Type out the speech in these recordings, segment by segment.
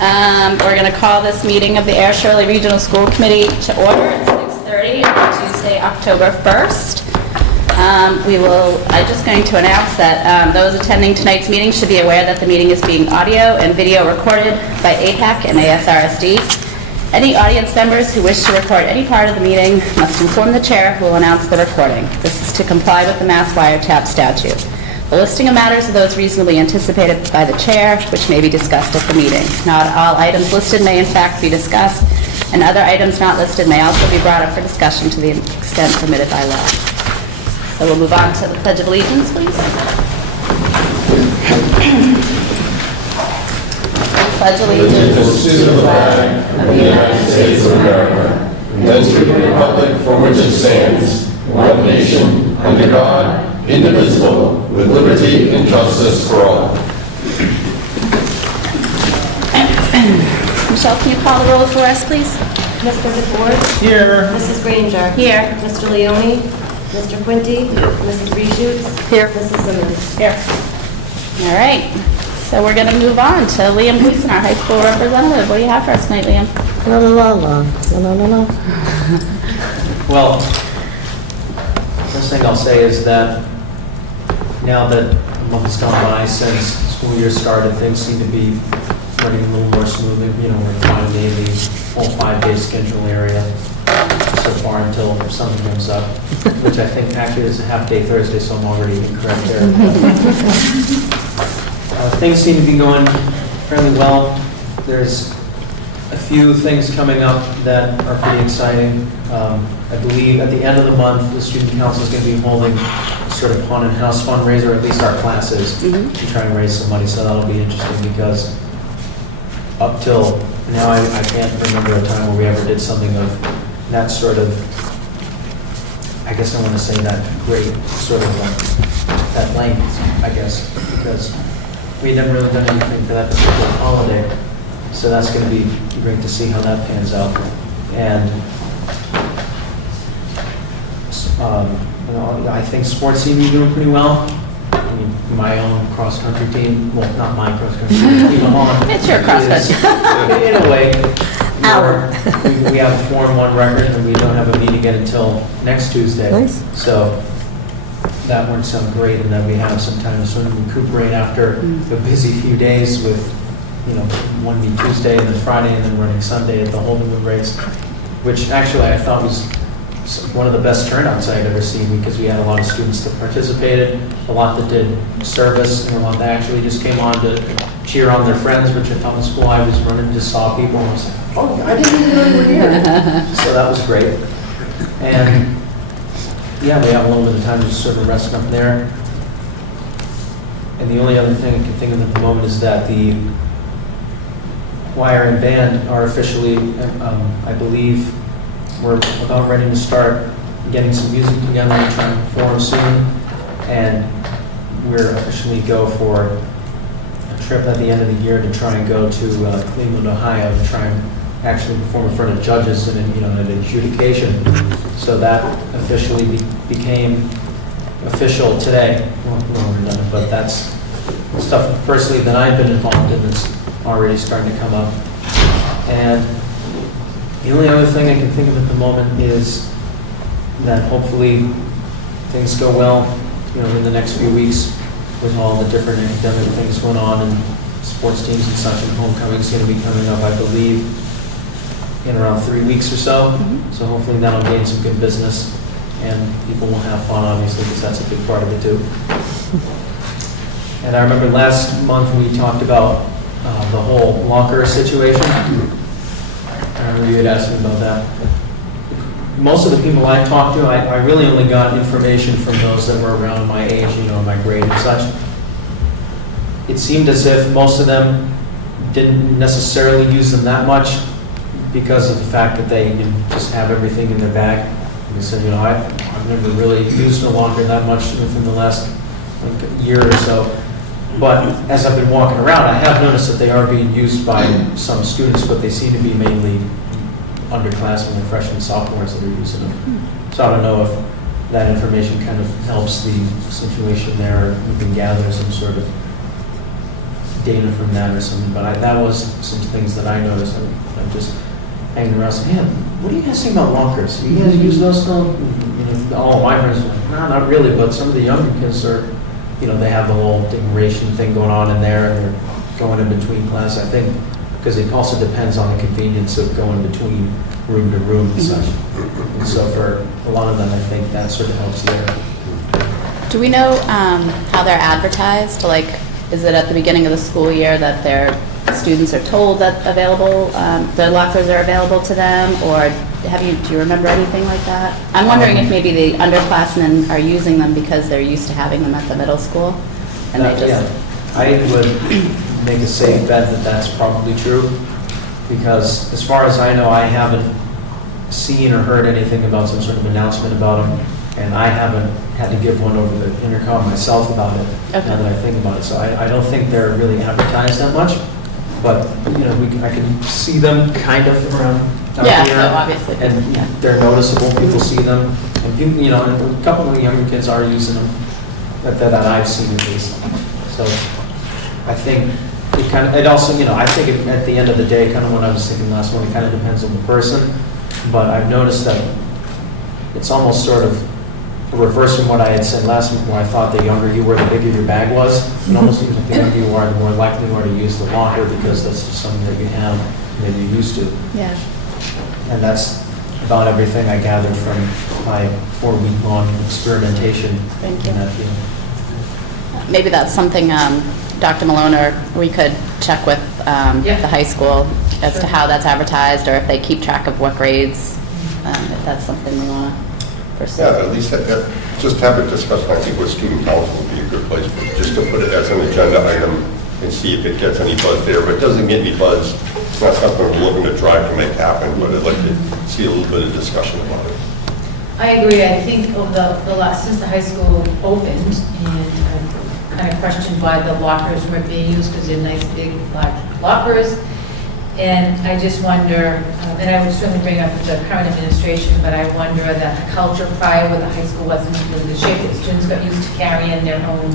We're going to call this meeting of the Air Shirley Regional School Committee to order at 6:30 on Tuesday, October 1st. I'm just going to announce that those attending tonight's meeting should be aware that the meeting is being audio and video recorded by APAC and ASRSD. Any audience members who wish to record any part of the meeting must inform the chair, who will announce the recording. This is to comply with the Mass Wiretap statute. The listing of matters are those reasonably anticipated by the chair, which may be discussed at the meeting. Not all items listed may in fact be discussed, and other items not listed may also be brought up for discussion to the extent permitted by law. So we'll move on to the Pledge of Allegiance, please. Pledge allegiance to the flag of the United States of America, and to the republic for which it stands, one nation, under God, indivisible, with liberty and justice for all. Michelle, can you call the roll for us, please? Mr. DeFord? Here. Mrs. Granger? Here. Mr. Leone? Mr. Quinty? Mrs. Reshoots? Here. Mrs. Simmons? Here. All right. So we're going to move on to Liam Gleason, our high school representative. What do you have for us tonight, Liam? La la la la, la la la. Well, first thing I'll say is that now that a month has gone by since school year started, things seem to be running a little more smoothly. You know, we're finally in the whole 5-day schedule area so far until something comes up, which I think actually is a half-day Thursday, so I'm already incorrect there. Things seem to be going fairly well. There's a few things coming up that are pretty exciting. I believe at the end of the month, the student council is going to be holding sort of haunted house fundraiser, or at least our classes, to try and raise some money. So that'll be interesting because up till now, I can't remember a time where we ever did something of that sort of, I guess I want to say that great sort of that length, I guess, because we had never really done anything for that particular holiday. So that's going to be great to see how that pans out. And I think sports seem to be doing pretty well. I mean, my own cross-country team, well, not my cross-country team, I'm on. It's your cross-country. In a way, we have a 4-1 record, and we don't have a meet again until next Tuesday. Nice. So that works out great, and then we have some time to sort of recuperate after a busy few days with, you know, one meet Tuesday and then Friday and then running Sunday at the Holdenwood race, which actually I thought was one of the best turnouts I had ever seen, because we had a lot of students that participated, a lot that did service, and a lot that actually just came on to cheer on their friends, which I thought was cool. I was running, just saw people, and I was like, oh, I didn't even know you were here. So that was great. And yeah, we have a little bit of time to just sort of rest up there. And the only other thing I can think of at the moment is that the choir and band are officially, I believe, we're about ready to start getting some music together and trying to perform soon. And we're officially go for a trip at the end of the year to try and go to Cleveland, Ohio, to try and actually perform in front of judges in an adjudication. So that officially became official today. Well, we haven't done it, but that's stuff personally that I've been involved in that's already starting to come up. And the only other thing I can think of at the moment is that hopefully things go well, in the next few weeks with all the different academic things going on and sports teams and such, and homecoming's going to be coming up, I believe, in around 3 weeks or so. So hopefully that'll gain some good business and people will have fun, obviously, because that's a big part of it too. And I remember last month we talked about the whole locker situation. I remember you had asked me about that. Most of the people I talked to, I really only got information from those that were around my age, my grade and such. It seemed as if most of them didn't necessarily use them that much because of the fact that they just have everything in their bag. And they said, I've never really used a locker that much within the last year or so. But as I've been walking around, I have noticed that they are being used by some students, but they seem to be mainly underclassmen and freshmen and sophomores that are using them. So I don't know if that information kind of helps the situation there, or we can gather some sort of Dana from that or something, but that was some things that I noticed. I'm just hanging around saying, man, what do you guys think about lockers? You guys use those still? You know, all my friends are like, no, not really, but some of the younger kids are, you know, they have the whole decoration thing going on in there, and they're going in between class, I think, because it also depends on the convenience of going between room to room and such. And so for a lot of them, I think that sort of helps there. Do we know how they're advertised? Like, is it at the beginning of the school year that their students are told that the lockers are available to them, or do you remember anything like that? I'm wondering if maybe the underclassmen are using them because they're used to having them at the middle school, and they just. Yeah, I would make a safe bet that that's probably true, because as far as I know, I haven't seen or heard anything about some sort of announcement about them, and I haven't had to give one over the intercom myself about it, Okay. now that I think about it. So I don't think they're really advertised that much, but, you know, I can see them kind of around out Yeah, here. so obviously, And yeah. they're noticeable, people see them, and people, you know, and a couple of the younger kids are using them, that I've seen at least. So I think it also, you know, I think at the end of the day, kind of what I was thinking last one, it kind of depends on the person, but I've noticed that it's almost sort of a reverse from what I had said last week, where I thought the younger you were, the bigger your bag was. It almost seems like the younger you are, the more likely you are to use the locker, because that's just something that you have, that you're used to. Yeah. And that's about everything I gathered from my 4-week-long experimentation Thank you. in that field. Maybe that's something Dr. Malone or we could check with the high school as to how that's advertised, or if they keep track of what grades, if that's something we want to pursue. Yeah, at least just have a discussion. I think with student council would be a good place just to put it as an agenda item and see if it gets any buzz there. If it doesn't get any buzz, it's not something we're looking to drive to make happen, but I'd like to see a little bit of discussion about it. I agree. I think over the last, since the high school opened, and I'm kind of questioned why the lockers weren't being used, because they're nice, big, large lockers. And I just wonder, and I would certainly bring up the current administration, but I wonder that the culture prior where the high school wasn't in good shape, the students got used to carrying their own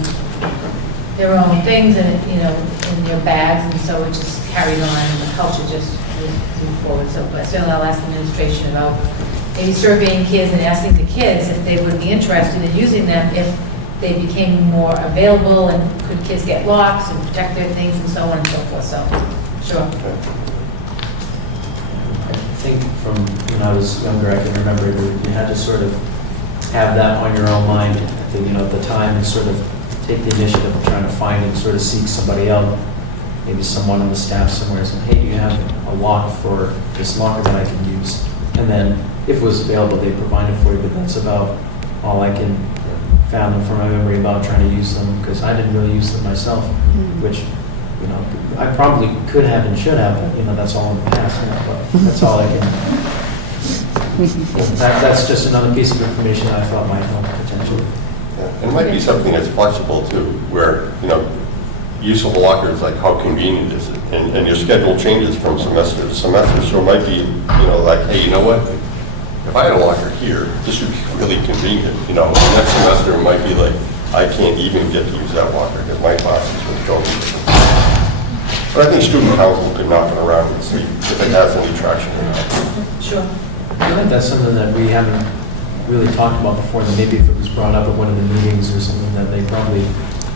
things and, you know, in their bags, and so it just carried on, and the culture just moved forward. So, but certainly I'll ask the administration about maybe surveying kids and asking the kids if they would be interested in using them if they became more available, and could kids get locks and protect their things and so on and so forth. So, sure. I think from when I was younger, I can remember you had to sort of have that on your own mind at the, you know, at the time, and sort of take the initiative of trying to find and sort of seek somebody out, maybe someone on the staff somewhere, saying, hey, do you have a lock for this locker that I can use? And then if it was available, they provide it for you, but that's about all I can fathom from my memory about trying to use them, because I didn't really use them myself, which, you know, I probably could have and should have, but, you know, that's all in the past now, but that's all I can. That's just another piece of information that I thought might help potentially. Yeah. It might be something that's flexible too, where, you know, use of lockers, like how convenient is it? And your schedule changes from semester to semester, so it might be, you know, like, hey, you know what? If I had a locker here, this would be really convenient. You know, the next semester it might be like, I can't even get to use that locker because my classes would go. But I think student council could knock it around and see if it has any traction or not. Sure. I think that's something that we haven't really talked about before, that maybe if it was brought up at one of the meetings or something, that they probably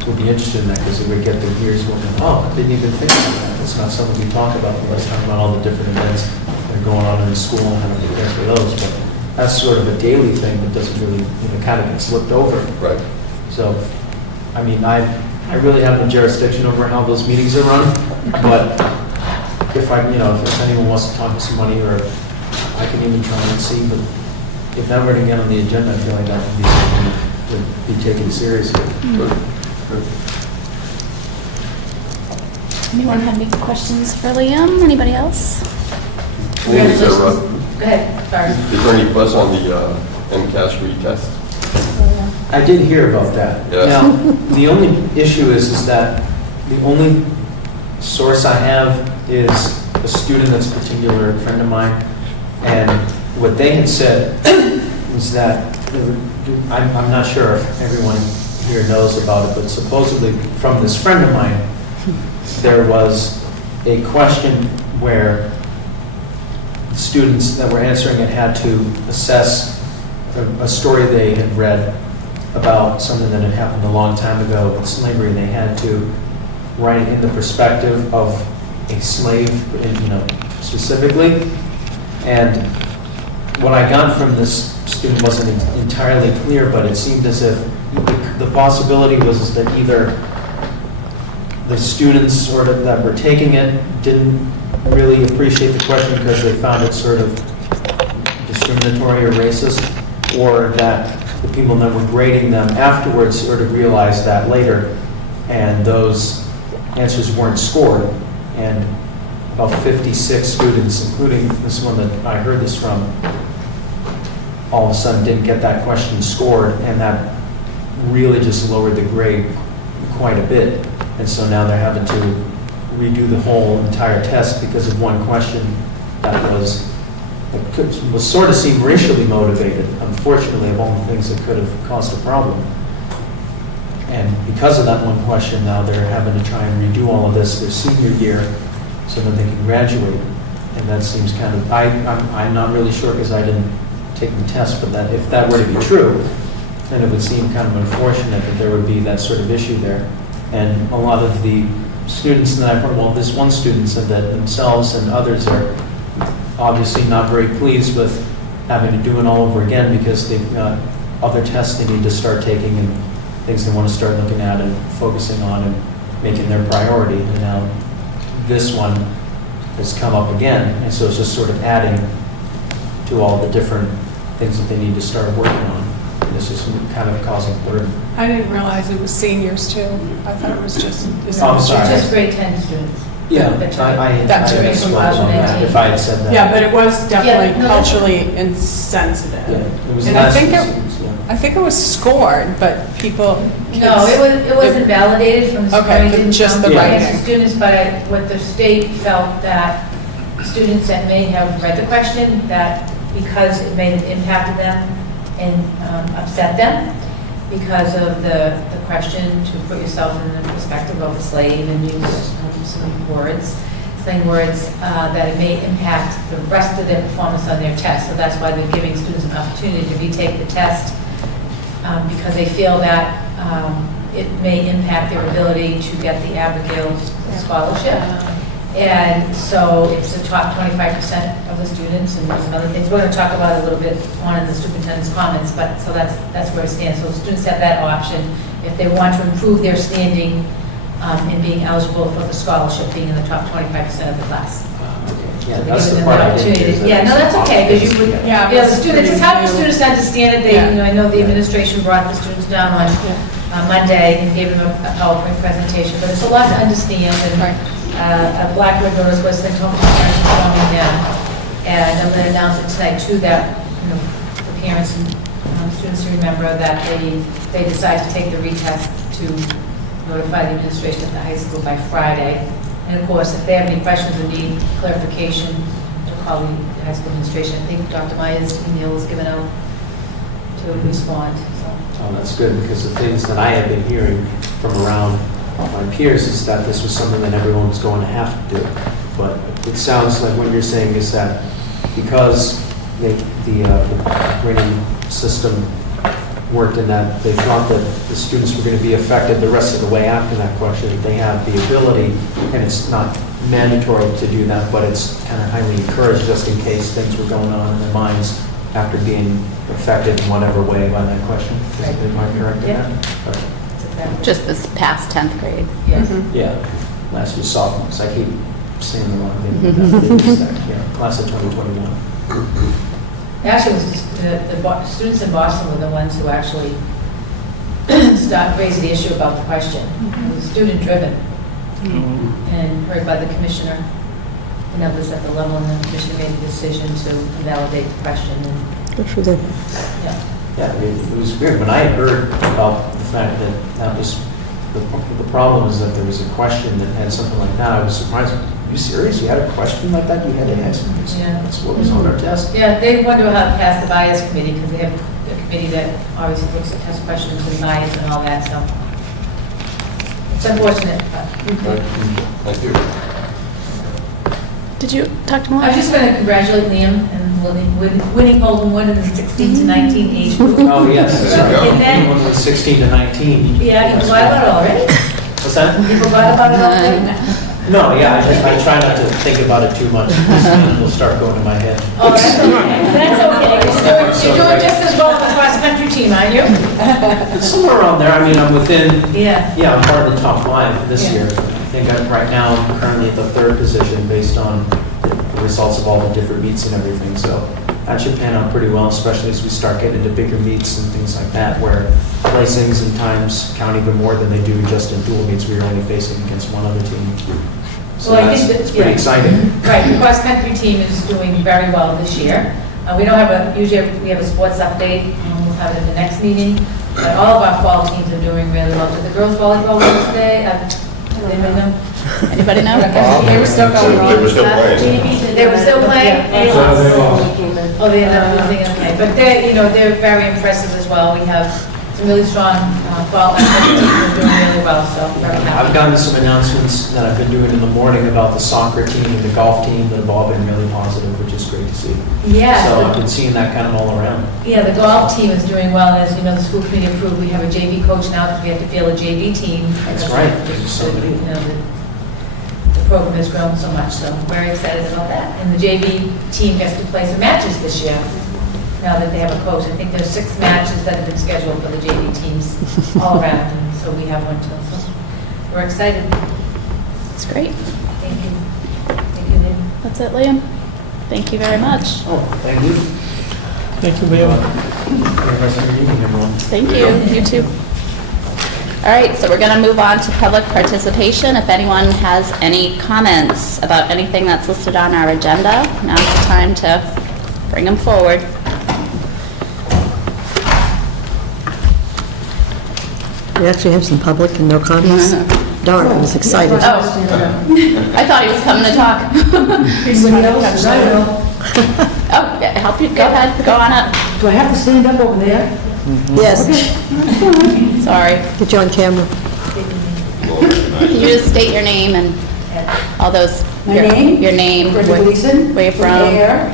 would be interested in that, because it would get their ears going, oh, I didn't even think about that. That's not something we talk about. Let's talk about all the different events that are going on in the school and how to prepare for those. But that's sort of a daily thing that doesn't really, you know, kind of gets looked over. Right. So, I mean, I really have no jurisdiction over how those meetings are run, but if if anyone wants to talk to somebody, or I can even try and see, but if that were to get on the agenda, I feel like that would be something that would be taken seriously. Good. Anyone have any questions for Liam? Anybody else? Is there, Go ahead, sorry. is there any buzz on the MCAS retest? I did hear about that. Yeah. Now, the only issue is that the only source I have is a student that's a particular friend of mine, and what they had said was that, I'm not sure if everyone here knows about it, but supposedly from this friend of mine, there was a question where students that were answering it had to assess a story they had read about something that had happened a long time ago with slavery. They had to write it in the perspective of a slave, specifically. And what I got from this student wasn't entirely clear, but it seemed as if the possibility was that either the students sort of that were taking it didn't really appreciate the question because they found it sort of discriminatory or racist, or that the people that were grading them afterwards sort of realized that later, and those answers weren't scored. And about 56 students, including this one that I heard this from, all of a sudden didn't get that question scored, and that really just lowered the grade quite a bit. And so now they're having to redo the whole entire test because of one question that was sort of seemed racially motivated, unfortunately, of all the things that could have caused a problem. And because of that one question, now they're having to try and redo all of this their senior year so that they can graduate. And that seems kind of, I'm not really sure because I didn't take the test, but that if that were to be true, then it would seem kind of unfortunate that there would be that sort of issue there. And a lot of the students that I've heard, well, this one student said that themselves and others are obviously not very pleased with having to do it all over again because they've got other tests they need to start taking and things they want to start looking at and focusing on and making their priority. And now this one has come up again, and so it's just sort of adding to all the different things that they need to start working on. And it's just kind of causing burden. I didn't realize it was seniors too. I thought it was just. Oh, I'm sorry. Just grade 10 students. Yeah, That's I had That's right. spoken on that if I had said that. Yeah, but it was definitely no, that's- culturally insensitive. Yeah, it was And I last think year's it, students, yeah. I think it was scored, but people. No, it wasn't validated from the Okay, scoring. but Didn't just count the against writing. the students, but what the state felt that students that may have read the question, that because it may have impacted them and upset them because of the question, to put yourself in the perspective of a slave and use some words, slang words, that it may impact the rest of their performance on their test. So that's why they're giving students an opportunity to retake the test because they feel that it may impact their ability to get the Abigail Scholarship. And so it's the top 25% of the students and some other things. We're going to talk about it a little bit on in the superintendent's comments, but so that's where it stands. So students have that option if they want to improve their standing in being eligible for the scholarship, being in the top 25% of the class. Yeah, So that's they the give them part that I didn't opportunity. get, is that Yeah, no, that's it's okay, because you would, Yeah, yeah, the it's students, it's hard for students to understand it. They, Yeah. I know the administration brought the students down on Monday and gave them a PowerPoint presentation, but it's a lot to understand. Right. And a Blackboard notice was sent home to parents informing them. And I'm going to announce it tonight too, that, for parents and students to remember that they decide to take the retest to notify the administration at the high school by Friday. And of course, if they have any questions or need clarification, to call the high school administration. I think Dr. Meyer's email was given out to respond, so. Oh, that's good, because the things that I have been hearing from around my peers is that this was something that everyone was going to have to do. But it sounds like what you're saying is that because the grading system worked in that they thought that the students were going to be affected the rest of the way after that question, that they have the ability, and it's not mandatory to do that, but it's kind of highly encouraged just in case things were going on in their minds after being affected in whatever way by that question. Am I correct in Yeah. that? Okay. That's exactly- Just this past 10th grade. Yes. Yeah, last year's sophomores, I keep saying the wrong thing. Yeah, class of 2021. Actually, it was just the students in Boston were the ones who actually raised the issue about the question. It was student-driven and heard by the commissioner and others at the level, and the commissioner made a decision to validate the question. And, Good for them. yeah. Yeah, it was weird. When I had heard about the fact that that was, the problem is that there was a question that had something like that, I was surprised. Are you serious? You had a question like that? You had to ask? Yeah. That's what was on our test? Yeah, they wonder how to pass the bias committee, because they have a committee that obviously looks at test questions and bias and all that, so. It's unfortunate, but. Thank you. Did you talk to I was Melissa? just going to congratulate Liam and winning Holden Wood in the 16 to 19 age group. Oh, yes, sorry. And then, One was 16 to 19. yeah, you forgot about it already? What's that? You forgot about it already? No, yeah, I try not to think about it too much. It'll start going in my head. Oh, that's okay. That's okay. You're doing just as well with the cross-country team, aren't you? It's somewhere around there. I mean, I'm within, Yeah. yeah, I'm part of the top 5 this Yeah. year. I think right now I'm currently at the 3rd position based on the results of all the different meets and everything. So that should pan out pretty well, especially as we start getting into bigger meets and things like that, where placings and times count even more than they do just in dual meets. We are only facing against one other team. So Well, I that's, think that- it's pretty yeah. exciting. Right, the cross-country team is doing very well this year. We don't have usually we have a sports update, we'll have it at the next meeting, but all of our fall teams are doing really well. Did the girls volleyball win today? Anybody know? Anybody know? They were still going on. They were still playing. They were still playing? They lost. Oh, they ended up losing, okay. But they're very impressive as well. We have some really strong fall athletic teams that are doing really well, so very I've happy. gotten some announcements that I've been doing in the morning about the soccer team and the golf team that have all been really positive, which is great to see. Yes, So the- I've been seeing that kind of all around. yeah, the golf team is doing well. As you know, the school committee approved, we have a JV coach now because we have to field a JV team. That's right. Just so you know, the program has grown so much, so very excited about that. And the JV team gets to play some matches this year, now that they have a coach. I think there's 6 matches that have been scheduled for the JV teams all around, and so we have one too. So we're excited. That's great. Thank you. Thank you, Lynn. That's it, Liam. Thank you very much. Oh, thank you. Thank you, Liam. Have a nice evening, everyone. Thank you. You too. All right, so we're going to move on to public participation. If anyone has any comments about anything that's listed on our agenda, now's the time to bring them forward. We actually have some public and no comments. Darn, I was excited. Oh, I thought he was coming to talk. Oh, yeah, help you, go ahead, go on up. Do I have to stand up over there? Yes, Sorry. get you on camera. Can you just state your name and all those? My name? Your name. Brenda Gleason. Where you from? Air,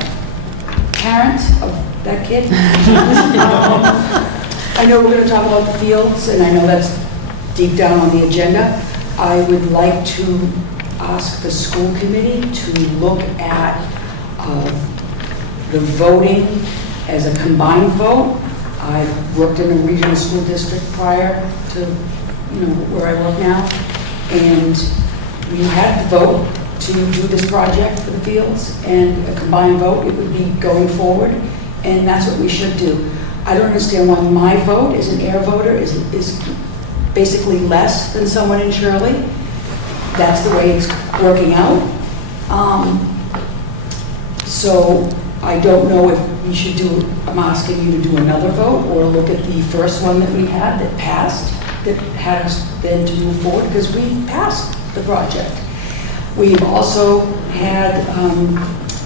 parent of that kid. I know we're going to talk about the fields, and I know that's deep down on the agenda. I would like to ask the school committee to look at the voting as a combined vote. I've worked in a regional school district prior to, where I work now, and we had the vote to do this project for the fields, and a combined vote, it would be going forward, and that's what we should do. I don't understand why my vote as an air voter is basically less than someone in Shirley. That's the way it's working out. So I don't know if we should do, I'm asking you to do another vote or look at the first one that we had that passed, that had us then to move forward, because we passed the project. We've also had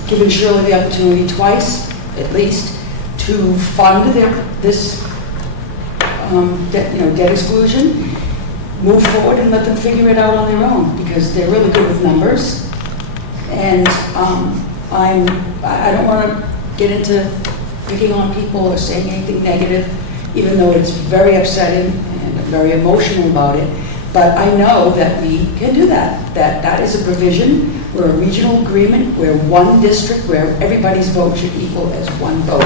given Shirley the opportunity twice, at least, to fund this debt exclusion, move forward and let them figure it out on their own, because they're really good with numbers. And I don't want to get into picking on people or saying anything negative, even though it's very upsetting and I'm very emotional about it. But I know that we can do that. That is a provision. We're a regional agreement. We're one district where everybody's vote should equal as one vote.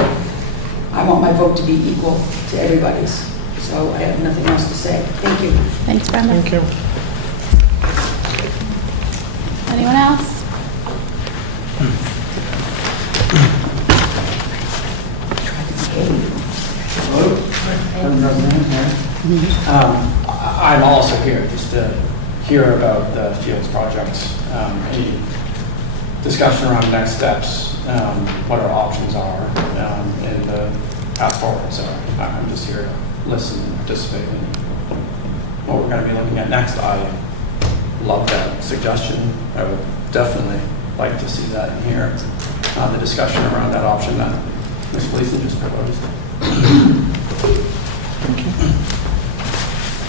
I want my vote to be equal to everybody's. So I have nothing else to say. Thank you. Thanks, Brenda. Thank you. Anyone else? I'm also here just to hear about the Fields project, any discussion around next steps, what our options are, and the path forward. So I'm just here to listen and participate in what we're going to be looking at next. I love that suggestion. I would definitely like to see that in here, the discussion around that option that Ms. Gleason just proposed.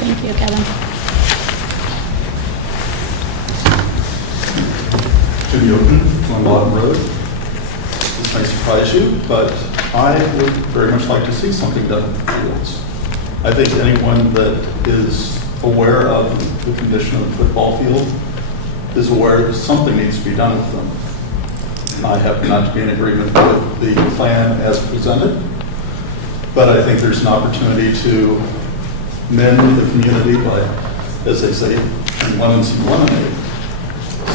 Thank you, Kevin. to be open on Bottom Road. This may surprise you, but I would very much like to see something done with the fields. I think anyone that is aware of the condition of the football field is aware that something needs to be done with them. And I happen not to be in agreement with the plan as presented, but I think there's an opportunity to mend the community by, as they say, lemon seed lemonade.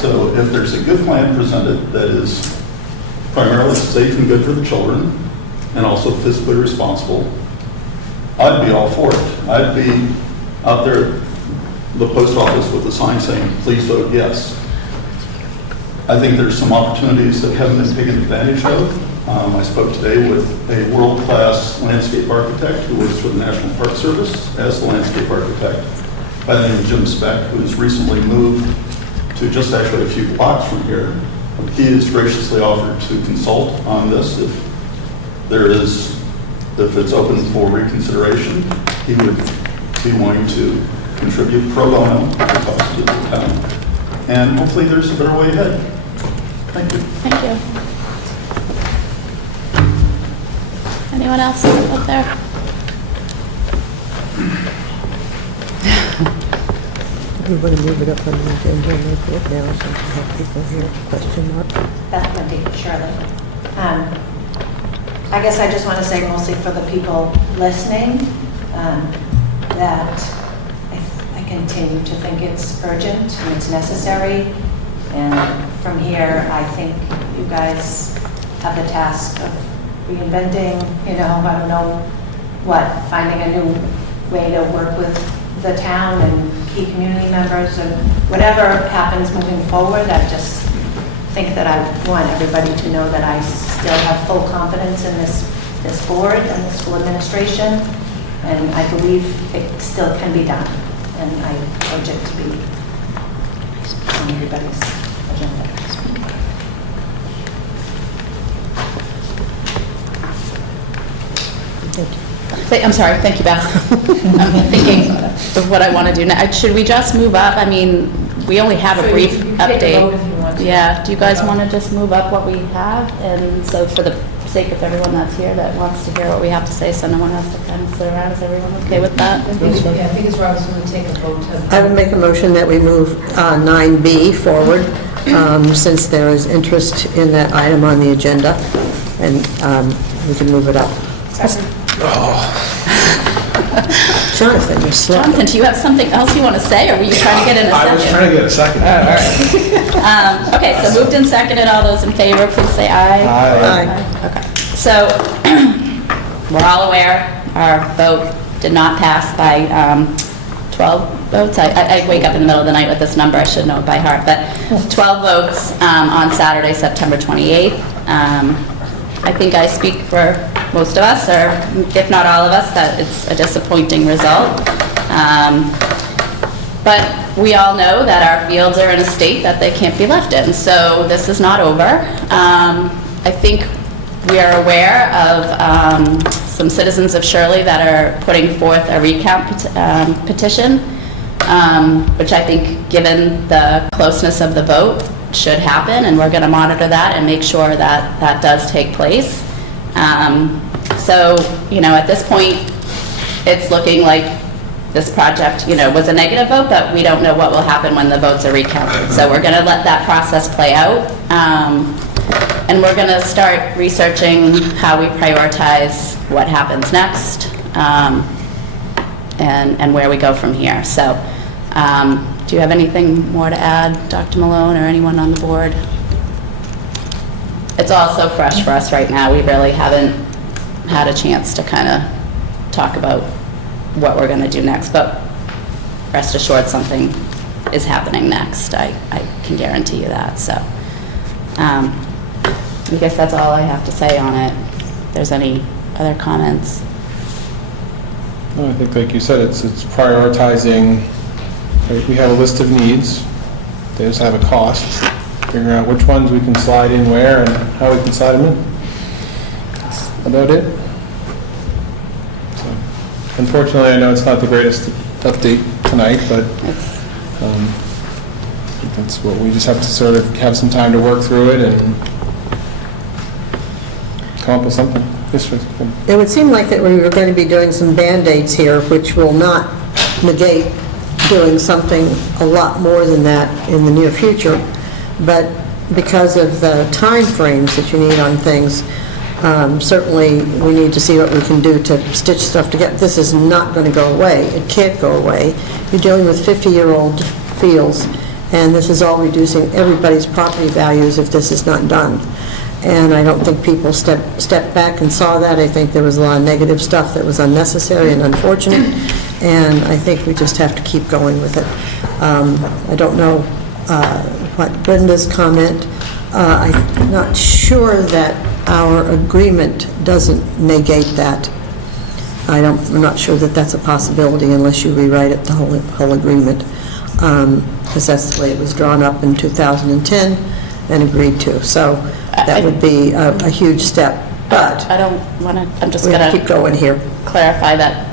So if there's a good plan presented that is primarily safe and good for the children and also fiscally responsible, I'd be all for it. I'd be out there at the post office with a sign saying, please vote yes. I think there's some opportunities that haven't been taken advantage of. I spoke today with a world-class landscape architect who works for the National Park Service as the landscape architect by the name of Jim Speck, who has recently moved to just actually a few blocks from here. He has graciously offered to consult on this if it's open for reconsideration. He would be willing to contribute pro bono to the cost of the town. And hopefully there's a better way ahead. Thank you. Thank you. Anyone else up there? We want to move it up on the agenda and make it now, since we have people here. Question mark? Beth Wendy, Shirley. I guess I just want to say mostly for the people listening, that I continue to think it's urgent and it's necessary. And from here, I think you guys have the task of reinventing, I don't know what, finding a new way to work with the town and key community members and whatever happens moving forward. I just think that I want everybody to know that I still have full confidence in this board and the school administration, and I believe it still can be done, and I urge it to be on everybody's agenda. I'm sorry, thank you, Beth. I'm thinking of what I want to do now. Should we just move up? I mean, we only have a So brief you can take a update. vote if you want to. Yeah, do you guys want to just move up what we have? And so for the sake of everyone that's here that wants to hear what we have to say, so no one has to kind of sit around, is everyone okay with that? I think it's Rob's going to take a vote to. I would make a motion that we move 9B forward, since there is interest in that item on the agenda, and we can move it up. Jonathan, you're slow. Jonathan, do you have something else you want to say, or were you trying to get in a second? I was trying to get a second. Okay, so moved and seconded. All those in favor, please say aye. Aye. Okay, so we're all aware our vote did not pass by 12 votes. I wake up in the middle of the night with this number, I should know it by heart, but 12 votes on Saturday, September 28th. I think I speak for most of us, or if not all of us, that it's a disappointing result. But we all know that our fields are in a state that they can't be left in, so this is not over. I think we are aware of some citizens of Shirley that are putting forth a recount petition, which I think, given the closeness of the vote, should happen, and we're going to monitor that and make sure that that does take place. So, at this point, it's looking like this project, was a negative vote, but we don't know what will happen when the votes are recounted. So we're going to let that process play out, and we're going to start researching how we prioritize what happens next, and where we go from here. So, do you have anything more to add, Dr. Malone, or anyone on the board? It's all so fresh for us right now. We really haven't had a chance to kind of talk about what we're going to do next, but rest assured something is happening next. I can guarantee you that. So I guess that's all I have to say on it. If there's any other comments. No, I think, like you said, it's prioritizing. Right, we have a list of needs. They just have a cost. Figuring out which ones we can slide in where and how we can slide them in. That's about it. So, unfortunately, I know it's not the greatest update tonight, but That's what, we just have to sort of have some time to work through it and come up with something. This was, It would seem like that we were going to be doing some Band-Aids here, which will not negate doing something a lot more than that in the near future, but because of the time frames that you need on things, certainly we need to see what we can do to stitch stuff together. This is not going to go away. It can't go away. You're dealing with 50-year-old fields, and this is all reducing everybody's property values if this is not done. And I don't think people stepped back and saw that. I think there was a lot of negative stuff that was unnecessary and unfortunate, and I think we just have to keep going with it. I don't know what Brenda's comment. I'm not sure that our agreement doesn't negate that. I'm not sure that that's a possibility unless you rewrite it, the whole agreement, because that's the way it was drawn up in 2010 and agreed to. So that would be a huge step, but I don't want to, I'm just we going have to to keep going here. clarify that,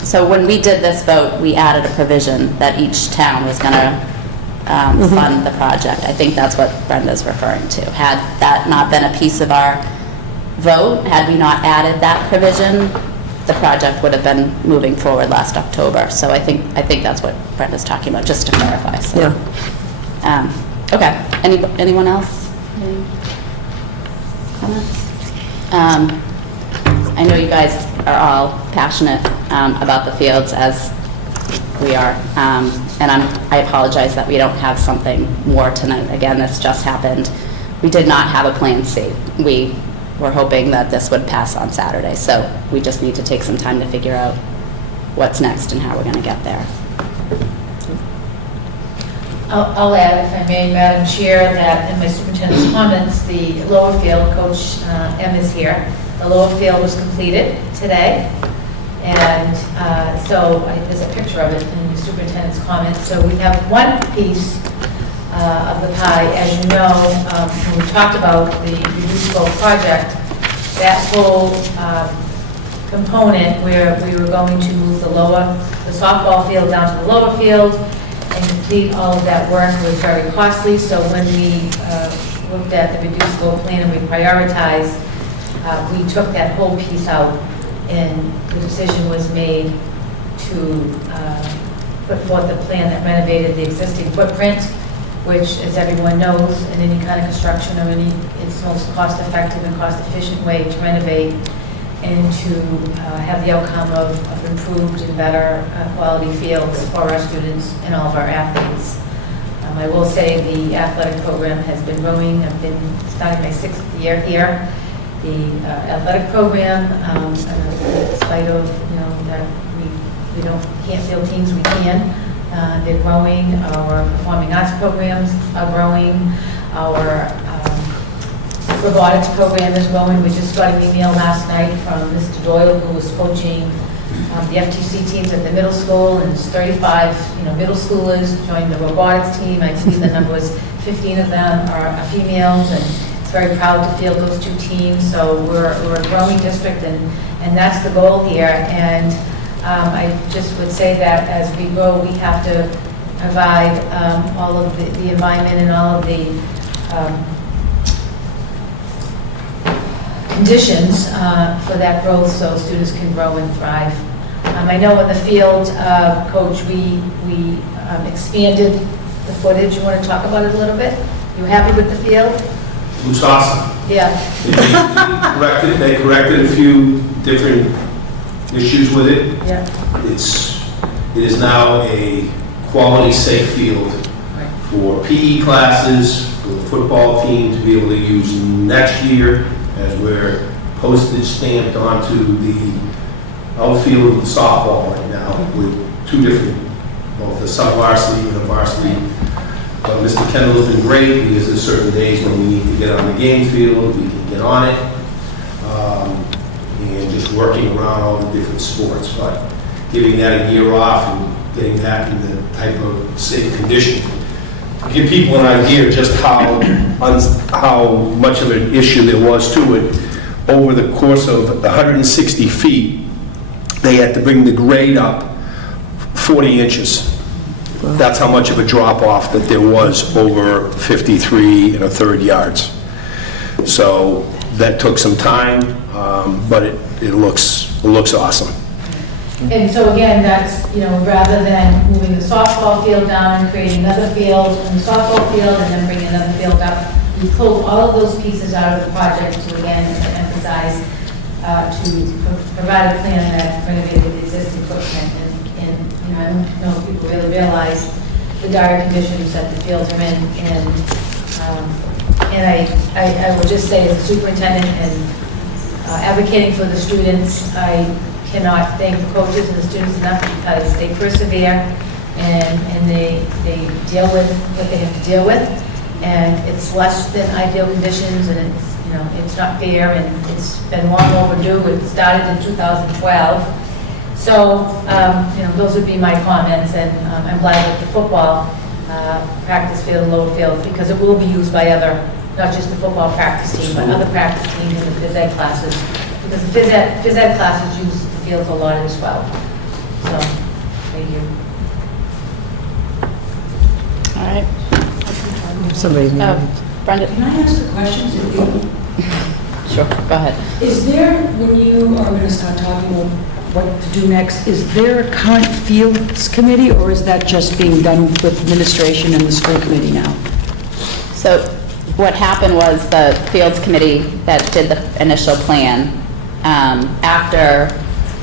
so when we did this vote, we added a provision that each town was going to fund the project. I think that's what Brenda's referring to. Had that not been a piece of our vote, had we not added that provision, the project would have been moving forward last October. So I think that's what Brenda's talking about, just to clarify. So. Yeah. Okay. Anyone else? Any comments? I know you guys are all passionate about the fields, as we are, and I apologize that we don't have something more tonight. Again, this just happened. We did not have a plan C. We were hoping that this would pass on Saturday, so we just need to take some time to figure out what's next and how we're going to get there. I'll add, if I may, Madam Chair, that in my superintendent's comments, the lower field, Coach M is here. The lower field was completed today, and there's a picture of it in the superintendent's comments. So we have one piece of the pie. As you know, when we talked about the reduced scope project, that whole component where we were going to move the softball field down to the lower field and complete all of that work was very costly. So when we looked at the reduced scope plan and we prioritized, we took that whole piece out, and the decision was made to put forth a plan that renovated the existing footprint, which, as everyone knows, in any kind of construction or it's the most cost-effective and cost-efficient way to renovate and to have the outcome of improved and better quality fields for our students and all of our athletes. I will say the athletic program has been growing. I've been starting my 6th year here. The athletic program, in spite of, that we can't field teams, we can. They're growing. Our performing arts programs are growing. Our robotics program is growing. We just got an email last night from Mr. Doyle, who was coaching the FTC teams at the middle school, and it's 35, middle schoolers joined the robotics team. I believe the number was 15 of them are females, and it's very proud to field those 2 teams. So we're a growing district, and that's the goal here. And I just would say that as we grow, we have to provide all of the environment and all of the conditions for that growth so students can grow and thrive. I know in the field, Coach, we expanded the footage. You want to talk about it a little bit? You happy with the field? It was awesome. Yeah. They corrected a few different issues with it. Yeah. It is now a quality, safe field for PE classes, for the football team to be able to use next year, as we're postage stamped onto the outfield of the softball right now with 2 different, both the sub-varsity and the varsity. But Mr. Kendall has been great, because there's certain days when we need to get on the game field, we can get on it, and just working around all the different sports. But giving that a year off and getting that in the type of safe condition, to give people an idea just how much of an issue there was to it. Over the course of 160 feet, they had to bring the grade up 40 inches. That's how much of a drop-off that there was over 53 and a third yards. So that took some time, but it looks awesome. And so again, that's, rather than moving the softball field down and creating another field in the softball field and then bringing another field up, we pulled all of those pieces out of the project to, again, emphasize, to provide a plan that renovated the existing footprint. And I don't know if people really realize the dire conditions that the fields are in. And I will just say, as a superintendent and advocating for the students, I cannot thank the coaches and the students enough because they persevere and they deal with what they have to deal with. And it's less than ideal conditions, and it's not fair, and it's been long overdue. It started in 2012. So, those would be my comments, and I'm glad that the football practice field, load field, because it will be used by other, not just the football practice team, but other practice teams and the phys ed classes, because the phys ed classes use the fields a lot as well. So, thank you. All right. Somebody's Oh, Brenda? Can I ask a question? Sure, go ahead. Is there, when you are going to start talking about what to do next, is there a current fields committee, or is that just being done with administration and the school committee now? So what happened was the Fields Committee that did the initial plan, after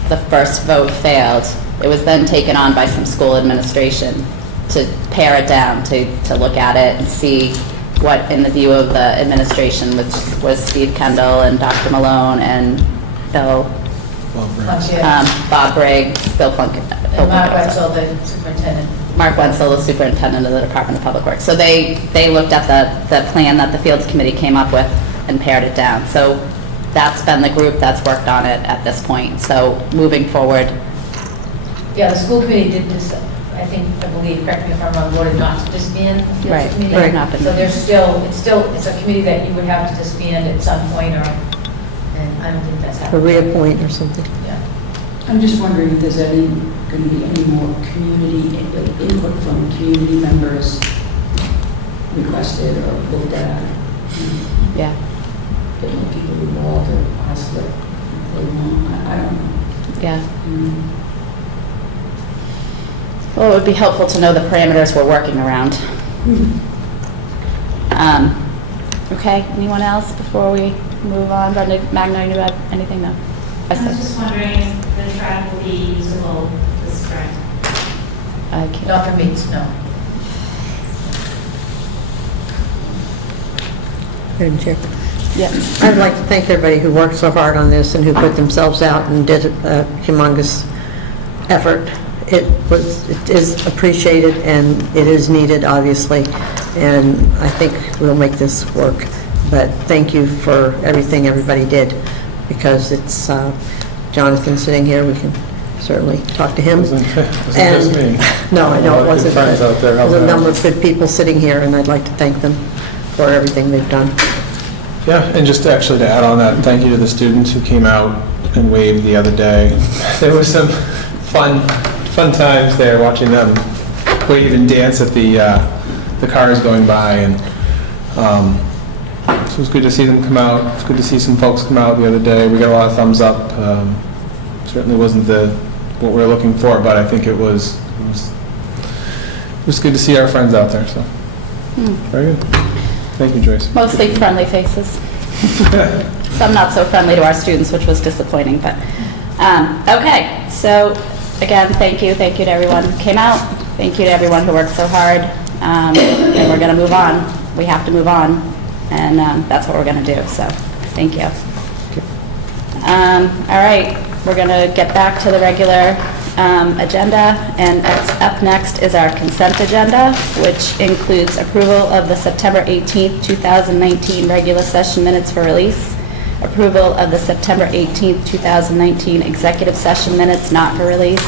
the first vote failed, it was then taken on by some school administration to pare it down, to look at it and see what, in the view of the administration, which was Steve Kendall and Dr. Malone and Bill, Bob Briggs, Bill Plunkett. And Mark Wetzel, the superintendent. Mark Wenzel, the superintendent of the Department of Public Works. So they looked at the plan that the Fields Committee came up with and pared it down. So that's been the group that's worked on it at this point. So moving forward. Yeah, the school committee did this, I believe, correct me if I'm wrong, voted not to disband the Right, Fields Committee. right. Not been- So there's it's a committee that you would have to disband at some point, and I don't think that's A happening. reappoint or something. Yeah. I'm just wondering if there's going to be any more community input from community members requested or looked at. Yeah. Get more people involved or ask what they want. I don't know. Yeah. Well, it would be helpful to know the parameters we're working around. Okay, anyone else before we move on? Brenda, Magna, you have anything? No? I was just wondering if the track will be usable this spring. Not for me, no. Madam Chair. Yeah. I'd like to thank everybody who worked so hard on this and who put themselves out and did a humongous effort. It is appreciated and it is needed, obviously, and I think we'll make this work. But thank you for everything everybody did, because it's Jonathan sitting here, we can certainly talk to him. Wasn't just me. No, I know it A lot of wasn't. good friends out there There's a helping out. number of good people sitting here, and I'd like to thank them for everything they've done. Yeah, and just actually to add on that, thank you to the students who came out and waved the other day. There was some fun times there watching them wave and dance at the cars going by, and so it was good to see them come out. It's good to see some folks come out the other day. We got a lot of thumbs up. Certainly wasn't what we were looking for, but I think it was good to see our friends out there. So very good. Thank you, Joyce. Mostly friendly faces. Some not so friendly to our students, which was disappointing, but, okay. So, again, thank you to everyone who came out. Thank you to everyone who worked so hard, and we're going to move on. We have to move on, and that's what we're going to do, so thank you. All right, we're going to get back to the regular agenda, and up next is our consent agenda, which includes approval of the September 18th, 2019 regular session minutes for release, approval of the September 18th, 2019 executive session minutes not for release,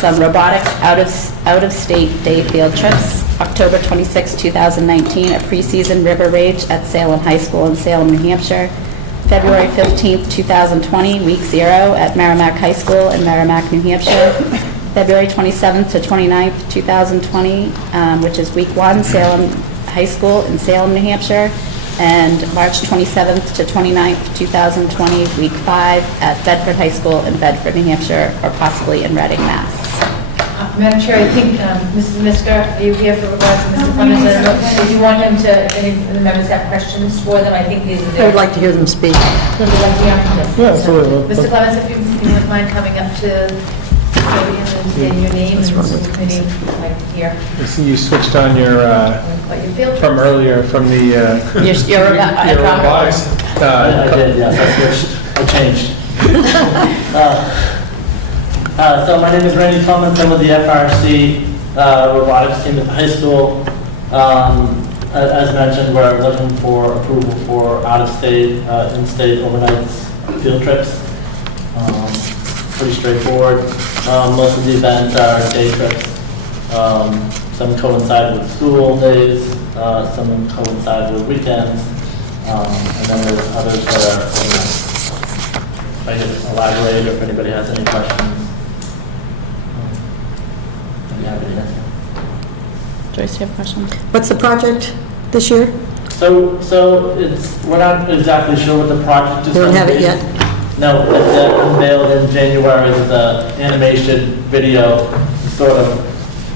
some robotics out-of-state day field trips, October 26, 2019, a preseason river rage at Salem High School in Salem, New Hampshire, February 15th, 2020, week 0 at Merrimack High School in Merrimack, New Hampshire, February 27th to 29th, 2020, which is week 1, Salem High School in Salem, New Hampshire, and March 27th to 29th, 2020, week 5 at Bedford High School in Bedford, New Hampshire, or possibly in Reading, Mass. Madam Chair, I think Mrs. Miska, are you here for regards to Mr. Clemens? I don't know if you want him to, any of the members have questions for them, I think these are I their... would like to hear them speak. Would you like to hear from them? Yeah, absolutely. Mr. Clemens, if you wouldn't mind coming up to the podium and saying your name and the committee, like here, I see you switched on your, what you feel. from earlier, from the, Your robotics. I did, yes, I switched, I changed. So my name is Randy Clemens, I'm with the FRC robotics team at the high school. As mentioned, we're looking for approval for out-of-state, in-state overnight field trips. Pretty straightforward. Most of the events are day trips. Some coincide with school days, some coincide with weekends, and then there's others that are, if I could elaborate, or if anybody has any questions. I'd be happy to answer. Joyce, do you have a question? What's the project this year? So it's, we're not exactly sure what the project is. You don't gonna have it be. yet? No, it's unveiled in January with an animation video, sort of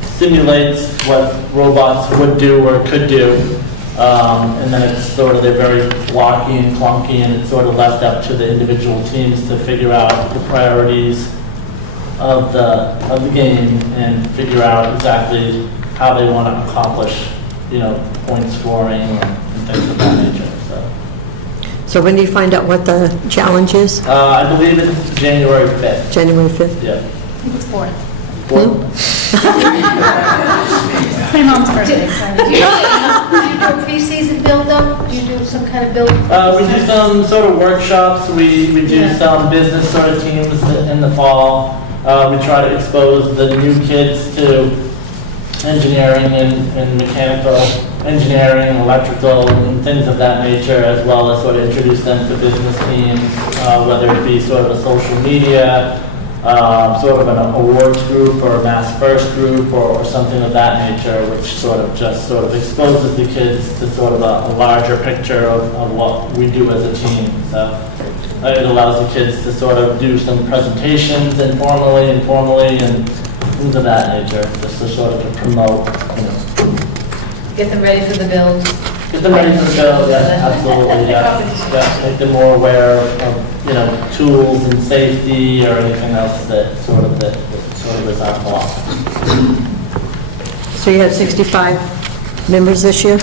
simulates what robots would do or could do. And then it's sort of, they're very blocky and clunky, and it's sort of left up to the individual teams to figure out the priorities of the game and figure out exactly how they want to accomplish, point scoring and things of that nature. So when do you find out what the challenge is? I believe it's January 5th. January 5th? Yeah. I think it's 4th. My mom's birthday. Do you do a pre-season build-up? Do you do some kind of build? We do some sort of workshops. We do some business sort of teams in the fall. We try to expose the new kids to engineering and mechanical engineering, electrical, and things of that nature, as well as sort of introduce them to business teams, whether it be sort of a social media, sort of an awards group or a Mass First group or something of that nature, which sort of exposes the kids to sort of a larger picture of what we do as a team. So it allows the kids to sort of do some presentations informally, and things of that nature, just to sort of to promote, Get them ready for the build. Get them ready for the build, yeah, absolutely, yeah. Make them more aware of, tools and safety or anything else that sort of is our fault. So you have 65 members this year?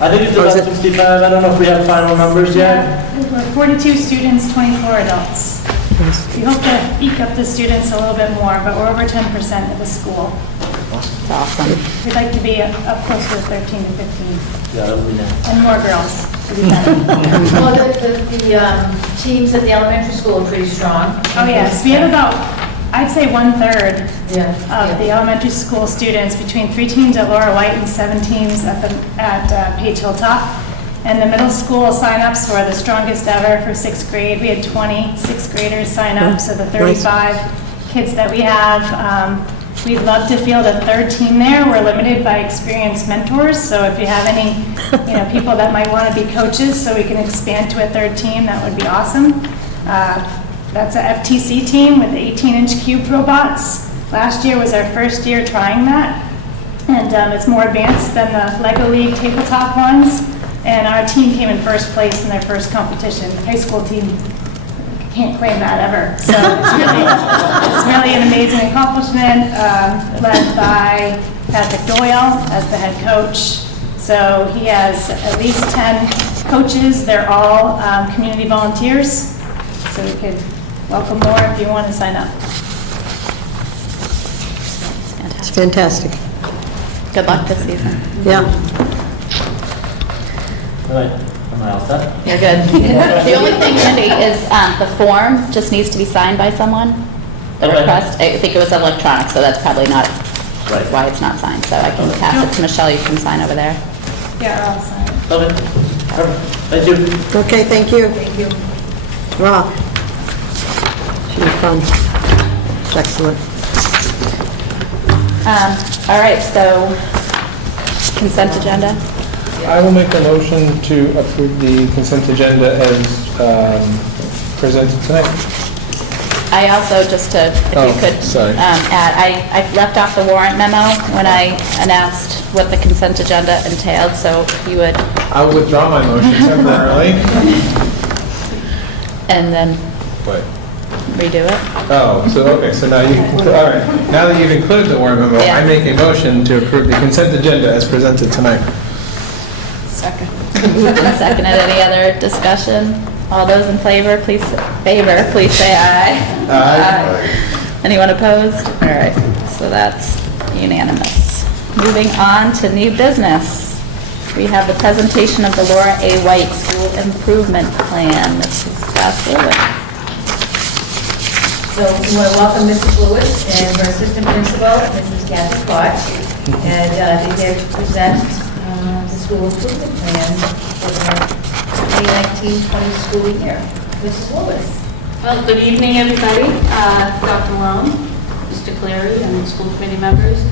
I think it's about 65, I don't know if we have final numbers yet. We're 42 students, 24 adults. We hope to eke up the students a little bit more, but we're over 10% of the school. That's awesome. We'd like to be up closer to 13 to 15, Yeah, that would be nice. and more girls. would be better. Well, the teams at the elementary school are pretty strong. Oh, yes, we have about, I'd say 1/3 Yeah. of the elementary school students, between 3 teams at Laura White and 7 teams at Page Hilltop. And the middle school signups were the strongest ever for 6th grade. We had 20 6th graders sign up, so the 35 kids that we have. We'd love to field a 3rd team there. We're limited by experienced mentors, so if you have any, people that might want to be coaches, so we can expand to a 3rd team, that would be awesome. That's a FTC team with 18-inch cube robots. Last year was our first year trying that, and it's more advanced than the Lego League tabletop ones. And our team came in first place in their first competition. The high school team can't claim that ever. So it's really an amazing accomplishment, led by Patrick Doyle as the head coach. So he has at least 10 coaches. They're all community volunteers. So we could welcome more if you want to sign up. It's fantastic. Good luck this season. Yeah. All right, am I all set? You're good. The only thing, Randy, is the form just needs to be signed by someone. The Okay. request, I think it was electronic, so that's probably not Right. why it's not signed. So I can pass it to Michelle, you can sign over there. Yeah, I'll sign. Okay, perfect, thank you. Okay, thank you. Thank you. Rob. Should be fun. Excellent. All right, so consent agenda. I will make a motion to approve the consent agenda as presented tonight. I also, just to, if Oh, you could sorry. add, I left off the warrant memo when I announced what the consent agenda entailed, so you would, I will withdraw my motion temporarily. and then What? redo it. Oh, so, okay, so now you, all right. Now that you've included the warrant memo, I Yes. make a motion to approve the consent agenda as presented tonight. Second. Moved and seconded. Any other discussion? All those in favor, please say aye. Aye. Anyone opposed? All right, so that's unanimous. Moving on to new business. We have the presentation of the Laura A. White School Improvement Plan. Mrs. Beth Lewis. So we want to welcome Mrs. Lewis and her assistant principal, Mrs. Kathy Koch, and they're here to present the school improvement plan for the 2019-20 school year. Mrs. Lewis. Well, good evening, everybody. Dr. Malone, Mr. Cleary, and school committee members.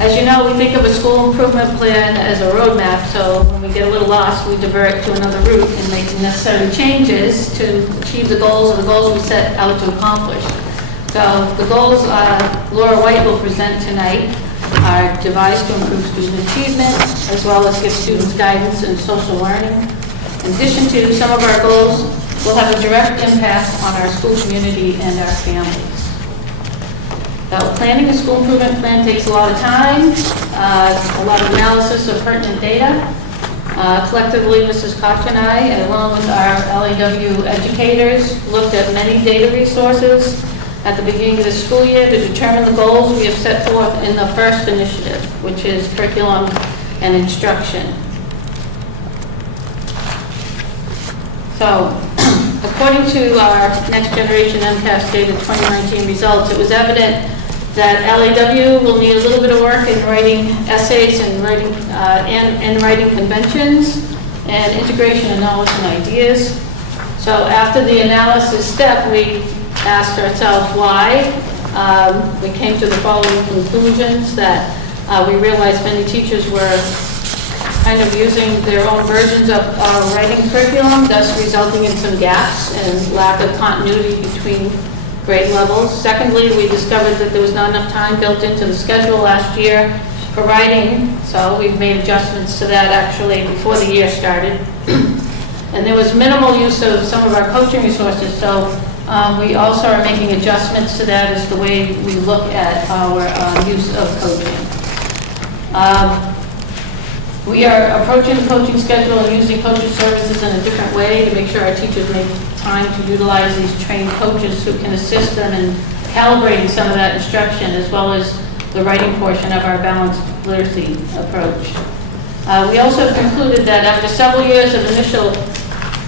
As you know, we think of a school improvement plan as a roadmap, so when we get a little lost, we divert to another route and make necessary changes to achieve the goals we set out to accomplish. So the goals Laura White will present tonight are devised to improve student achievement, as well as give students guidance in social learning. In addition to some of our goals, will have a direct impact on our school community and our families. Now, planning a school improvement plan takes a lot of time, a lot of analysis of pertinent data. Collectively, Mrs. Koch and I, along with our LAW educators, looked at many data resources at the beginning of the school year to determine the goals we have set forth in the first initiative, which is curriculum and instruction. So, according to our Next Generation MCAS data 2019 results, it was evident that LAW will need a little bit of work in writing essays and writing conventions and integration of knowledge and ideas. So after the analysis step, we asked ourselves why. We came to the following conclusions: that we realized many teachers were kind of using their own versions of writing curriculum, thus resulting in some gaps and lack of continuity between grade levels. Secondly, we discovered that there was not enough time built into the schedule last year for writing, so we've made adjustments to that actually before the year started. And there was minimal use of some of our coaching resources, so we also are making adjustments to that as the way we look at our use of coaching. We are approaching the coaching schedule and using coaching services in a different way to make sure our teachers make time to utilize these trained coaches who can assist them in calibrating some of that instruction, as well as the writing portion of our balanced literacy approach. We also concluded that after several years of initial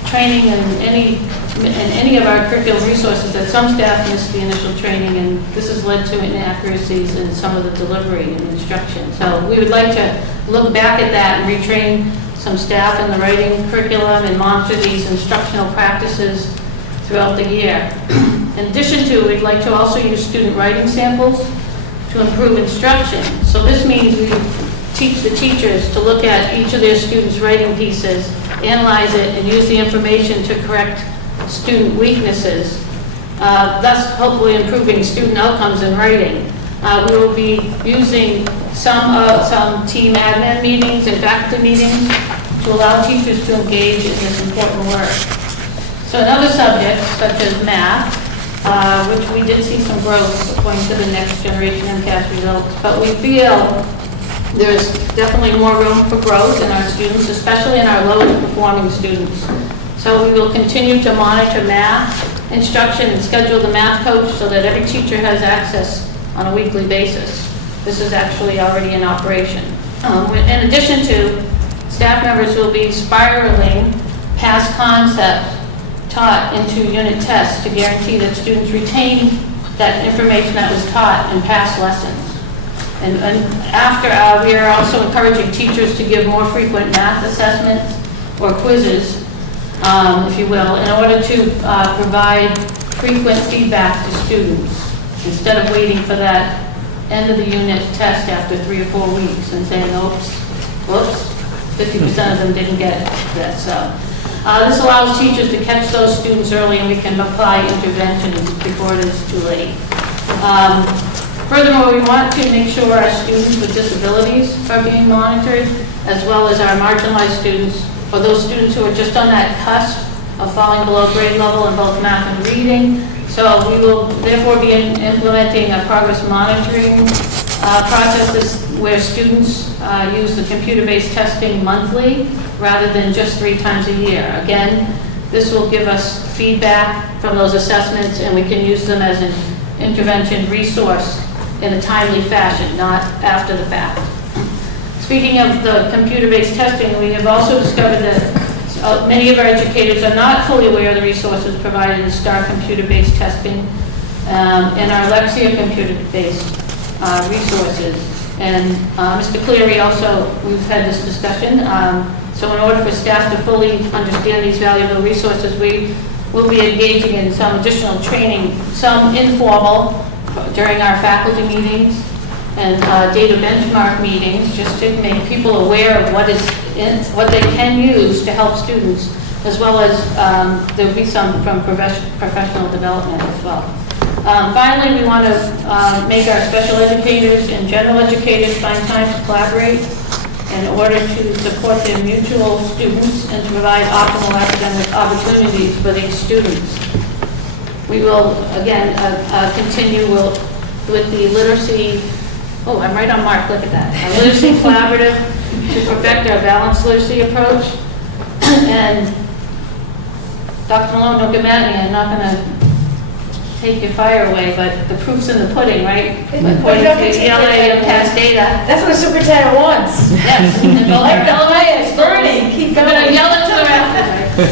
training in any of our curriculum resources, that some staff missed the initial training, and this has led to inaccuracies in some of the delivery and instruction. So we would like to look back at that and retrain some staff in the writing curriculum and monitor these instructional practices throughout the year. In addition to, we'd like to also use student writing samples to improve instruction. So this means we teach the teachers to look at each of their students' writing pieces, analyze it, and use the information to correct student weaknesses, thus hopefully improving student outcomes in writing. We will be using some team admin meetings and faculty meetings to allow teachers to engage in this important work. So in other subjects, such as math, which we did see some growth according to the Next Generation MCAS results, but we feel there's definitely more room for growth in our students, especially in our lowest performing students. So we will continue to monitor math instruction and schedule the math coach so that every teacher has access on a weekly basis. This is actually already in operation. In addition to, staff members will be spiraling past concepts taught into unit tests to guarantee that students retain that information that was taught in past lessons. And after, we are also encouraging teachers to give more frequent math assessments or quizzes, if you will, in order to provide frequent feedback to students instead of waiting for that end of the unit test after 3 or 4 weeks and saying, oops, whoops, 50% of them didn't get that. So this allows teachers to catch those students early, and we can apply interventions before it is too late. Furthermore, we want to make sure our students with disabilities are being monitored, as well as our marginalized students, or those students who are just on that cusp of falling below grade level in both math and reading. So we will therefore be implementing a progress monitoring process where students use the computer-based testing monthly rather than just 3 times a year. Again, this will give us feedback from those assessments, and we can use them as an intervention resource in a timely fashion, not after the fact. Speaking of the computer-based testing, we have also discovered that many of our educators are not fully aware of the resources provided in STAR computer-based testing and our Lexia computer-based resources. And Mr. Cleary also, we've had this discussion. So in order for staff to fully understand these valuable resources, we will be engaging in some additional training, some informal during our faculty meetings and data benchmark meetings, just to make people aware of what they can use to help students, as well as there'll be some from professional development as well. Finally, we want to make our special educators and general educators find time to collaborate in order to support their mutual students and to provide optimal academic opportunities for these students. We will, again, continue with the literacy, oh, I'm right on mark, look at that. A literacy collaborative to perfect our balanced literacy approach. And Dr. Malone, don't get mad at me, I'm not going to take your fire away, but the proof's in the pudding, right? According to ELA and past data. That's what a superintendent wants. Yes. It's burning, keep I'm going. going to yell it to the rafters.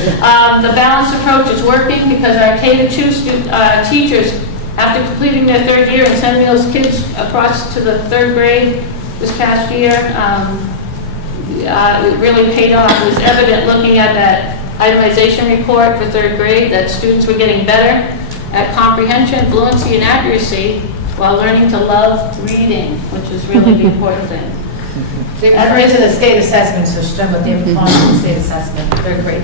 The balanced approach is working because our K-2 teachers, after completing their 3rd year and sending those kids across to the 3rd grade this past year, it really paid off. It was evident looking at that itemization report for 3rd grade that students were getting better at comprehension, fluency, and accuracy while learning to love reading, which is really the important thing. They refer to the state assessment, so she's talking about the performance of the state assessment, 3rd grade.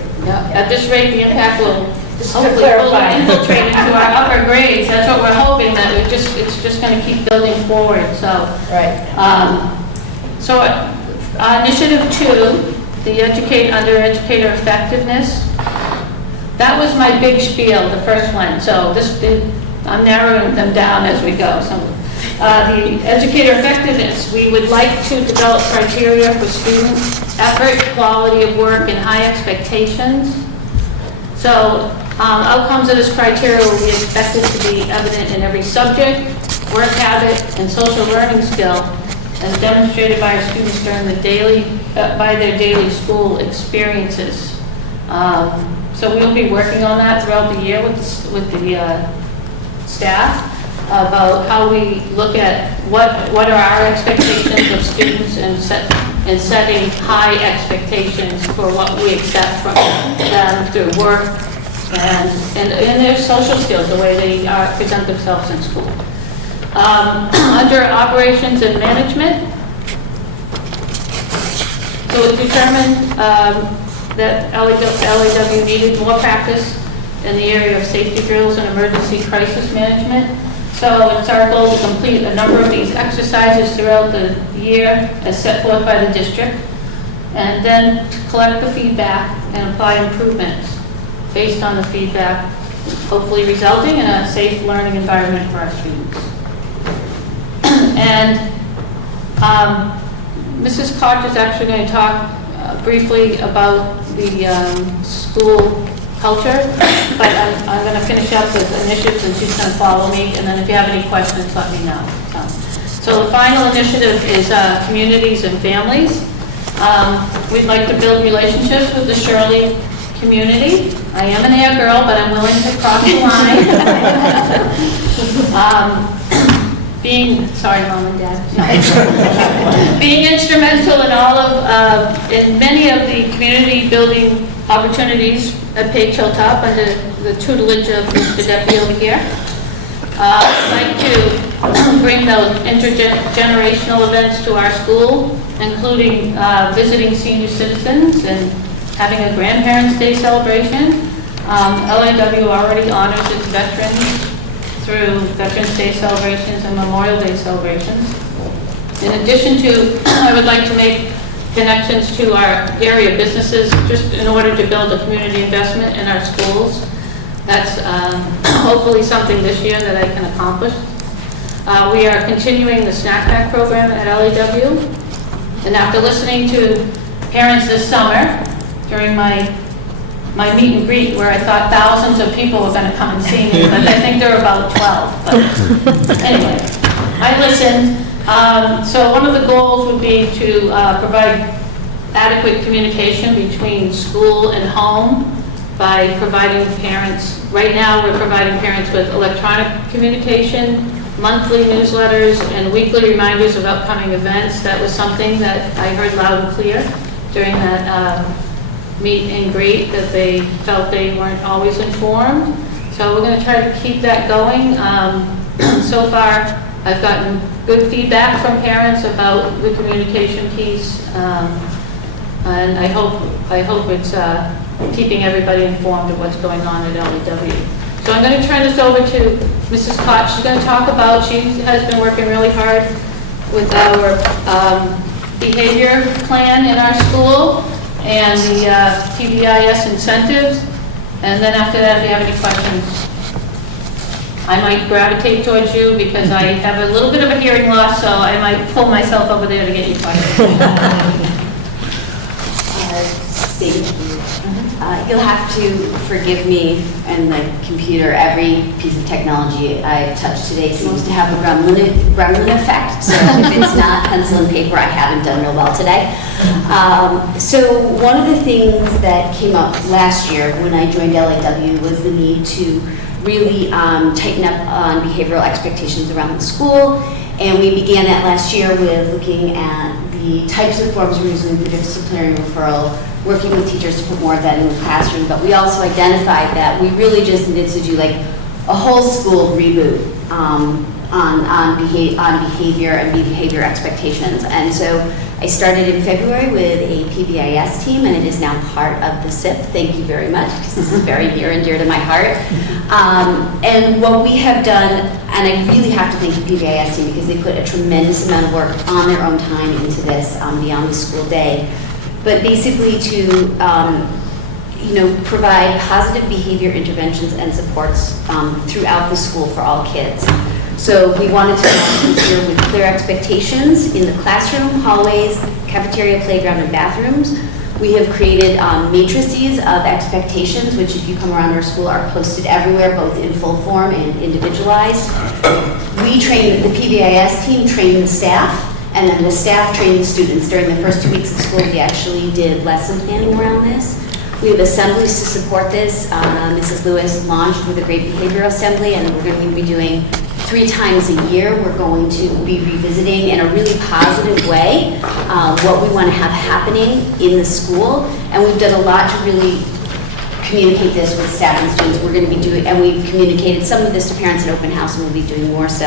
At this rate, the impact will Just to hopefully fully clarify. infiltrate into our upper grades. That's what we're hoping, that it's just going to keep building forward. So, Right. Initiative 2, the under educator effectiveness. That was my big spiel, the first one. So I'm narrowing them down as we go. So, the educator effectiveness, we would like to develop criteria for student effort, quality of work, and high expectations. So outcomes of this criteria will be expected to be evident in every subject, work habit, and social learning skill, as demonstrated by our students during by their daily school experiences. So we'll be working on that throughout the year with the staff about how we look at what are our expectations of students and setting high expectations for what we accept from them through work and their social skills, the way they present themselves in school. Under operations and management, so it determined that LAW needed more practice in the area of safety drills and emergency crisis management. So it's our goal to complete a number of these exercises throughout the year as set forth by the district, and then to collect the feedback and apply improvements based on the feedback, hopefully resulting in a safe learning environment for our students. And Mrs. Koch is actually going to talk briefly about the school culture, but I'm going to finish up with initiatives and she's going to follow me, and then if you have any questions, let me know. So the final initiative is communities and families. We'd like to build relationships with the Shirley community. I am an air girl, but I'm willing to cross the line. Sorry, Mom and Dad. No. Being instrumental in in many of the community building opportunities at Page Hilltop under the tutelage of Mr. Deppie over here. I'd like to bring those intergenerational events to our school, including visiting senior citizens and having a Grandparents' Day celebration. LAW already honors its veterans through Veterans Day celebrations and Memorial Day celebrations. In addition to, I would like to make connections to our area businesses, just in order to build a community investment in our schools. That's hopefully something this year that I can accomplish. We are continuing the snack pack program at LAW. And after listening to parents this summer during my meet and greet, where I thought thousands of people were going to come and see me, but I think there were about 12. But anyway, I listened. So one of the goals would be to provide adequate communication between school and home by providing parents, right now we're providing parents with electronic communication, monthly newsletters, and weekly reminders of upcoming events. That was something that I heard loud and clear during that meet and greet, that they felt they weren't always informed. So we're going to try to keep that going. So far, I've gotten good feedback from parents about the communication piece, and I hope it's keeping everybody informed of what's going on at LEW. So I'm going to turn this over to Mrs. Koch. She's going to talk about, she has been working really hard with our behavior plan in our school and the PBIS incentives. And then after that, if you have any questions, I might gravitate towards you because I have a little bit of a hearing loss, so I might pull myself over there to get you questions. You'll have to forgive me and the computer. Every piece of technology I've touched today seems to have a gremlin effect. So if it's not pencil and paper, I haven't done real well today. So one of the things that came up last year when I joined LAW was the need to really tighten up on behavioral expectations around the school. And we began that last year with looking at the types of forms we're using for disciplinary referral, working with teachers to put more of that in the classroom. But we also identified that we really just needed to do like a whole school reboot on behavior and behavior expectations. And so I started in February with a PBIS team, and it is now part of the SIP. Thank you very much, because this is very near and dear to my heart. And what we have done, and I really have to thank the PBIS team because they put a tremendous amount of work on their own time into this beyond the school day, but basically to provide positive behavior interventions and supports throughout the school for all kids. So we wanted to launch this year with clear expectations in the classroom, hallways, cafeteria, playground, and bathrooms. We have created matrices of expectations, which if you come around our school are posted everywhere, both in full form and individualized. We train, the PBIS team trained the staff, and then the staff trained the students. During the first 2 weeks of school, we actually did lesson planning around this. We have assemblies to support this. Mrs. Lewis launched with a great behavioral assembly, and we're going to be doing 3 times a year. We're going to be revisiting in a really positive way what we want to have happening in the school. And we've done a lot to really communicate this with staff and students. We're going to be doing, and we've communicated some of this to parents at open house, and we'll be doing more so.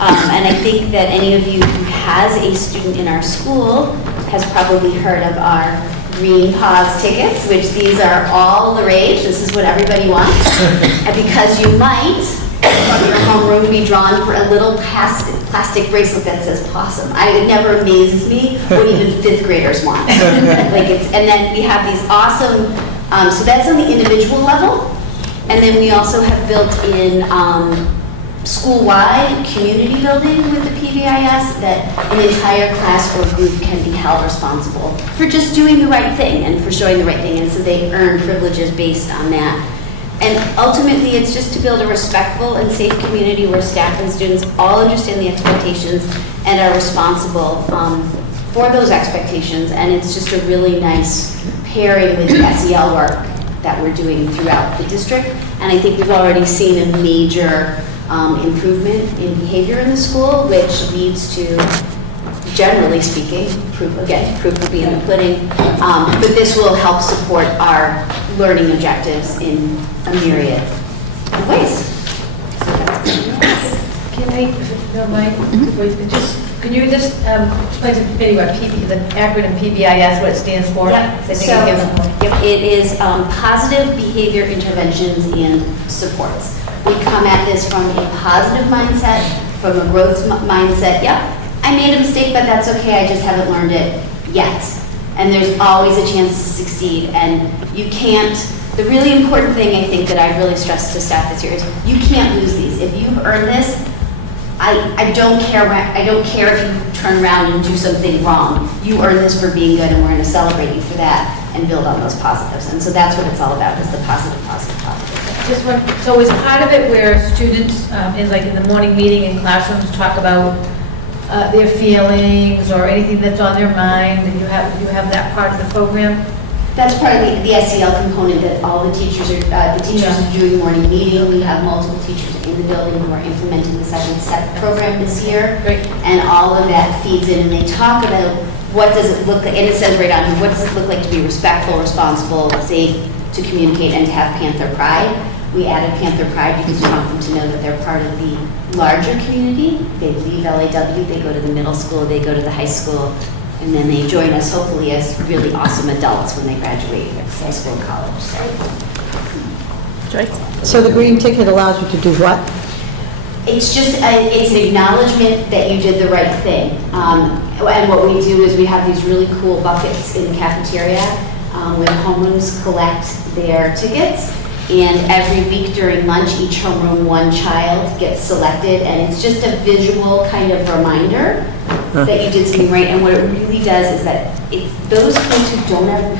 And I think that any of you who has a student in our school has probably heard of our Green Pause tickets, which these are all the rage. This is what everybody wants. And because you might, from your homeroom, be drawn for a little plastic bracelet that says possum. It never amazes me what even 5th graders want. And then we have these awesome, so that's on the individual level. And then we also have built in school-wide community building with the PBIS, that an entire class or group can be held responsible for just doing the right thing and for showing the right thing, and so they earn privileges based on that. And ultimately, it's just to build a respectful and safe community where staff and students all understand the expectations and are responsible for those expectations, and it's just a really nice pairing with the SEL work that we're doing throughout the district. And I think we've already seen a major improvement in behavior in the school, which leads to, generally speaking, proof will be in the pudding, but this will help support our learning objectives in a myriad of ways. So that's Hey, if you don't mind, can you just explain to me what the acronym PBIS, what it stands for? Yeah. I think So, it gives them- it is positive behavior interventions and supports. We come at this from a positive mindset, from a growth mindset. Yep, I made a mistake, but that's okay, I just haven't learned it yet. And there's always a chance to succeed, and you can't, the really important thing I think that I've really stressed to staff this year is you can't lose these. If you've earned this, I don't care if you turn around and do something wrong. You earned this for being good, and we're going to celebrate you for that and build on those positives. And so that's what it's all about, is the positive, positive, positive. Just one, so is part of it where students, in the morning meeting in classrooms, talk about their feelings or anything that's on their mind, and you have that part of the program? That's part of the SEL component that all the teachers are doing morning meeting. We have multiple teachers in the building who are implementing the 7-step program this year. Great. And all of that feeds in, and they talk about what does it look like, and it says right on here, what does it look like to be respectful, responsible, safe, to communicate, and to have Panther Pride. We added Panther Pride because we want them to know that they're part of the larger community. They leave LAW, they go to the middle school, they go to the high school, and then they join us hopefully as really awesome adults when they graduate high school and college. So the green ticket allows you to do what? It's just, it's an acknowledgement that you did the right thing. And what we do is we have these really cool buckets in the cafeteria when homerooms collect their tickets. And every week during lunch, each homeroom, one child gets selected. And it's just a visual kind of reminder that you did something right. And what it really does is that it's those kids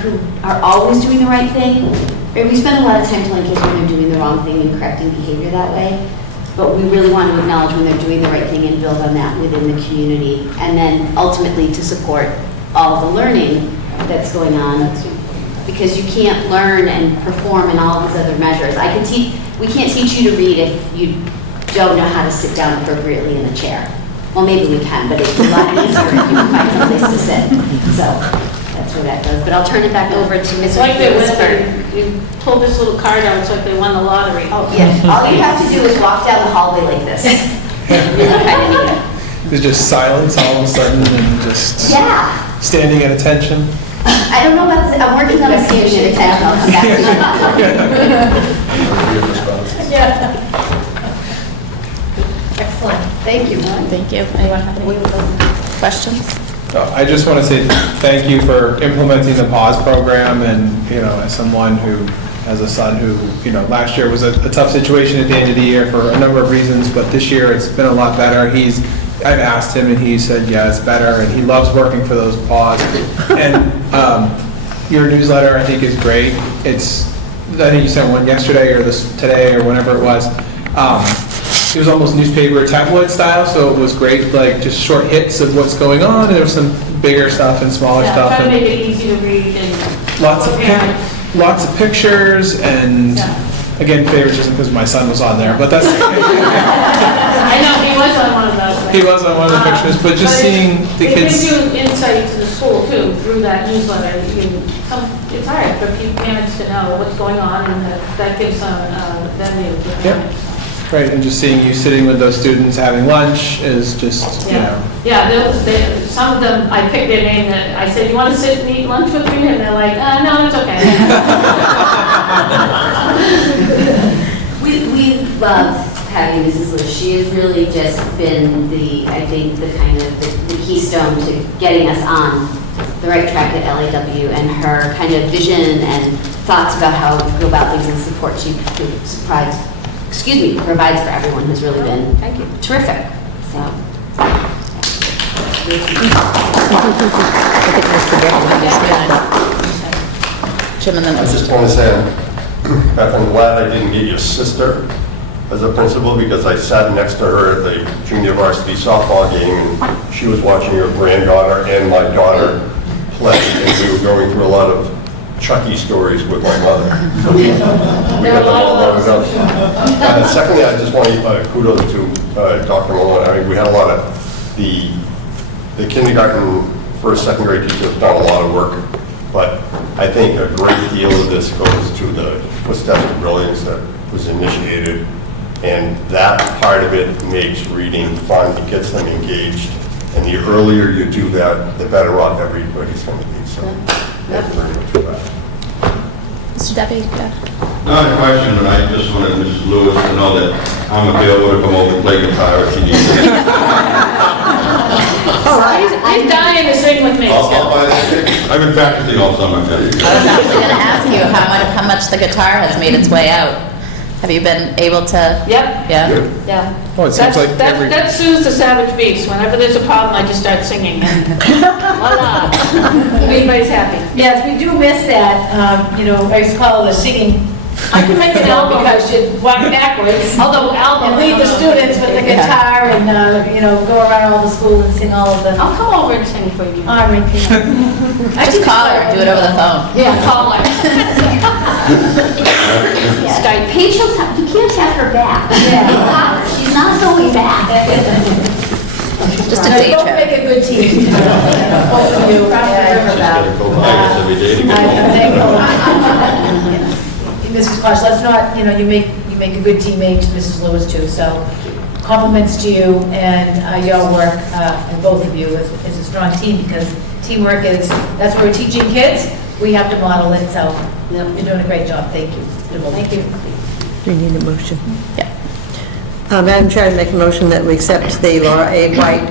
who are always doing the right thing. Right? We spend a lot of time telling kids when they're doing the wrong thing and correcting behavior that way. But we really want to acknowledge when they're doing the right thing and build on that within the community. And then ultimately to support all the learning that's going on. Because you can't learn and perform in all these other measures. We can't teach you to read if you don't know how to sit down appropriately in a chair. Well, maybe we can, but it's a lot easier if you can find some place to sit. So that's where that goes. But I'll turn it back over to Mrs. It's like they Whistler. you pulled this little card out, it's like they won the lottery. Oh, yeah. All you have to do is walk down the hallway like this. Really kind of neat. There's just silence all of a sudden and just Yeah. standing at attention. I don't know about this. I'm working on a standing at attention. I'll come back to you. Yeah. Excellent. Thank you. Thank you. Anyone have any questions? I just want to say thank you for implementing the PAWS program, and, as someone who has a son who, last year was a tough situation at the end of the year for a number of reasons, but this year it's been a lot better. I've asked him and he said, yeah, it's better, and he loves working for those PAWS. And your newsletter, I think, is great. I think you sent one yesterday or today or whenever it was. It was almost newspaper tabloid style, so it was great, like just short hits of what's going on, and there was some bigger stuff and smaller Yeah, stuff. try to And make it easy to read and. lots of pictures, and again, favoritism because my son was on there, but that's. I know, he was on one of those. He was on one of the pictures, but just seeing the kids. It gives you insight to the school too, through that newsletter. It's hard for parents to know what's going on, and that gives them venue. Yep. Right, and just seeing you sitting with those students having lunch is just, Yeah, some of them, I picked their name, that I said, you want to sit and eat lunch with me? And they're like, no, it's okay. We love having Mrs. Liz. She has really just been the keystone to getting us on the right track at LAW, and her kind of vision and thoughts about how to go about things and support she provides for everyone has really been terrific. So. Jim and then I just want to say, Beth, I'm glad I didn't get your sister as a principal, because I sat next to her at the junior varsity softball game, and she was watching your granddaughter and my daughter play, and we were going through a lot of Chucky stories with my mother. So we got them all loaded up. Secondly, I just want to give kudos to Dr. Malone. I mean, we had a lot of the kindergarten, first, second grade teachers have done a lot of work, but I think a great deal of this goes to the footsteps of brilliance that was initiated And that part of it makes reading fun, it gets them engaged. And the earlier you do that, the better off everybody's going to be. So thank you very much for that. Mr. Deputy, go. Not a question, but I just wanted Mrs. Lewis to know that I'm available to come over and play guitar if she needs it. He's dying to sing with me, I'll so. buy that ticket. I've been practicing all summer. I was actually going to ask you how much the guitar has made its way out. Have you been able to? Yep. Yeah? Yeah. Oh, it seems like every... That soothes the savage beast. Whenever there's a problem, I just start singing. And voila. Everybody's happy. Yes, we do miss that, I used to call it a singing. I can make an album. Because you'd walk backwards. Although album. And lead the students with the guitar and, go around all the school and sing all of the. I'll come over and sing for you. All right. Just call her, do it over the phone. Yeah, call her. Skype. Paige, you can't have her back. Yeah. She's not going back. Just a day Don't trip. make a good team. Both of you. Every day to get home. Mrs. Kosh, let's not, you make a good teammate to Mrs. Lewis too, so compliments to you and your work, and both of you as a strong team, because teamwork that's what we're teaching kids, we have to model it, so you're doing a great job, thank you. Thank you. We need a motion. Yeah. Madam Chair, I make a motion that we accept the Laura A. White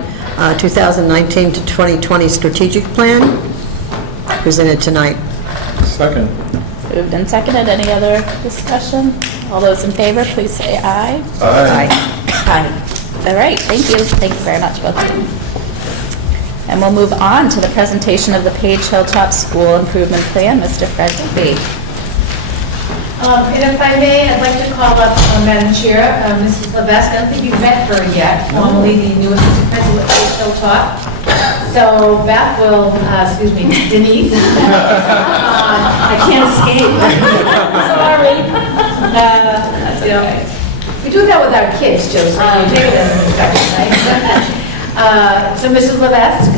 2019 to 2020 strategic plan presented tonight. Second. Moved and seconded. Any other discussion? All those in favor, please say aye. Aye. Aye. All right, thank you. Thank you very much, both of you. And we'll move on to the presentation of the Page Hilltop School Improvement Plan. Mr. Fred Digby. And if I may, I'd like to call up Madam Chair, Mrs. Levesque. I don't think you've met her yet, formally the new assistant principal at Page Hilltop. So Beth will, Denise. I can't escape. Sorry. We do that with our kids too, so we take it as an introduction, right? So Mrs. Levesque,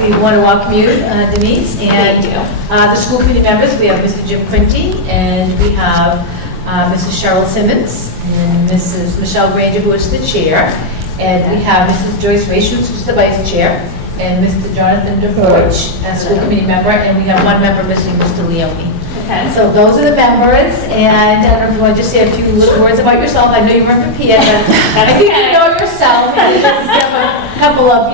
we want to welcome you, Denise, and the school committee members. We have Mr. Jim Quinty, and we have Mrs. Cheryl Simmons, and Mrs. Michelle Granger, who is the chair, and we have Mrs. Joyce Rayshoots, who's the vice chair, and Mr. Jonathan DeForge, a school committee member, and we have one member missing, Mr. Leone. Okay. So those are the members, and I don't know if you want to just say a few little words about yourself. I know you weren't prepared, but I think you know yourself. And just give a couple of,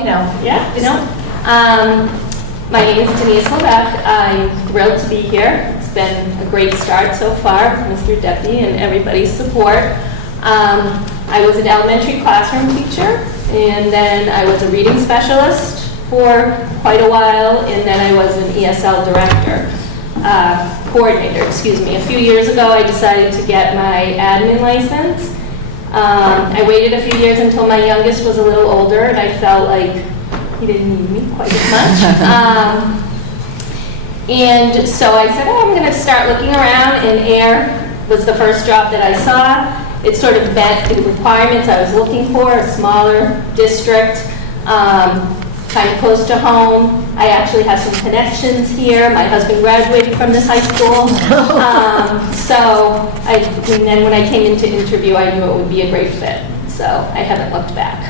My name is Denise Levesque. I'm thrilled to be here. It's been a great start so far, Mr. Deputy and everybody's support. I was an elementary classroom teacher, and then I was a reading specialist for quite a while, and then I was an ESL coordinator. A few years ago, I decided to get my admin license. I waited a few years until my youngest was a little older, and I felt like he didn't need me quite as much. And so I said, I'm going to start looking around, and AIR was the first job that I saw. It sort of met the requirements I was looking for, a smaller district, kind of close to home. I actually have some connections here. My husband graduated from this high school. And then when I came into interview, I knew it would be a great fit. So I haven't looked back.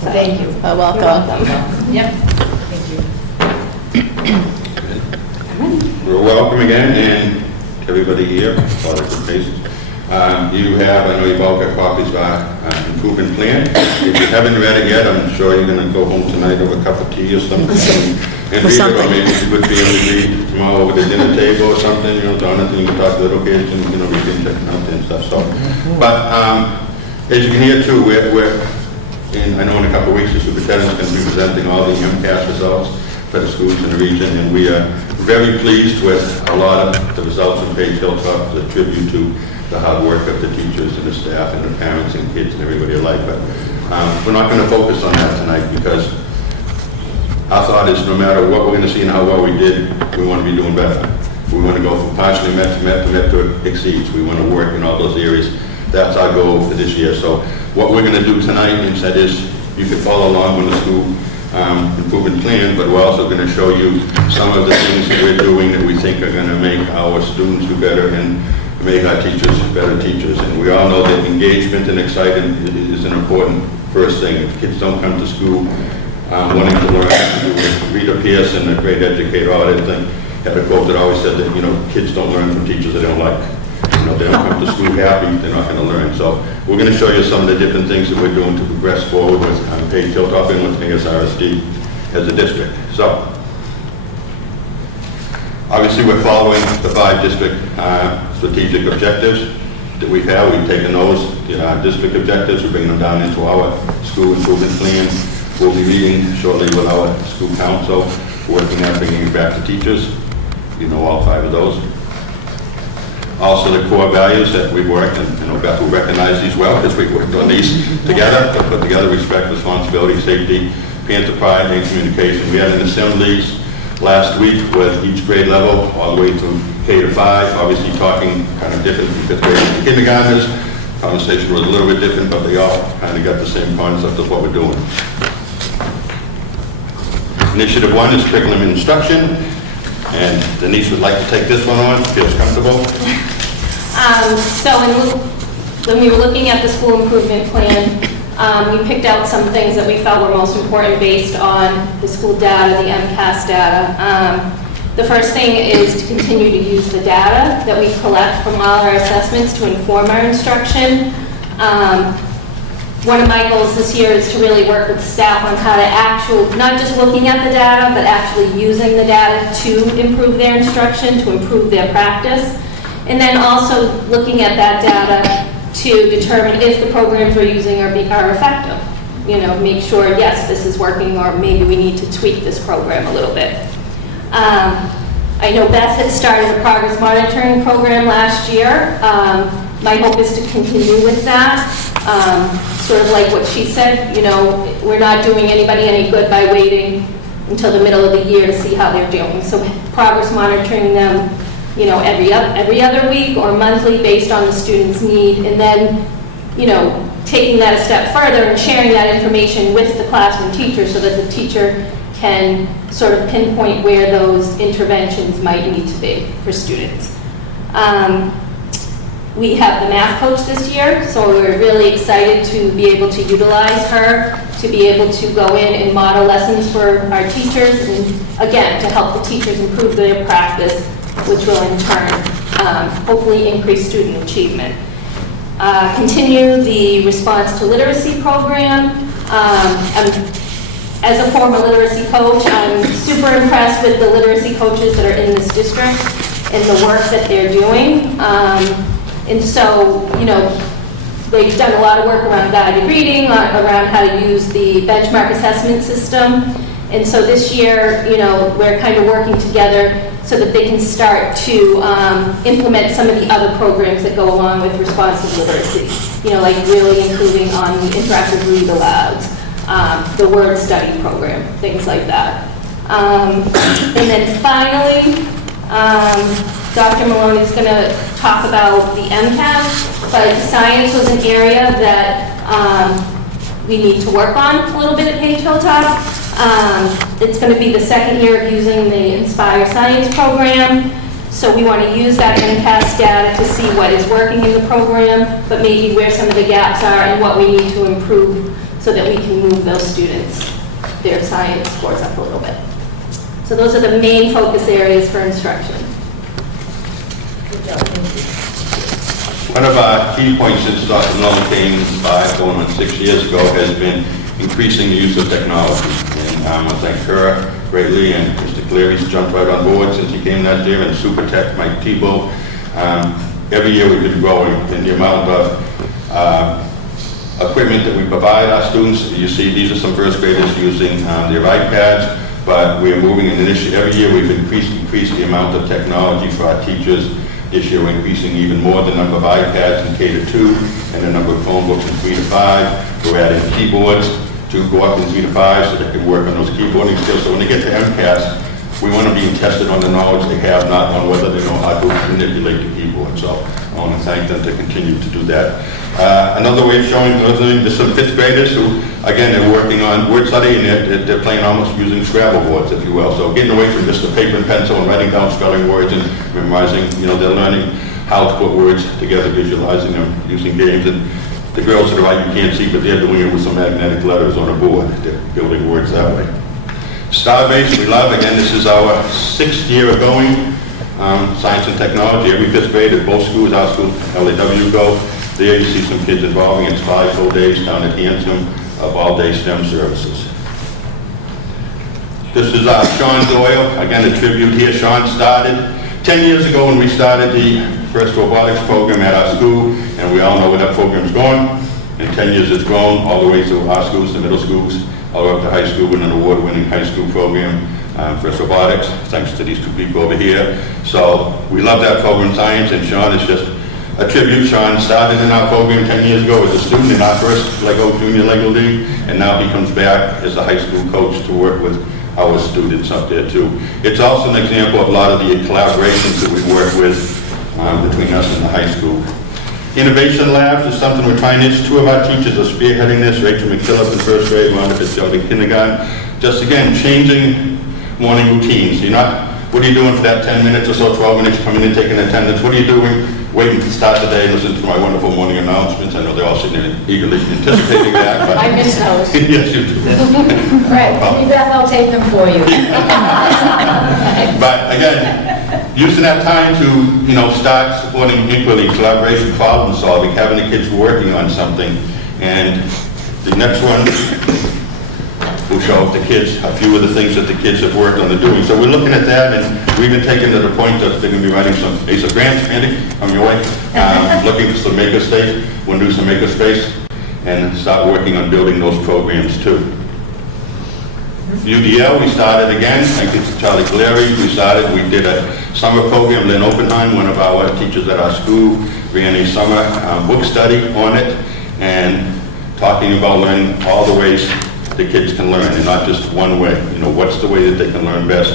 So, thank you. Welcome. You're welcome. Yep. Thank you. We're welcome again, and everybody here, a lot of good faces. You have, I know you've all got copies of our improvement plan. If you haven't read it yet, I'm sure you're going to go home tonight over a cup of tea or something and read it, or maybe you would be able to read tomorrow over the dinner table or something, Jonathan, you can talk to little kids and, we can check them out and stuff, so. But, as you can hear too, I know in a couple of weeks, the superintendent's going to be presenting all the MCAS results for the schools in the region, and we are very pleased with a lot of the results of Page Hilltop, as a tribute to the hard work of the teachers and the staff and the parents and kids and everybody alike. But we're not going to focus on that tonight, because our thought is no matter what we're going to see and how well we did, we want to be doing better. We want to go from partially met to exceeds. We want to work in all those areas. That's our goal for this year. So what we're going to do tonight instead is you can follow along with the school improvement plan, but we're also going to show you some of the things that we're doing that we think are going to make our students do better and make our teachers better teachers. And we all know that engagement and excitement is an important first thing. If kids don't come to school wanting to learn, Rita Pearson, a great educator, had a quote that always said that, kids don't learn from teachers they don't like. If they don't come to school happy, they're not going to learn. So we're going to show you some of the different things that we're doing to progress forward with Page Hilltop and with ASRSD as a district. So obviously we're following the 5 district strategic objectives that we've had. We've taken those district objectives, we're bringing them down into our school improvement plan. We'll be meeting shortly with our school council, working on bringing it back to teachers. All 5 of those. Also the core values that we've worked, and Beth will recognize these well because we've worked on these together. They put together respect, responsibility, safety, Panther pride, and communication. We had an assemblies last week with each grade level, all the way to K to 5, obviously talking kind of different from 5th grade and kindergartners. Conversation was a little bit different, but they all kind of got the same concept of what we're doing. Initiative 1 is curriculum instruction, and Denise would like to take this one on, feels comfortable. So when we were looking at the school improvement plan, we picked out some things that we felt were most important based on the school data, the MCAS data. The first thing is to continue to use the data that we collect from all our assessments to inform our instruction. One of my goals this year is to really work with staff on how to not just looking at the data, but actually using the data to improve their instruction, to improve their practice. And then also looking at that data to determine if the programs we're using are effective. Make sure, yes, this is working, or maybe we need to tweak this program a little bit. I know Beth had started a progress monitoring program last year. My hope is to continue with that. Sort of like what she said, we're not doing anybody any good by waiting until the middle of the year to see how they're doing. So progress monitoring them, every other week or monthly based on the student's need, and then, taking that a step further and sharing that information with the classroom teacher so that the teacher can sort of pinpoint where those interventions might need to be for students. We have the math coach this year, so we're really excited to be able to utilize her, to be able to go in and model lessons for our teachers, and again, to help the teachers improve their practice, which will in turn hopefully increase student achievement. Continue the response to literacy program. As a former literacy coach, I'm super impressed with the literacy coaches that are in this district and the work that they're doing. And so, they've done a lot of work around guided reading, around how to use the benchmark assessment system. And so this year, we're kind of working together so that they can start to implement some of the other programs that go along with responsive literacy. Like really improving on the interactive read alouds, the word study program, things like that. And then finally, Dr. Maloney is going to talk about the MCAS, but science was an area that we need to work on a little bit at Page Hilltop. It's going to be the second year of using the Inspire Science program, so we want to use that MCAS data to see what is working in the program, but maybe where some of the gaps are and what we need to improve so that we can move those students, their science scores up a little bit. So those are the main focus areas for instruction. One of our key points since Dr. Nolan came going on 6 years ago has been increasing the use of technology. And I thank her greatly, and Mr. Cleary's jumped right on board since he came that year, and Super Tech, Mike Tebow. Every year we've been growing in the amount of equipment that we provide our students. You see, these are some first graders using their iPads, but we are moving in this year. Every year we've increased the amount of technology for our teachers. This year we're increasing even more the number of iPads in K to 2 and the number of Chromebooks in 3 to 5. We're adding keyboards to go up in 3 to 5 so they can work on those keyboarding skills. So when they get to MCAS, we want to be tested on the knowledge they have, not on whether they know how to manipulate the keyboard. So I want to thank them to continue to do that. Another way of showing there's some 5th graders who, again, they're working on word study, and they're playing almost using Scrabble boards, if you will. So getting away from just the paper and pencil and writing down spelling words and memorizing, they're learning how to put words together, visualizing them, using games. And the girls to the right you can't see, but they're doing it with some magnetic letters on a board. They're building words that way. Starbase, we love. Again, this is our 6th year of going. Science and technology, every 5th grade at both schools, our school, LAW go. There you see some kids involving. It's 5 full days down at Hanscom of all-day STEM services. This is Sean Doyle. Again, a tribute here. Sean started 10 years ago when we started the first robotics program at our school, and we all know where that program's going. In 10 years it's grown all the way to our schools, the middle schools, all the way up to high school with an award-winning high school program. First robotics, thanks to these 2 people over here. So we love that program, science, and Sean is just a tribute. Sean started in our program 10 years ago as a student in our first Lego Junior Lego League, and now he comes back as a high school coach to work with our students up there too. It's also an example of a lot of the collaborations that we work with between us and the high school. Innovation labs is something we're trying this. 2 of our teachers are spearheading this, Rachel McKillop in 1st grade, Rhonda Fitzgerald in kindergarten. Just again, changing morning routines. You're not, what are you doing for that 10 minutes or so, 12 minutes, coming in, taking attendance? What are you doing? Waiting to start the day and listen to my wonderful morning announcements. I know they're all sitting there eagerly anticipating that. But I miss those. yes, you do. Right, maybe Beth, I'll take them for you. But again, using that time to, start supporting equally collaboration, problem solving, having the kids working on something. And the next one will show the kids a few of the things that the kids have worked on doing. So we're looking at that, and we've been taken to the point that they're going to be writing some ASRSD grants, Andy, on your way, looking for some makerspace. We'll do some makerspace and start working on building those programs too. UDL, we started again. Thank you to Charlie Clary. We did a summer program. Lynn Oppenheim, one of our teachers at our school, ran a summer book study on it, and talking about learning all the ways the kids can learn, and not just one way. What's the way that they can learn best?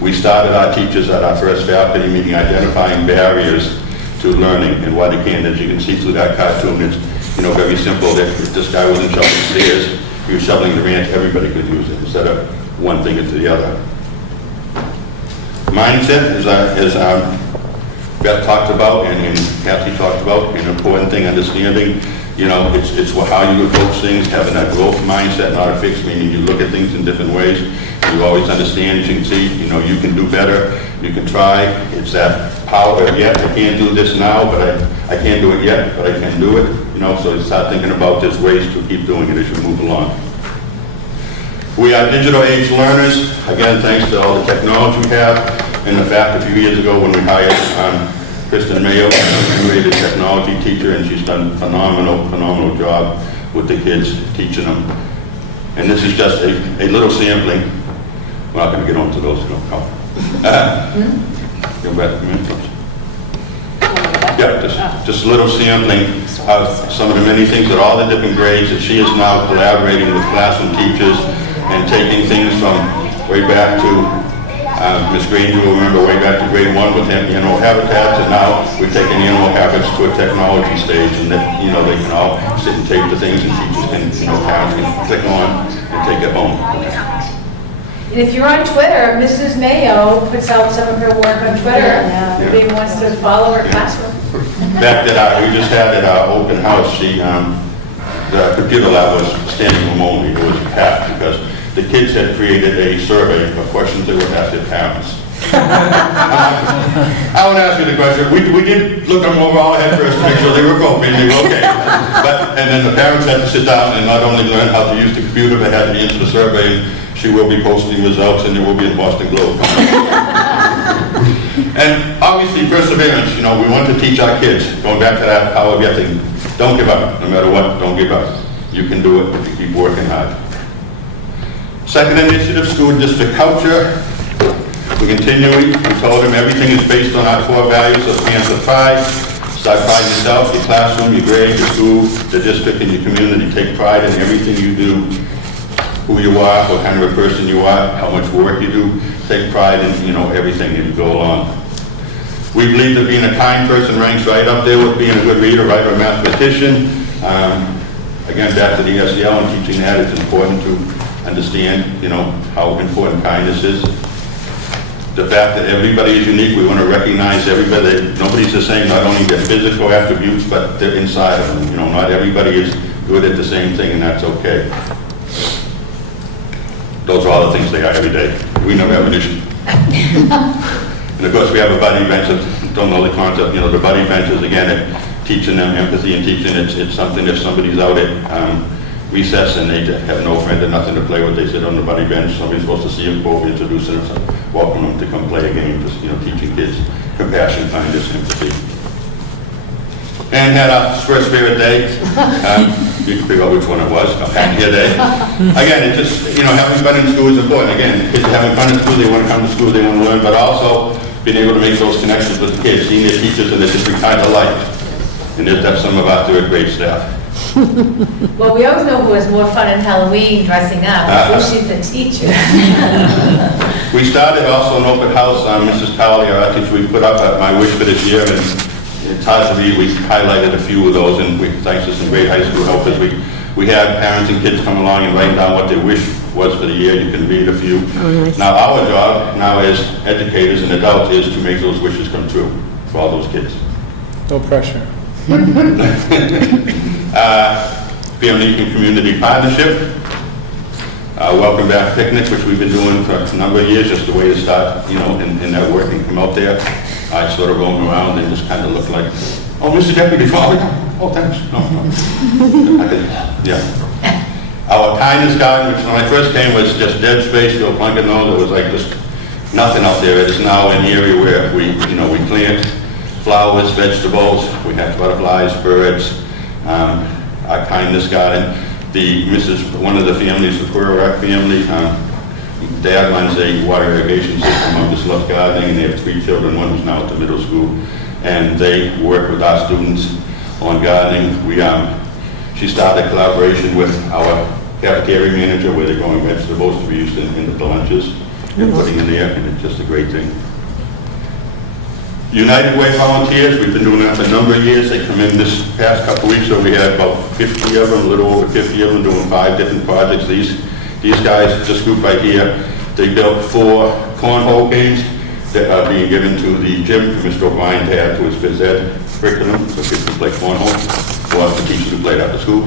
We started our teachers at our first faculty meeting identifying barriers to learning and why they can't. As you can see through that cartoon, it's very simple. That if this guy wasn't shoveling stairs, he was shoveling the ranch, everybody could use it instead of one thing into the other. Mindset, as Beth talked about and Kathy talked about, an important thing, understanding. It's how you approach things, having that growth mindset, not a fixed, meaning you look at things in different ways. You always understand, you can see, you can do better, you can try. It's that power of, I can't do this now, but I can't do it yet, but I can do it. So you start thinking about just ways to keep doing it as you move along. We are digital age learners. Again, thanks to all the technology we have, and the fact a few years ago when we hired Kristen Mayo, a rated technology teacher, and she's done a phenomenal job with the kids, teaching them. And this is just a little sampling. We're not going to get onto those. Go back a minute. Yeah, just a little sampling of some of the many things at all the different grades that she is now collaborating with classroom teachers and taking things from way back to Ms. Granger will remember way back to grade 1 with animal habitats, and now we're taking animal habits to a technology stage, and that they can all sit and tape the things, and teachers can, parents can click on and take it home. And if you're on Twitter, Mrs. Mayo puts out some of her work on Twitter. Maybe wants to follow her classroom. Back that we just had at our open house, the computer lab was standing room only. It was packed because the kids had created a survey of questions they would ask their parents. I want to ask you the question. We did look them over all head first to make sure they were appropriate, they were okay. And then the parents had to sit down and not only learn how to use the computer, but had to answer the survey. She will be posting results, and there will be a Boston Globe. And obviously perseverance. We want to teach our kids, going back to that power of thing. Don't give up. No matter what, don't give up. You can do it if you keep working hard. Second initiative, school district culture. We continue. We told them everything is based on our core values of Panther pride. Start pride in yourself, your classroom, your grade, your school, the district, and your community. Take pride in everything you do, who you are, what kind of a person you are, how much work you do. Take pride in everything as you go along. We believe that being a kind person ranks right up there with being a good reader, writer, or mathematician. Again, back to the SEL and teaching that, it's important to understand, how important kindness is. the fact that everybody is unique. We want to recognize everybody. Nobody's the same, not only their physical attributes, but their inside of them. You know, not everybody is good at the same thing, and that's okay. Those are all the things they are every day. We never have an issue. And of course, we have a buddy bench that don't know the concept. You know, the buddy bench is, again, teaching them empathy and teaching. It's something if somebody's out at recess and they have no friend and nothing to play with, they sit on the buddy bench. Somebody's supposed to see them, go over, introduce them, welcome them to come play a game, just, you know, teaching kids compassion, kindness, empathy. And had our First Spirit Day. You can figure out which one it was, a Happy Day. Again, it just, you know, having fun in school is important. Again, kids are having fun in school, they want to come to school, they want to learn, but also being able to make those connections with the kids, seeing their teachers and their different kinds of life. And that's some of our third grade staff. Well, we always know who has more fun in Halloween dressing up, especially the teachers. We started also an open house on Mrs. Powley, our teacher. We put up my wish for this year, and it's hard to read. We highlighted a few of those, and thanks to some great high school helpers, we had parents and kids come along and write down what their wish was for the year. You can read a few. Oh, nice. Now, our job now as educators and adults is to make those wishes come true for all those kids. No pressure. Family and Community Partnership. Welcome Back Picnic, which we've been doing for a number of years, just a way to start, you know, in that work and come out there. I sort of roam around and just kind of look like, oh, Mr. Deputy, follow me. Oh, thanks. No. Yeah. Our kindness garden, which when I first came was just dead space, no Plunkett knows, it was like just nothing out there. It is now an area where we plant flowers, vegetables, we have butterflies, birds. Our kindness garden. One of the families, the Purak family, Dad runs a water irrigation system on this love gardening, and they have 3 children, one who's now at the middle school, and they work with our students on gardening. She started a collaboration with our cafeteria manager where they're growing vegetables to be used in the lunches and putting in there, and it's just a great thing. United Way volunteers, we've been doing that for a number of years. They come in this past couple weeks, so we had about 50 of them, a little over 50 of them, doing 5 different projects. These guys, this group right here, they built 4 cornhole games that are being given to the gym for Mr. O'Brien to add to his phys ed curriculum, so kids can play cornhole, or the teachers who played after school.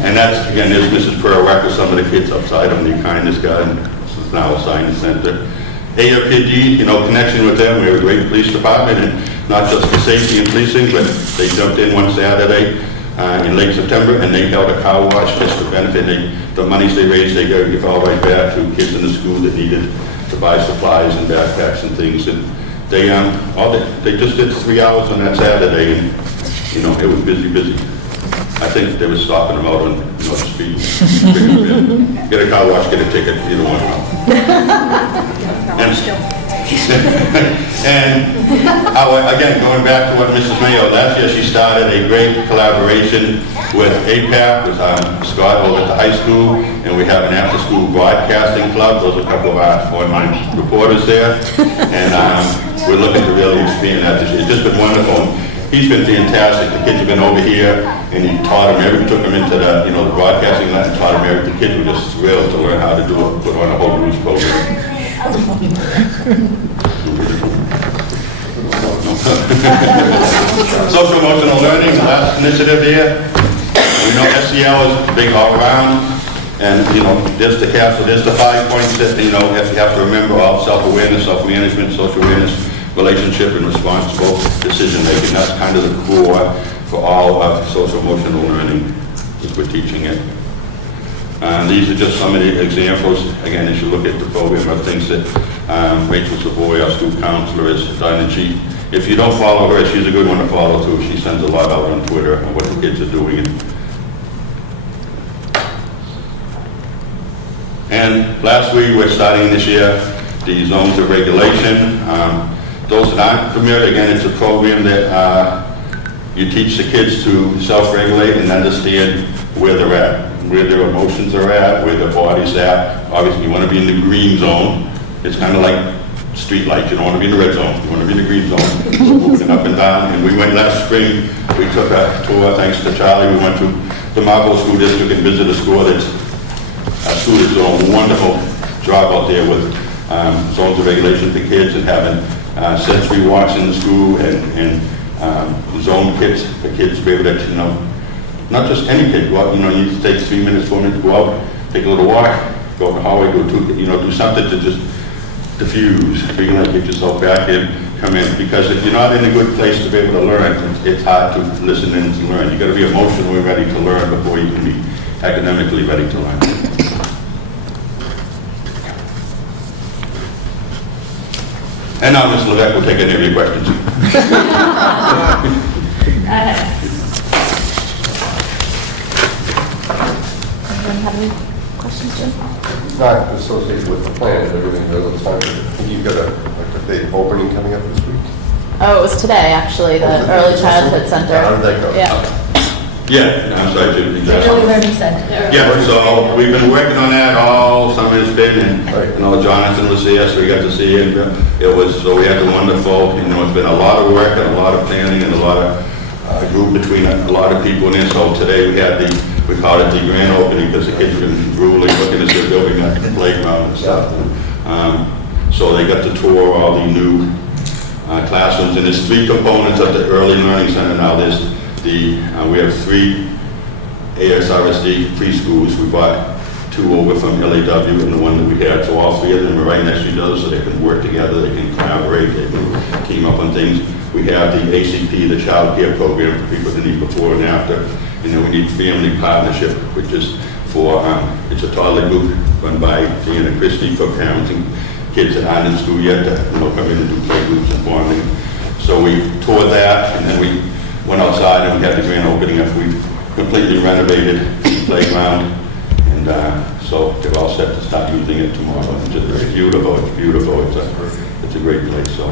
And that's, again, there's Mrs. Purak with some of the kids outside on the kindness garden. This is now a science center. ARPD, connection with them. We have a great police department, and not just for safety and policing, but they jumped in one Saturday in late September, and they held a car wash just to benefit. The monies they raised, they give all right back to kids in the school that needed to buy supplies and backpacks and things. And they just did 3 hours on that Saturday, and it was busy. I think they were stopping them out on speed. Get a car wash, get a ticket, either one. And again, going back to what Mrs. Mayo, last year she started a great collaboration with APAC, with Scott over at the high school, and we have an after-school broadcasting club. Those are a couple of our online reporters there, and we're looking to really expand that. It's just been wonderful. He's been fantastic. The kids have been over here, and he taught them everything. Took them into the broadcasting lab and taught them everything. The kids were just thrilled to learn how to do it, put on a whole news program. Social emotional learning, the last initiative here. We know SEL is big all around, and there's the capsule. There's the 5 points that you have to remember: all self-awareness, self-management, social awareness, relationship, and responsible decision-making. That's kind of the core for all of social emotional learning as we're teaching it. These are just some of the examples. Again, as you look at the program of things that Rachel Savoy, our school counselor, has done, and if you don't follow her, she's a good one to follow too. She sends a lot out on Twitter on what the kids are doing. And lastly, we're starting this year the zones of regulation. Those that aren't familiar, again, it's a program that you teach the kids to self-regulate and understand where they're at, where their emotions are at, where their body's at. Obviously, you want to be in the green zone. It's kind of like street lights. You don't want to be in the red zone. You want to be in the green zone. So moving up and down. And we went last spring, we took a tour, thanks to Charlie. We went to the Marlboro School District and visited a school that's, our students do a wonderful job out there with zones of regulation for kids and having sensory walks in the school and zone kits for kids to be able to, not just any kid, go out, you take 3 minutes, 4 minutes, go out, take a little walk, go on the hallway, do something to just diffuse, get yourself back in, come in, because if you're not in a good place to be able to learn, it's hard to listen and to learn. You got to be emotionally ready to learn before you can be academically ready to learn. And now Ms. Levesque will take any of your questions. Anyone have any questions, Jim? Not associated with the plan and everything, but it looks fine. I think you've got a big opening coming up this week. Oh, it was today, actually, the Early Childhood Center. How did that go? Yeah. Yeah, I'm sorry, Jim. Early Learning Center. Yeah, so we've been working on that all summer. It's been, and Jonathan was there, so we got to see him. So we had a wonderful, it's been a lot of work and a lot of planning and a lot of group between a lot of people in there. So today we called it the grand opening because the kids have been drooling, looking at their building, like the playground and stuff. So they got to tour all the new classrooms, and there's 3 components of the Early Learning Center now. We have 3 ASRSD preschools. We bought 2 over from LAW and the one that we had. So all 3 of them are right next to each other, so they can work together, they can collaborate, they can team up on things. We have the ACP, the child care program for people that need before and after. And then we need family partnership, which is for, it's a toddler group run by Dean and Christie for parents and kids that aren't in school yet to come in and do play groups and bonding. So we toured that, and then we went outside and we had the grand opening up. We completely renovated the playground, and so they're all set to start using it tomorrow. It's beautiful. It's beautiful. It's a great place. So.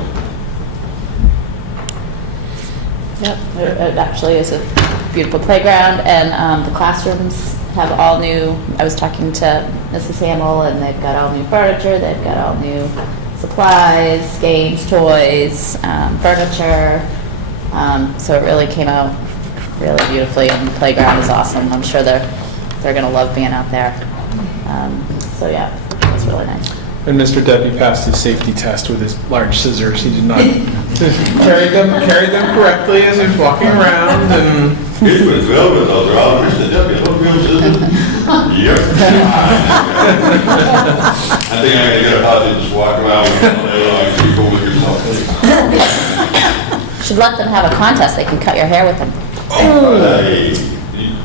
Yep, it actually is a beautiful playground, and the classrooms have all new, I was talking to Mrs. Hamill, and they've got all new furniture, they've got all new supplies, games, toys, furniture, so it really came out really beautifully, and the playground is awesome. I'm sure they're going to love being out there. So yeah, it's really nice. And Mr. Debbie passed his safety test with his large scissors. He did not carry them correctly as he was walking around. And He was thrilled with those. They're all Mr. Debbie. Look, real scissors. Yep. I think I'm going to get a husband to just walk around with and keep over yourself. Should let them have a contest. They can cut your hair with them.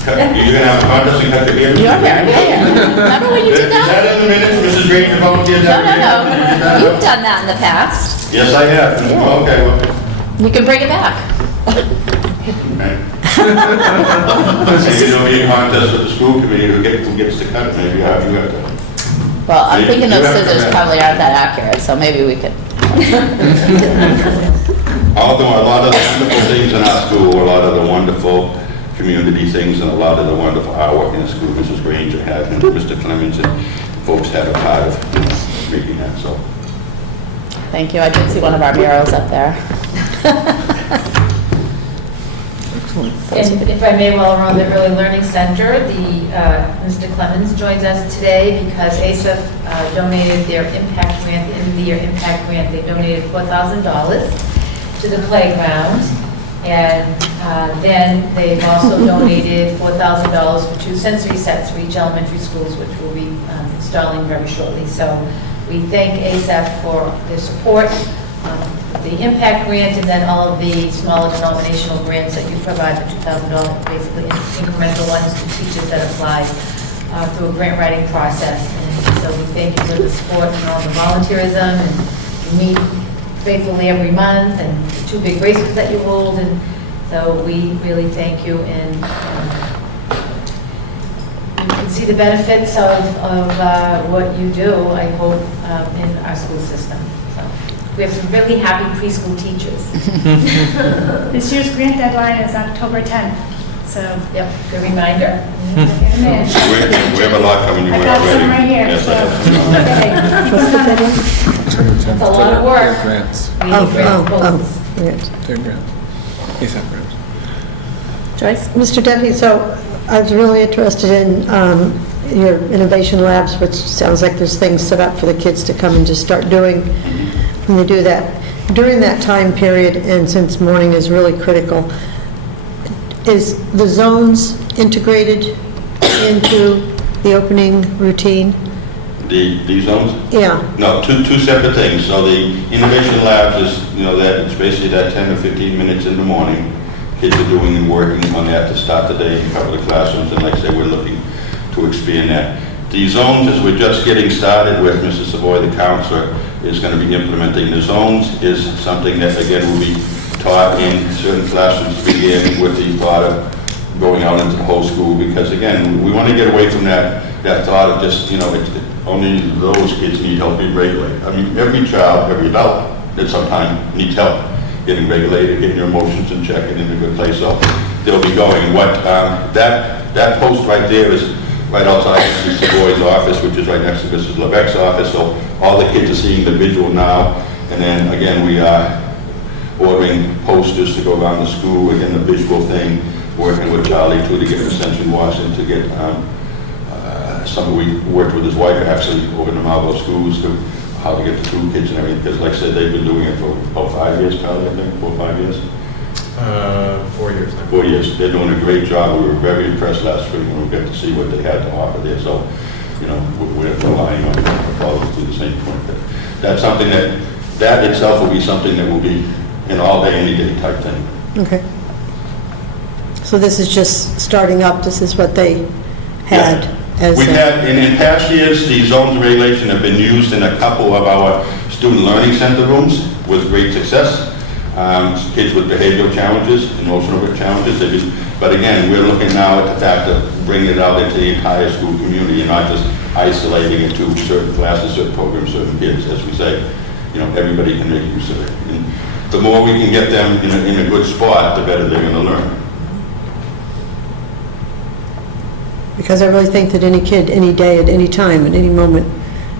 You're going to have a contest and cut the hair? Your hair, yeah. Remember when you did that? Is that in the minutes, Mrs. Green, volunteered? No. You've done that in the past. Yes, I have. Yeah. Okay, well. You can bring it back. Maybe there'll be a contest with the school committee who gets to cut it. Maybe you have to. Well, I'm Maybe thinking you those have to scissors have- probably aren't that accurate, so maybe we could. Although a lot of the wonderful things in our school, a lot of the wonderful community things, and a lot of the wonderful artwork in the school, Mrs. Granger had, and Mr. Clemens and folks had a part of making that, so. Thank you. I did see one of our murals up there. And if I may, while we're on the Early Learning Center, Mr. Clemens joins us today because ASF donated their impact grant, the end of the year impact grant. They donated $4,000 to the playground. And then they've also donated $4,000 for 2 sensory sets for each elementary schools, which we'll be installing very shortly. So we thank ASF for their support, the impact grant, and then all of the smaller denominational grants that you provide for $2,000, basically incremental ones to teachers that apply through a grant writing process. And so we thank you for the support and all the volunteerism, and you meet faithfully every month, and the 2 big races that you hold, and so we really thank you, and you can see the benefits of what you do, I hope, in our school system. So we have some really happy preschool teachers. This year's grant deadline is October 10th, so. Yep, good reminder. We have a lot coming your way I got already. some right here, Yes, so. It's a lot of work. They're grants. We need grant proposals. Yes. They're grants. ASAP grants. Joyce? Mr. Deputy, so I was really interested in your innovation labs, which sounds like there's things set up for the kids to come and just start doing when they do that. During that time period, and since morning is really critical, is the zones integrated into the opening routine? The zones? Yeah. No, two separate things. So the innovation labs is, that it's basically that 10 to 15 minutes in the morning. Kids are doing and working on that to start the day in a couple of classrooms, and like I say, we're looking to expand that. The zones, as we're just getting started with, Mrs. Savoy, the counselor, is going to be implementing. The zones is something that, again, will be taught in certain classrooms, beginning with the thought of going out into the whole school, because, again, we want to get away from that thought of just, only those kids need help being regulated. I mean, every child, every adult at some time needs help getting regulated, getting your emotions in check and in a good place. So they'll be going. That post right there is right outside Mrs. Savoy's office, which is right next to Mrs. Lebeck's office. So all the kids are seeing the visual now. And then again, we are ordering posters to go around the school. Again, the visual thing, working with Charlie too to get an extension wash and to get we worked with his wife actually over in the Marlboro schools to how to get the school kids and everything, because like I said, they've been doing it for about 5 years, probably, I think, 4 or 5 years. 4 years. 4 years. They're doing a great job. We were very impressed last week when we got to see what they had to offer there. So, we're relying on them to follow through the same point. But that's something that itself will be something that will be an all day, any day type thing. Okay. So this is just starting up. This is what they had. Yeah. We've had, in past years, the zones regulation have been used in a couple of our student learning center rooms with great success. Kids with behavioral challenges, emotional challenges. But again, we're looking now at the fact of bringing it out into the entire school community and not just isolating it to certain classes, certain programs, certain kids. As we say, everybody can make use of it. And the more we can get them in a good spot, the better they're going to learn. Because I really think that any kid, any day, at any time, at any moment,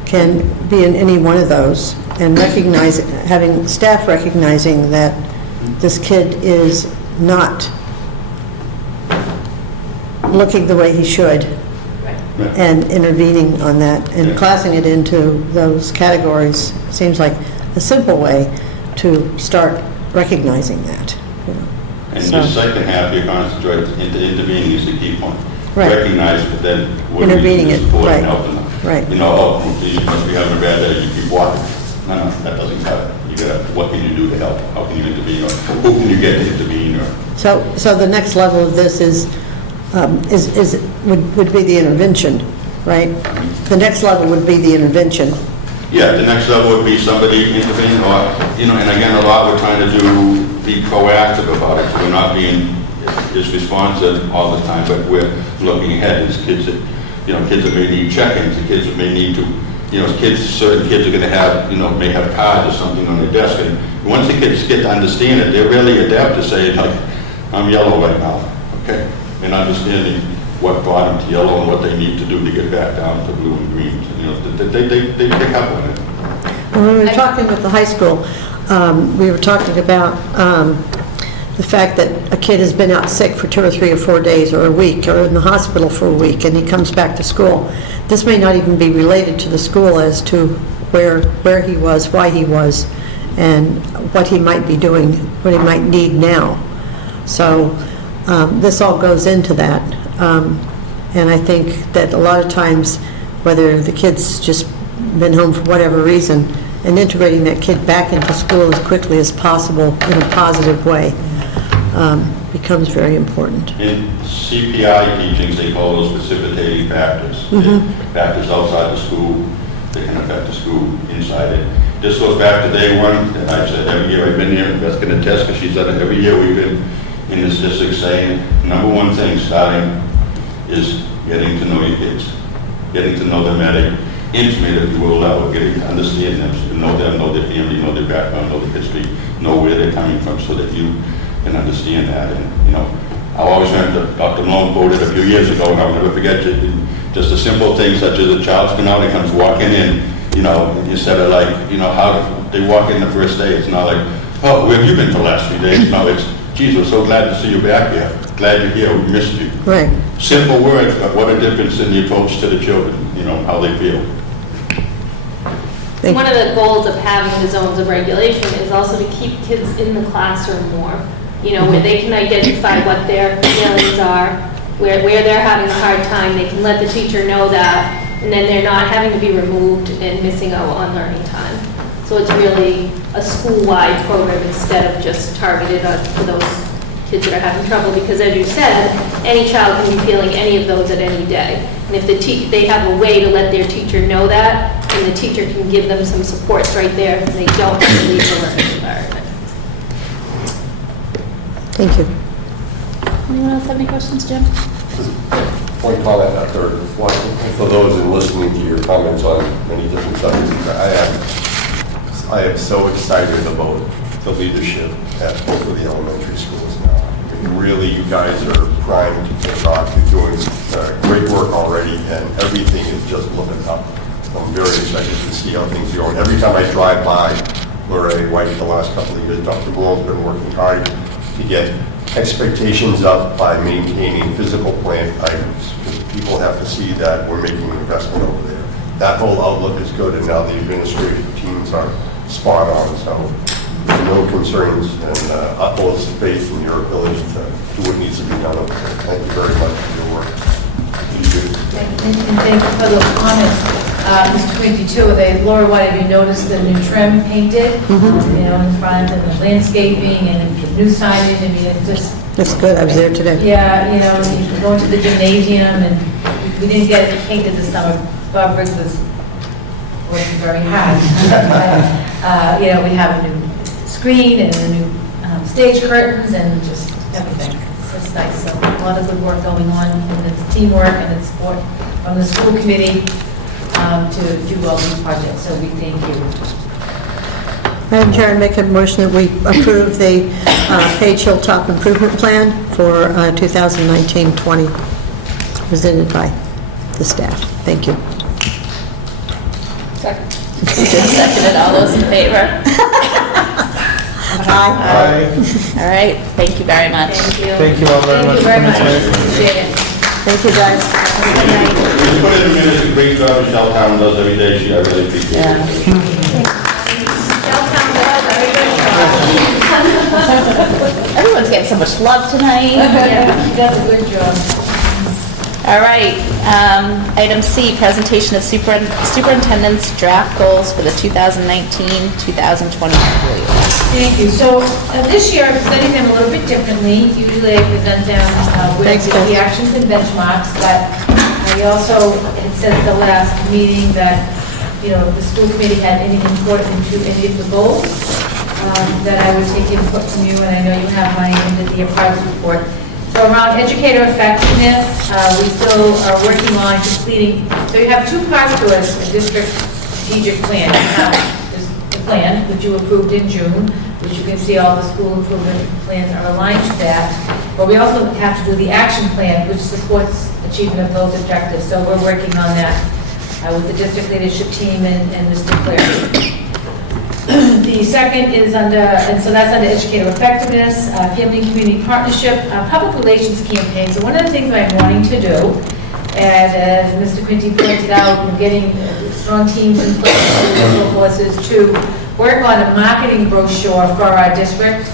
can be in any one of those, and having staff recognizing that this kid is not looking the way he should, and intervening on that, and classing it into those categories seems like a simple way to start recognizing that. And the second half, you're concentrating into intervening is the key point. Right. Recognize, but then intervening it, right. And helping them. Right. You must be having a bad day, you keep walking. No, that doesn't cut it. You gotta, what can you do to help? How can you intervene? Or who can you get to intervene? Or So the next level of this would be the intervention, right? The next level would be the intervention. Yeah, the next level would be somebody intervening, or and again, a lot we're trying to do, be proactive about it. We're not being is responsive all the time, but we're looking ahead. There's kids that, kids that may need check-ins, the kids that may need to, certain kids are going to have, may have cards or something on their desk, and once the kids get to understand it, they're really adept to say, like, I'm yellow right now, okay? And understanding what brought them to yellow and what they need to do to get back down to blue and green. They pick up on it. When we were talking with the high school, we were talking about the fact that a kid has been out sick for 2 or 3 or 4 days or a week or in the hospital for a week and he comes back to school. This may not even be related to the school as to where he was, why he was, and what he might be doing, what he might need now. So this all goes into that. And I think that a lot of times, whether the kid's just been home for whatever reason, and integrating that kid back into school as quickly as possible in a positive way becomes very important. In CPI teachings, they call those precipitating factors. Factors outside the school, they can affect the school inside it. This goes back to day one, and I've said every year I've been here, Beth's going to attest because she's done it every year we've been in this district saying, number one thing starting is getting to know your kids, getting to know them at an intimate, if you will, level, getting to understand them, so to know them, know their family, know their background, know their history, know where they're coming from, so that you can understand that. And I always remember Dr. Malone quoted a few years ago, and I'll never forget it. Just a simple thing such as a child's come out and comes walking in, instead of like, how they walk in the first day. It's not like, oh, where have you been for the last few days? No, it's, geez, we're so glad to see you back here. Glad you're here. We missed you. Right. simple words, but what a difference in the approach to the children, you know, how they feel. One of the goals of having the zones of regulation is also to keep kids in the classroom more, you know, where they can identify what their feelings are, where they're having a hard time, they can let the teacher know that, and then they're not having to be removed and missing out on learning time. So it's really a school-wide program instead of just targeted for those kids that are having trouble, because as you said, any child can be feeling any of those at any day. And if they have a way to let their teacher know that, and the teacher can give them some supports right there, and they don't have to leave the learning environment. Thank you. Anyone else have any questions, Jim? One comment after, for those in listening to your comments on many different subjects, I am so excited about the leadership at both of the elementary schools now. And really, you guys are primed to take off. You're doing great work already, and everything is just looking up. I'm very excited to see how things are going. Every time I drive by where I went the last couple of years, Dr. Bloom's been working hard to get expectations up by maintaining physical plant items. People have to see that we're making an investment over there. That whole outlook is good, and now the administrative teams are spot on. So no concerns, and utmost faith in your ability to do what needs to be done over there. Thank you very much for your work. You do. And thank you for those comments. Mr. Quinty, too, Laura, what have you noticed the new trim painted, you know, in front, and the landscaping and new signage? I mean, it's just... That's good, I was there today. Yeah, you know, you can go into the gymnasium, and we didn't get it painted this summer. Bob Briggs was working very hard. But, you know, we have a new screen and a new stage curtains and just everything. It's just nice. So a lot of good work going on, and it's teamwork and it's support from the school committee to do all these projects. So we thank you. Madam Chair, I make a motion that we approve the Page Hilltop Improvement Plan for 2019-20, presented by the staff. Thank you. Second. Seconded. All those in favor? Aye. All right. Thank you very much. Thank you. Thank you all very much. Thank you very much. Appreciate it. Thank you, guys. Just put in a minute, the great job Michelle Town does every day. I really appreciate it. Everyone's getting so much love tonight. She does a good job. All right, item C, presentation of superintendent's draft goals for the 2019-2020 school year. Thank you. So this year, I'm presenting them a little bit differently. Usually I present them with the actions and benchmarks, but I also had said at the last meeting that, you know, if the school committee had any input into any of the goals, that I would take input from you, and I know you have my end of the year progress report. So around educator effectiveness, we still are working on completing, so you have two parts to a district strategic plan. You have the plan, which you approved in June, which you can see all the school improvement plans are aligned to that. But we also have to do the action plan, which supports achievement of those objectives. So we're working on that with the district leadership team and Mr. Clary. The second is under, and so that's under educator effectiveness, family and community partnership, public relations campaign. So one of the things I'm wanting to do, and as Mr. Quinty pointed out, we're getting strong teams in place, local forces, to work on a marketing brochure for our district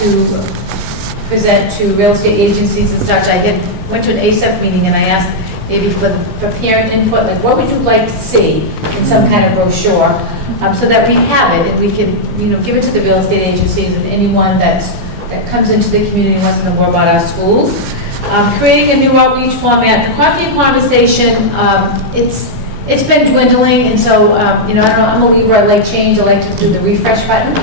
to present to real estate agencies and such. I went to an ASEF meeting and I asked maybe for parent input, like what would you like to see in some kind of brochure, so that we have it and we can, you know, give it to the real estate agencies and anyone that comes into the community and wants to know more about our schools. Creating a new outreach format, the coffee and conversation, it's been dwindling, and so, you know, I don't know, I'm a believer, I like change, I like to do the refresh button.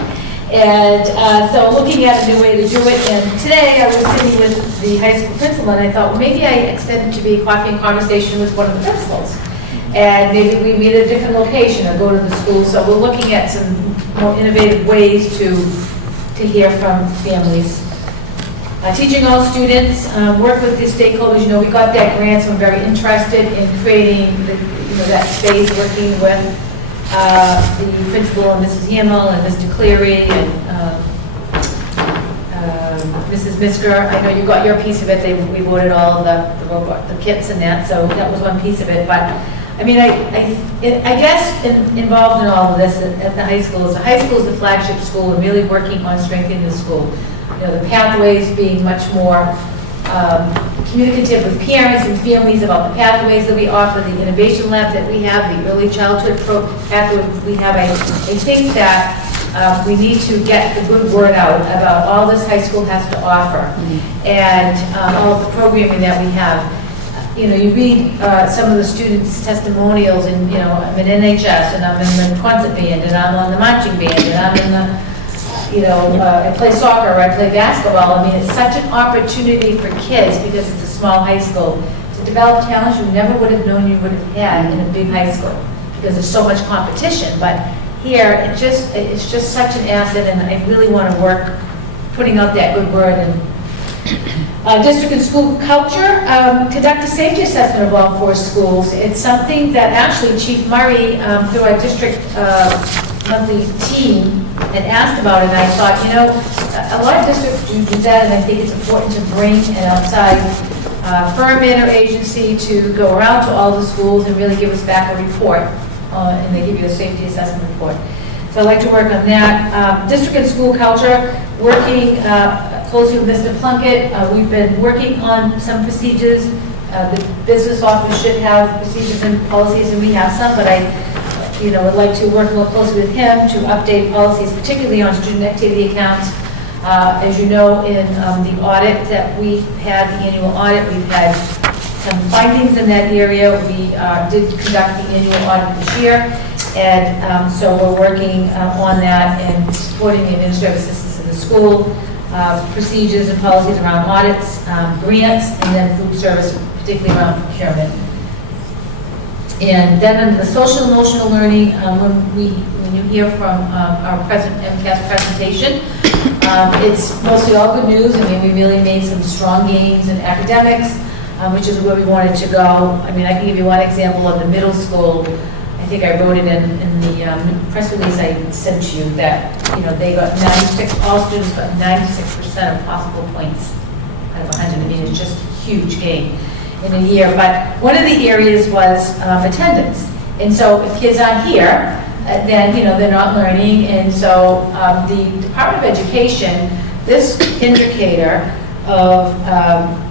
And so looking at a new way to do it, and today I was sitting with the high school principal and I thought, well, maybe I extend it to be coffee and conversation with one of the principals. And maybe we meet at a different location or go to the school. So we're looking at some more innovative ways to hear from families. Teaching all students, work with the stakeholders. You know, we got that grant, so I'm very interested in creating that space, working with the principal and Mrs. Hamel and Mr. Cleary and Mrs. Misker, I know you got your piece of it, we voted all the robot, the kits and that, so that was one piece of it, but, I mean, I guess involved in all of this at the high school is the flagship school and really working on strengthening the school. You know, the pathways being much more communicative with parents and families about the pathways that we offer, the innovation lab that we have, the early childhood pathways we have. I think that we need to get the good word out about all this high school has to offer and all of the programming that we have. You know, you read some of the students' testimonials and, you know, I'm in NHS and I'm in the concert band and I'm on the marching band and I'm in the, you know, I play soccer or I play basketball. I mean, it's such an opportunity for kids because it's a small high school to develop talents you never would have known you would have had in a big high school because there's so much competition. But here, it's just such an asset, and I really want to work putting out that good word. And district and school culture, conduct a safety assessment of all 4 schools. It's something that actually Chief Murray, through our district monthly team, had asked about it, and I thought, you know, a lot of districts do that, and I think it's important to bring an outside firm in or agency to go around to all the schools and really give us back a report, and they give you a safety assessment report. So I'd like to work on that. District and school culture, working closely with Mr. Plunkett. We've been working on some procedures. The business office should have procedures and policies, and we have some, but I would like to work more closely with him to update policies, particularly on student activity accounts. As you know, in the audit that we had, the annual audit, we've had some findings in that area. We did conduct the annual audit this year, and so we're working on that and supporting the administrative assistants in the school, procedures and policies around audits, grants, and then food service, particularly around procurement. And then under the social emotional learning, when you hear from our MCAS presentation, it's mostly all good news. I mean, we really made some strong gains in academics, which is where we wanted to go. I mean, I can give you one example of the middle school. I think I wrote it in the press release I sent you that, you know, they got 96, all students got 96% of possible points out of 100. I mean, it's just a huge gain in a year. But one of the areas was attendance. And so if kids aren't here, then, you know, they're not learning. And so the Department of Education, this indicator of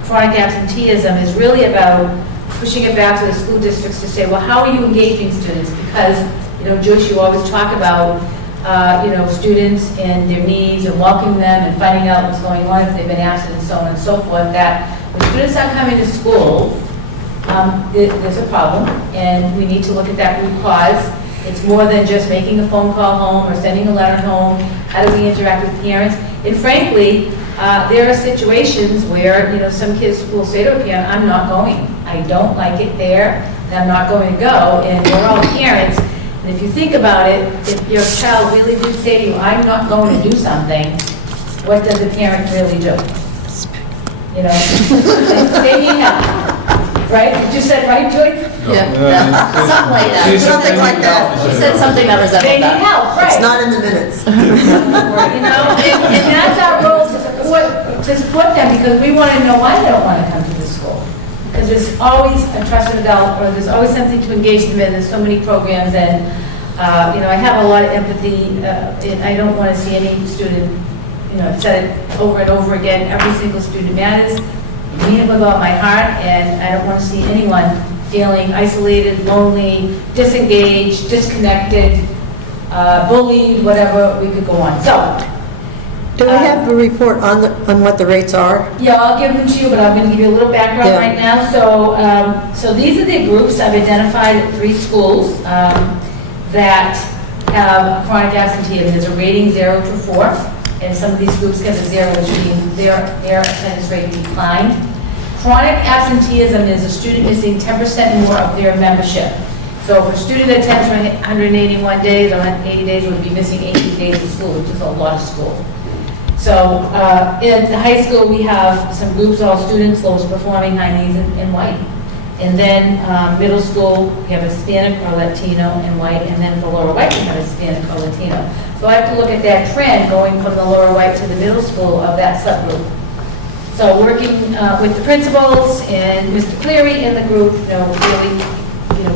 chronic absenteeism is really about pushing it back to the school districts to say, well, how are you engaging students? Because, you know, Joyce, you always talk about, you know, students and their needs and welcoming them and finding out what's going on if they've been absent and so on and so forth, that when students aren't coming to school, there's a problem, and we need to look at that root cause. It's more than just making a phone call home or sending a letter home. How do we interact with parents? And frankly, there are situations where, you know, some kids will say to a parent, I'm not going. I don't like it there, and I'm not going to go. And we're all parents. And if you think about it, if your child really did say to you, I'm not going to do something, what does the parent really do? You know, they need help. Right? You said right, Joyce? Yeah, something like that. Something like that. She said something that resembled They need that. help, right? It's not in the minutes. You know, and that's our role to support them, because we want to know why they don't want to come to the school. Because there's always a trusted adult, or there's always something to engage them in. There's so many programs, and you know, I have a lot of empathy. And I don't want to see any student, you know, I've said it over and over again, every single student matters. I mean it with all my heart, and I don't want to see anyone feeling isolated, lonely, disengaged, disconnected, bullied, whatever, we could go on. So, Do we have a report on what the rates are? yeah, I'll give them to you, but I'm going to give you a little background Yeah. right now. So, so these are the groups I've identified 3 schools that have chronic absenteeism. There's a rating 0 to 4, and some of these groups get a 0, which means their attendance rate declined. Chronic absenteeism is a student missing 10% more of their membership. So if a student attends for 181 days or 180 days, would be missing 18 days of school, which is a lot of school. So in the high school, we have some groups, all students, lowest performing, high needs, and white. And then middle school, we have Hispanic or Latino and white, and then the Lower White, we have Hispanic or Latino. So I have to look at that trend going from the Lower White to the middle school of that subgroup. So working with the principals and Mr. Cleary in the group, really,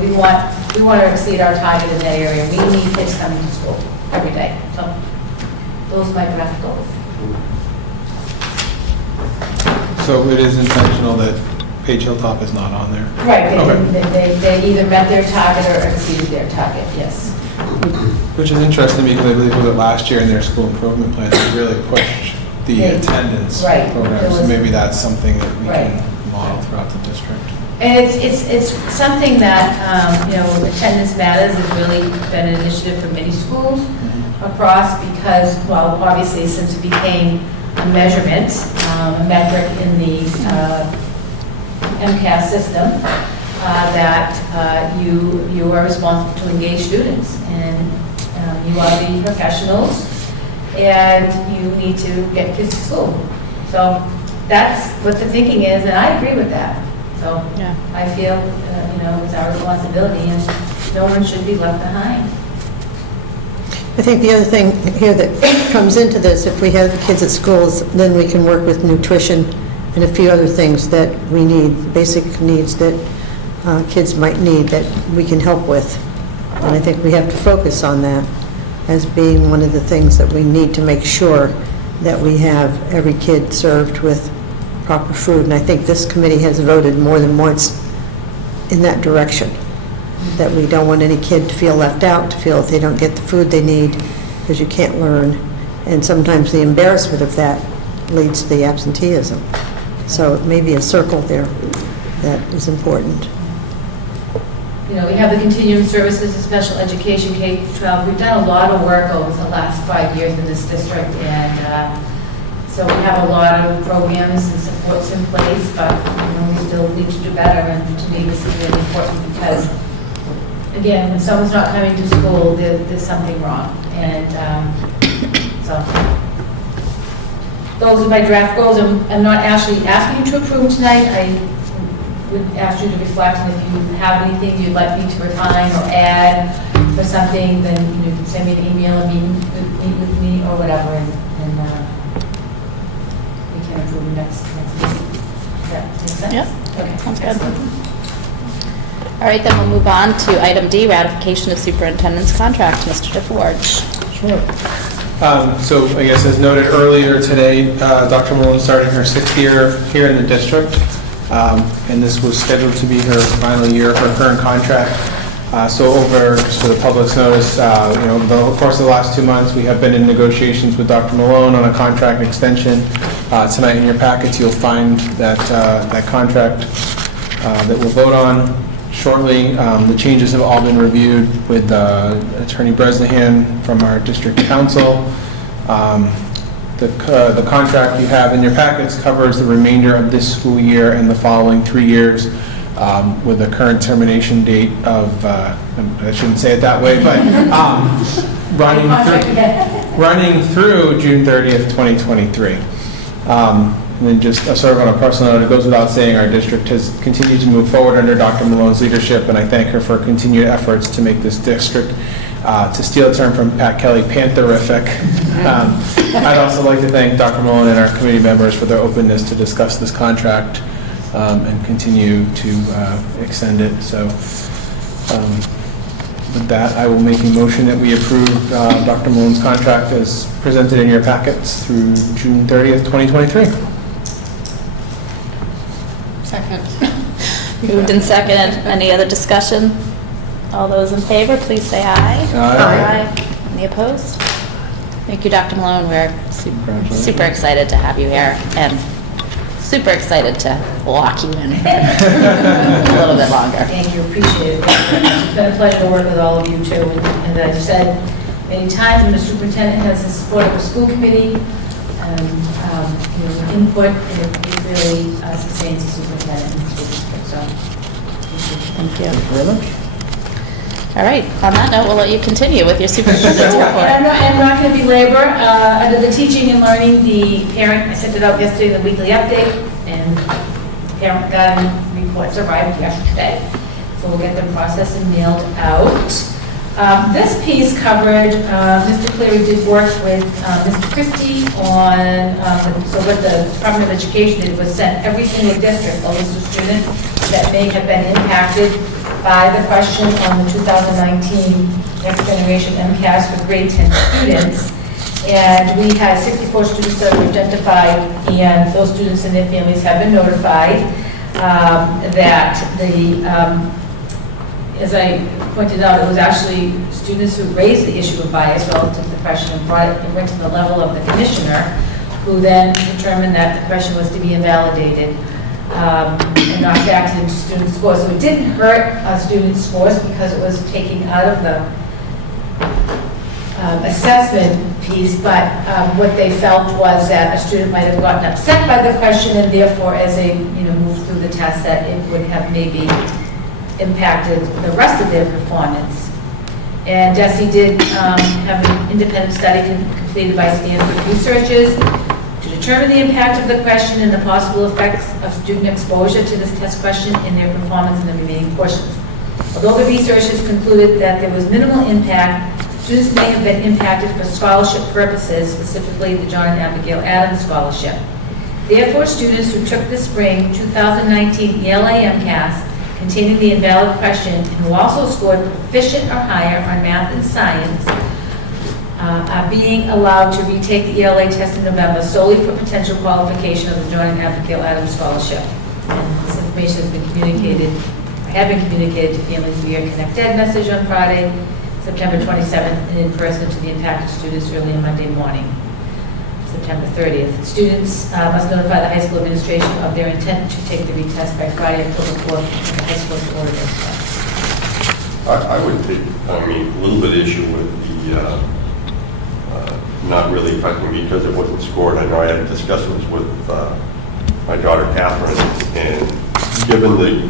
we want to exceed our target in that area. We need kids coming to school every day. So those are my draft goals. So it is intentional that Page Hilltop is not on there? Right, Okay. they either met their target or exceeded their target, yes. Which is interesting because I believe it was last year in their school improvement plan, they really pushed the They- attendance right. program. There So was- maybe that's something that we Right. can model throughout the district. And it's something that, attendance matters has really been an initiative for many schools across because, well, obviously since it became a measurement, a metric in the MCAS system, that you are responsible to engage students, and you are the professionals, and you need to get kids to school. So that's what the thinking is, and I agree with that. So I feel, it's our responsibility, and no one should be left behind. I think the other thing here that comes into this, if we have the kids at schools, then we can work with nutrition and a few other things that we need, basic needs that kids might need that we can help with. And I think we have to focus on that as being one of the things that we need to make sure that we have every kid served with proper food. And I think this committee has voted more than once in that direction, that we don't want any kid to feel left out, to feel that they don't get the food they need because you can't learn. And sometimes the embarrassment of that leads to the absenteeism. So it may be a circle there that is important. We have the continuing services of special education, K-12. We've done a lot of work over the last 5 years in this district, and so we have a lot of programs and supports in place, but we still need to do better, and to me this is really important because, again, when someone's not coming to school, there's something wrong. And so those are my draft goals. I'm not actually asking you to approve tonight. I would ask you to reflect, and if you have anything you'd like me to refine or add for something, then you can send me an email and meet with me or whatever, and we can approve the next meeting. Does that make sense? Yep. Okay. Sounds good. Excellent. All right, then we'll move on to item D, ratification of superintendent's contract. Mr. DeForge. Sure. So I guess as noted earlier today, Dr. Malone started her 6th year here in the district, and this was scheduled to be her final year of her current contract. So over, just for the public's notice, over the course of the last 2 months, we have been in negotiations with Dr. Malone on a contract extension. Tonight in your packets, you'll find that contract that we'll vote on shortly. The changes have all been reviewed with Attorney Bresnahan from our district council. The contract you have in your packets covers the remainder of this school year and the following 3 years, with a current termination date of, I shouldn't say it that way, but running through June 30th, 2023. And then just sort of on a personal note, it goes without saying our district has continued to move forward under Dr. Malone's leadership, and I thank her for continued efforts to make this district, to steal a term from Pat Kelly, pantherific. I'd also like to thank Dr. Malone and our committee members for their openness to discuss this contract and continue to extend it. So with that, I will make a motion that we approve Dr. Malone's contract as presented in your packets through June 30th, 2023. Second. Moved in second. Any other discussion? All those in favor, please say aye. Aye. Any opposed? Thank you, Dr. Malone. We're super excited to have you here, and super excited to lock you in for a little bit longer. Thank you, appreciate it. It's been a pleasure to work with all of you too. And as I've said many times, when the superintendent has the support of the school committee, input, it really sustains the superintendent in the school district. So, Thank you. Very much. All right, on that note, we'll let you continue with your superintendent's report. And I'm not going to belabor, under the teaching and learning, the parent, I sent it out yesterday, the weekly update, and parent guidance reports arrived yesterday, so we'll get them processed and mailed out. This piece covered, Mr. Cleary did work with Mr. Christie on, so what the Department of Education did was send every single district a list of students that may have been impacted by the question on the 2019 Next Generation MCAS for grade 10 students. And we had 64 students that were identified, and those students and their families have been notified that as I pointed out, it was actually students who raised the issue of bias relative to the question and brought it and went to the level of the commissioner, who then determined that the question was to be invalidated and not factored into student scores. So it didn't hurt student scores because it was taking out of the assessment piece, but what they felt was that a student might have gotten upset by the question, and therefore, as they moved through the test, that it would have maybe impacted the rest of their performance. And DESE did have an independent study completed by Stanford researchers to determine the impact of the question and the possible effects of student exposure to this test question in their performance in the remaining portions. Although the researchers concluded that there was minimal impact, students may have been impacted for scholarship purposes, specifically the John and Abigail Adams Scholarship. Therefore, students who took the spring 2019 ELA MCAS containing the invalid question and who also scored proficient or higher on math and science are being allowed to retake the ELA test in November solely for potential qualification of the John and Abigail Adams Scholarship. And this information has been communicated, to families via ConnectEd message on Friday, September 27th, and in person to the impacted students early on Monday morning, September 30th. Students must notify the high school administration of their intent to take the retest by Friday, October 4th, and the high school to order this test. I would take, a little bit issue with the not really affecting me because it wasn't scored. I know I had discussions with my daughter Catherine, and given the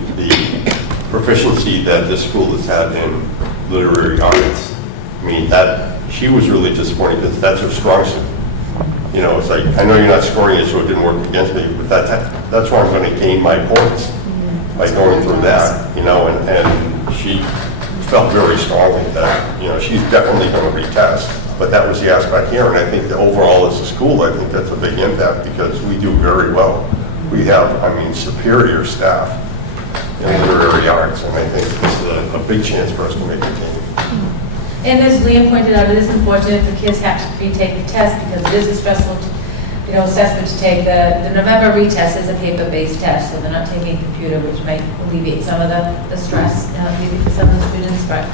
proficiency that this school has had in literary arts, I mean, that she was really disappointed because that's her strong suit. It's like, I know you're not scoring it, so it didn't work against me, but that's where I'm going to gain my points by going through that, and she felt very strongly that, she's definitely going to retest, but that was the aspect here, and I think that overall as a school, I think that's a big impact because we do very well. We have, superior staff in literary arts, and I think this is a big chance for us to make a team. And as Liam pointed out, it is unfortunate the kids have to retake the test because it is a stressful, assessment to take. The November retest is a paper-based test, so they're not taking a computer, which might alleviate some of the stress, maybe for some of the students, but.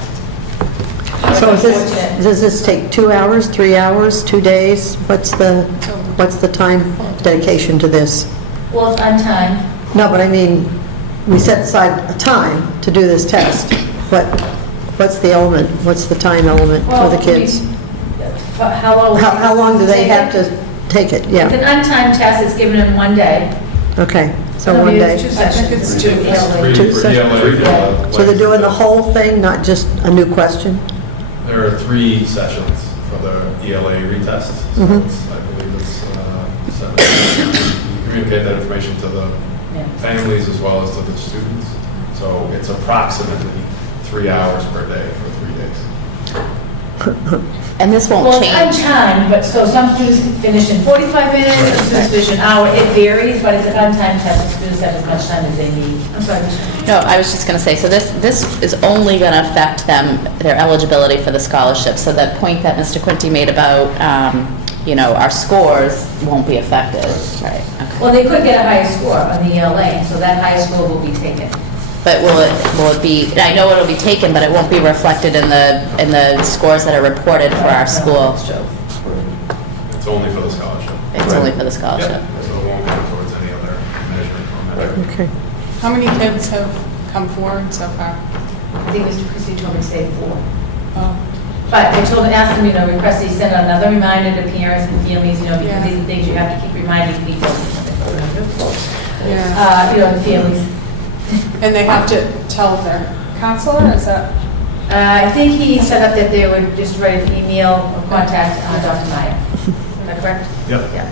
So does this take 2 hours, 3 hours, 2 days? What's the time dedication to this? Well, it's on time. No, but we set aside a time to do this test. What's the element? What's the time element for the kids? How long do they have to take it? Yeah. It's an untimed test. It's given in 1 day. Okay, so 1 day. It's 2 sessions. I think it's 2. Two sessions. So they're doing the whole thing, not just a new question? There are 3 sessions for the ELA retest. So I believe it's 7. You communicate that information to the families as well as to the students. So it's approximately 3 hours per day for 3 days. And this won't Well, change. it's untimed, but so some students can finish in 45 minutes, some students finish an hour. It varies, but it's an untimed test. The students have as much time as they need. I'm sorry, Michelle. No, I was just going to say, so this is only going to affect their eligibility for the scholarship. So that point that Mr. Quinty made about, our scores won't be affected, right? Okay. Well, they could get a higher score on the ELA, so that higher score will be taken. But will it be, I know it'll be taken, but it won't be reflected in the scores that are reported for our school. It's only for the scholarship. It's only for the scholarship. Yeah, so it won't go towards any other measurement or metric. Okay. How many kids have come forward so far? I think Mr. Christie told me to say 4. Oh. But I asked them, request that you send out another reminder to parents and families, because these are things you have to keep reminding people. The families. And they have to tell their counselor, is that? I think he set up that they would just write an email or contact Dr. Meyer. Is that correct? Yep. Yeah.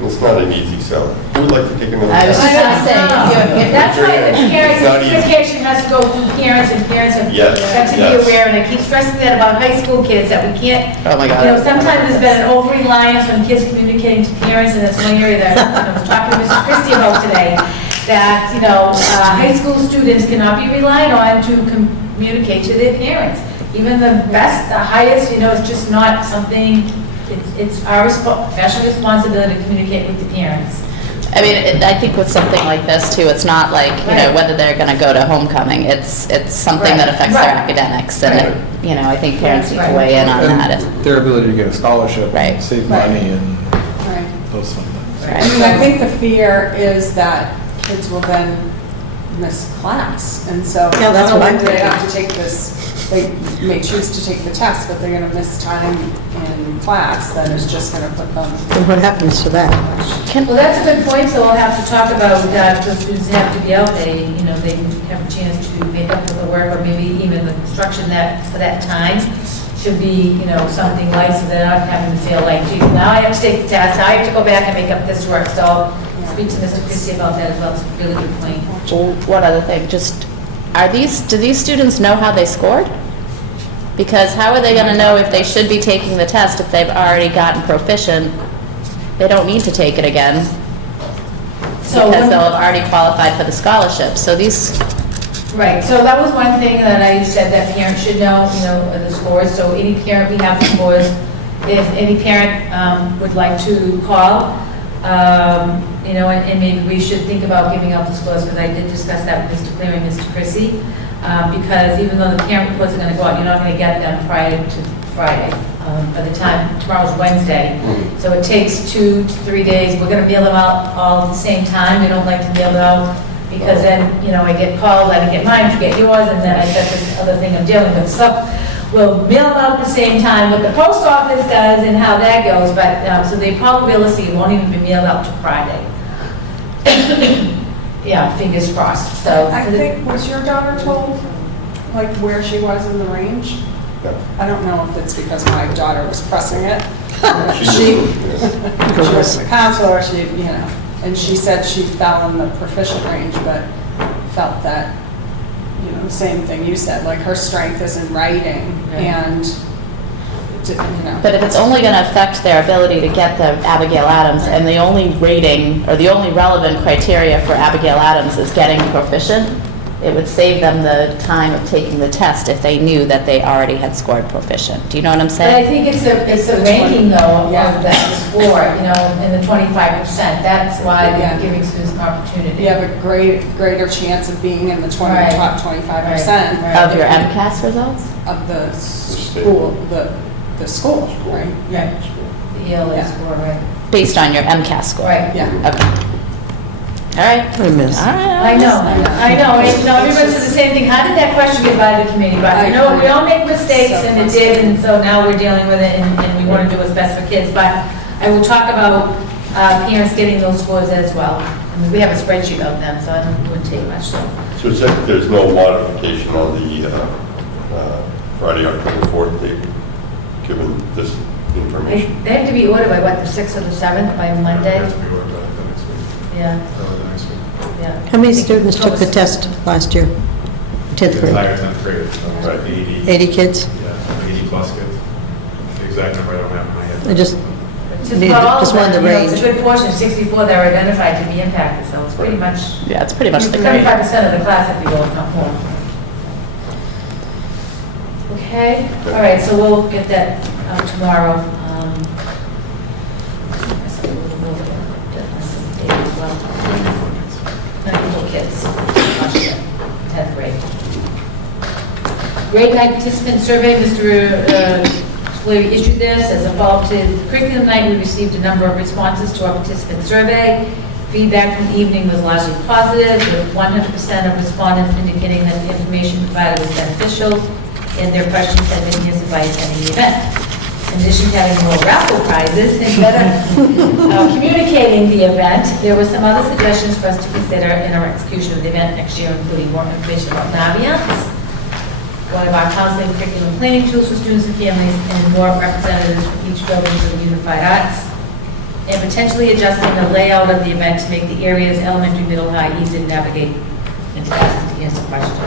It's not an easy sell. Who would like to take another? I was just gonna say, If that's why the parents, It's not easy. communication has to go through parents, and parents have Yes, got to be yes. aware, and I keep stressing that about high school kids, that we can't, Oh my God. you know, sometimes there's been an over-reliance on kids communicating to parents, and that's one area that I was talking to Mr. Christie about today, that, you know, high school students cannot be relied on to communicate to their parents. Even the best, the highest, you know, it's just not something, it's our professional responsibility to communicate with the parents. I mean, I think with something like this too, it's not like, you know, whether they're going to go to homecoming. It's something that affects their academics. And, you know, I think parents need to weigh in on that. And their ability to get a scholarship, Right. save money, and Right. those sort of things. I mean, I think the fear is that kids will then miss class, and so Yeah, that's what I'm they thinking. have to take this, they may choose to take the test, but they're gonna miss time in class, that is just gonna put them. And what happens to that? Well, that's a good point, so we'll have to talk about that, because students have to be out, they, you know, they have a chance to make up for the work, or maybe even the instruction that, for that time, should be, you know, something light, so they're not having to feel like, gee, now I have to take the test, now I have to go back and make up this work, so speak to Mr. Christie about that as well, it's a really good point. Well, one other thing, just, do these students know how they scored? Because how are they going to know if they should be taking the test if they've already gotten proficient? They don't need to take it again, So because they'll have already qualified for the scholarship. So these, Right, so that was one thing that I said that parents should know, you know, the scores. So any parent, we have the scores. If any parent would like to call, you know, and maybe we should think about giving out the scores, because I did discuss that with Mr. Cleary and Mr. Chrissy. Because even though the parent reports are going to go out, you're not going to get them prior to Friday. By the time, tomorrow's Wednesday. So it takes 2 to 3 days. We're going to mail them out all at the same time. We don't like to mail them out, because then, you know, I get calls, I didn't get mine, you get yours, and then I got this other thing I'm dealing with. So we'll mail them out at the same time, what the post office does and how that goes, but, so the probability won't even be mailed out to Friday. Yeah, fingers crossed, so. I think, was your daughter told, like, where she was in the range? I don't know if it's because my daughter was pressing it. She was the counselor, she, you know, and she said she fell in the proficient range, but felt that, you know, the same thing you said, like her strength is in writing, and, you know. but if it's only going to affect their ability to get the Abigail Adams, and the only rating, or the only relevant criteria for Abigail Adams is getting proficient, it would save them the time of taking the test if they knew that they already had scored proficient. Do you know what I'm But I saying? think it's the ranking though, of that score, you know, in the 25%. That's why we're giving students an opportunity. You have a greater chance of being in the top 25%. Of your MCAS results? Of the school, the school, right? Yeah. The ELA score, right. Based on your MCAS score? Right. Yeah. Okay. All right. I miss. All right. I know. You know, everyone says the same thing. How did that question get by the committee? But, you know, we all make mistakes, and it did, and so now we're dealing with it, and we want to do what's best for kids. But I will talk about parents getting those scores as well. I mean, we have a spreadsheet of them, so it wouldn't take much, so. So it's like there's no modification on the Friday, October 4th date, given this information? They have to be ordered by, what, the 6th or the 7th, by Monday? It has to be ordered by the next week. Yeah, The next week. yeah. How many students took the test last year? 10th The grade? entire 10th grade, so it was like 80. 80 kids? Yeah, 80 plus kids. The exact number I don't have in my head. I just Just needed, about all just of wanted them, the you know, it's range. a good portion, 64 that are identified to be impacted, so it's pretty much. Yeah, it's pretty much the grade. 75% of the class, if you will, not more. Okay, all right, so we'll get that tomorrow. Kids, 10th grade. Grade 9 participant survey, Mr. Cleary issued this as a follow-up to curriculum night. We received a number of responses to our participant survey. Feedback from the evening was largely positive, with 100% of respondents indicating that the information provided was beneficial and their questions had been answered by attending the event. In addition to having more raffle prizes and better communicating the event, there were some other suggestions for us to consider in our execution of the event next year, including more information about Naviance, one of our counseling curriculum planning tools for students and families, and more representatives from each building for the Unified Arts and potentially adjusting the layout of the event to make the areas elementary, middle, high easy to navigate and to answer questions.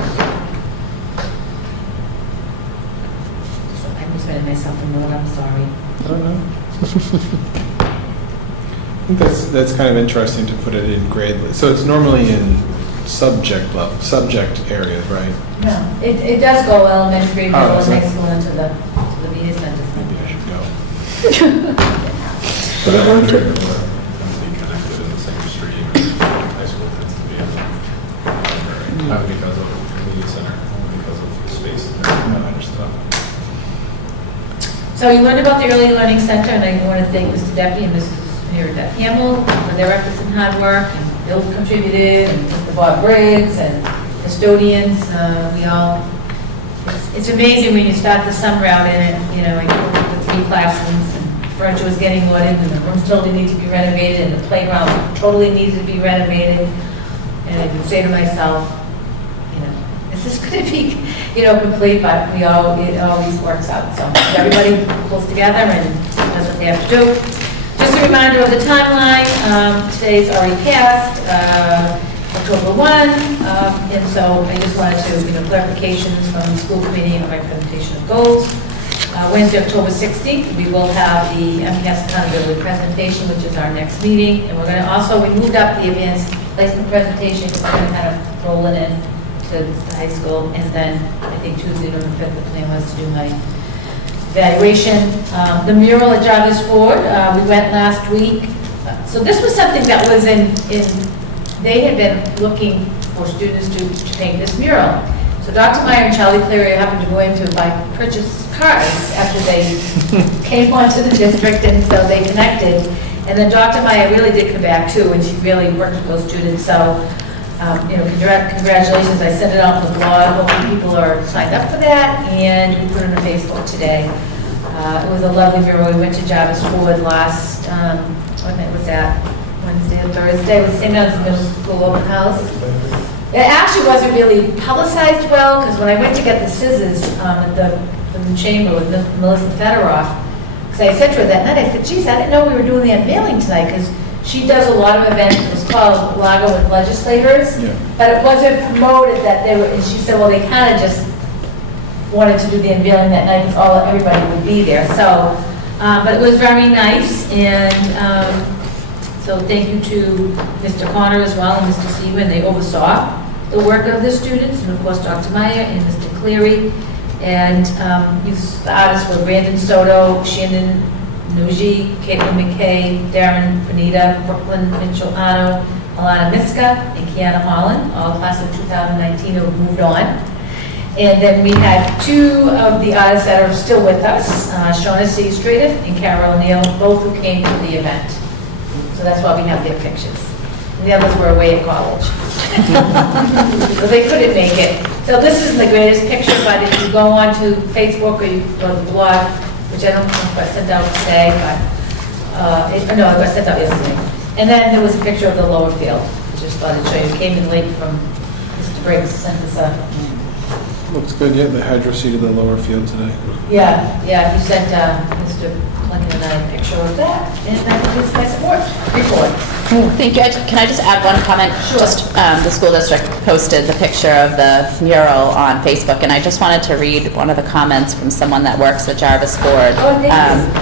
So I'm just letting myself a note, I'm sorry. I don't know. I think that's kind of interesting to put it in grade. So it's normally in subject areas, right? No, it does go elementary, middle, Oh, and is it? high school into the media centers. Maybe I should go. But elementary and middle tends to be connected in the same stream, and high school tends to be in the library. Not because of the community center, only because of space there and other stuff. So you learned about the Early Learning Center, and I want to thank Mr. Deppie and Mrs. Meredith Hamill for their efforts and hard work, and Bill contributed, and Mr. Bob Briggs, and custodians, it's amazing when you start the summer out in it, you know, the 3 classrooms, and furniture was getting ordered, and the rooms totally need to be renovated, and the playground totally needs to be renovated, and I would say to myself, you know, is this going to be, you know, complete, but it always works out, so everybody pulls together and does what they have to do. Just a reminder of the timeline, today's already passed, October 1, and so I just wanted to, you know, clarifications from the school committee on my presentation of goals. Wednesday, October 16th, we will have the MPS accountability presentation, which is our next meeting, and we're going to also, we moved up the advanced placement presentation because we're going to kind of roll it in to the high school, and then I think Tuesday, November 5th, the plan was to do my evaluation. The mural at Jarvis Ford, we went last week. So this was something that was they had been looking for students to paint this mural. So Dr. Meyer and Charlie Cleary happened to go in to purchase cars after they came onto the district, and so they connected. And then Dr. Meyer really did come back too, and she really worked with those students. So, you know, congratulations. I sent it out on the blog. Hopefully people are signed up for that, and we put it on Facebook today. It was a lovely mural. We went to Jarvis Ford last, what night was that? Wednesday or Thursday. It was St. John's Middle School open house. It actually wasn't really publicized well, because when I went to get the scissors at the chamber with Melissa Federoff, because I said to her that night, I said, geez, I didn't know we were doing the unveiling tonight, because she does a lot of events. It was called Lago with Legislators, but it wasn't promoted that they were, and she said, well, they kind of just wanted to do the unveiling that night because everybody would be there. So, but it was very nice, and so thank you to Mr. Connor as well and Mr. Seaman. They oversaw the work of the students, and of course Dr. Meyer and Mr. Cleary. And the artists were Brandon Soto, Shannon Nuji, Caitlin McKay, Darren Bonita, Brooklyn Mitchell-Ano, Alana Miska, and Kiana Holland, all class of 2019 who moved on. And then we had 2 of the artists that are still with us, Shauna C. Stratus and Carol O'Neill, both who came to the event. So that's why we have their pictures. And the others were away at college. So they couldn't make it. So this isn't the greatest picture, but if you go on to Facebook or you go to the blog, which I don't know if I sent out today, but, no, I sent out yesterday. And then there was a picture of the lower field. Just thought I'd show you. It came in late from Mr. Briggs, sent us a... Looks good, yeah, the hydro seat of the lower field today. Yeah, he sent Mr. Lincoln and I a picture of that, and that is my report. Thank you. Can I just add one comment? Sure. Just the school district posted the picture of the mural on Facebook, and I just wanted to read one of the comments from someone that works at Jarvis Ford,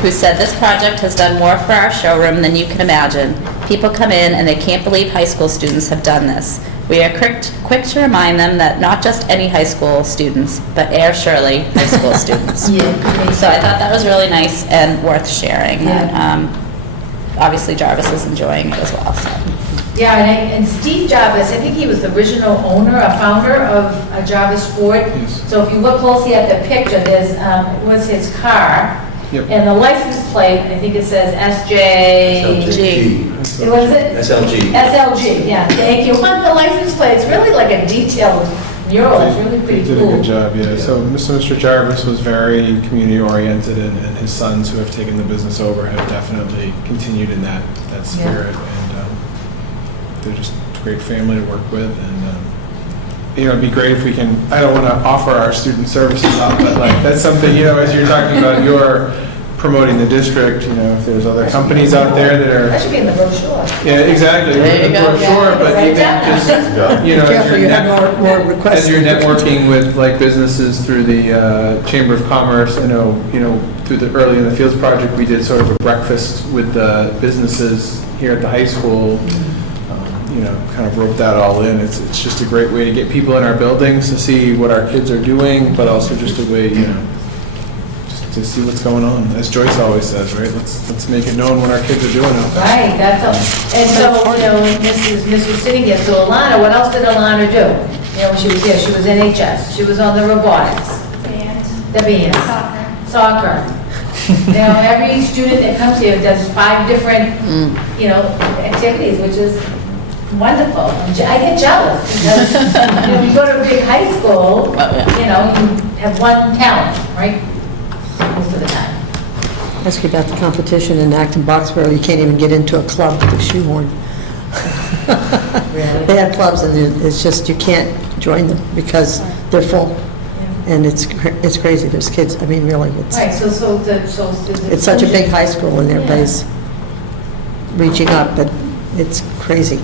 who said, "This project has done more for our showroom than you can imagine. People come in and they can't believe high school students have done this. We are quick to remind them that not just any high school students, but Air Shirley high school students." So I thought that was really nice and worth sharing. And, obviously Jarvis is enjoying it as well. So. Yeah, and Steve Jarvis, I think he was the original owner or founder of Jarvis Ford. Yes. So if you look closely at the picture, there's it was his car. Yep. And the license plate, I think it says SJG. What is it? SLG. SLG, yeah, thank you. On the license plate, it's really like a detailed mural. It's really pretty They did cool. a good job, yeah. So Mr. Jarvis was very community-oriented, and his sons who have taken the business over have definitely continued in that spirit. And they're just a great family to work with. And, you know, it'd be great if we can, I don't want to offer our student services up, but like, that's something, you know, as you're talking about your promoting the district, if there's other companies out there that are. That should be in the brochure. Yeah, exactly. There you The go. brochure, but Write it even down. just, Careful, you have more requests. as you're networking with like businesses through the Chamber of Commerce, through the Early in the Fields project, we did sort of a breakfast with the businesses here at the high school. Kind of wrote that all in. It's just a great way to get people in our buildings to see what our kids are doing, but also just a way, just to see what's going on. As Joyce always says, right? Let's make it known what our kids are doing out there. Right, that's all. And so, Mrs. sitting here, so Alana, what else did Alana do? When she was here, she was in HS, she was on the robotics. The band. Soccer. Every student that comes here does 5 different, activities, which is wonderful. I get jealous because, you go to a big high school, you have one talent, right? Most of the time. Ask you about the competition in Acton Boxborough. You can't even get into a club with a shoehorn. Really? They have clubs, and it's just, you can't join them because they're full. And it's crazy. There's kids, really, Right, it's such a big high school, and everybody's reaching up, but it's crazy.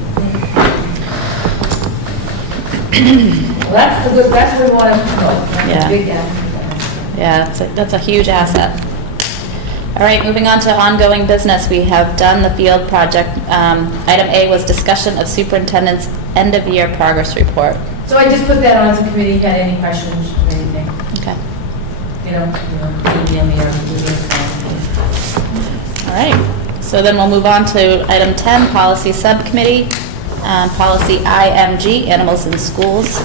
Well, that's what we want to promote. Yeah. Big, Yeah, that's a huge asset. All right, moving on to ongoing business. We have done the field project. Item A was discussion of superintendent's end-of-year progress report. So I just put that on as a committee. If you had any questions or anything, Okay. email me or All right, so then we'll move on to item 10, policy subcommittee, policy IMG, animals in schools.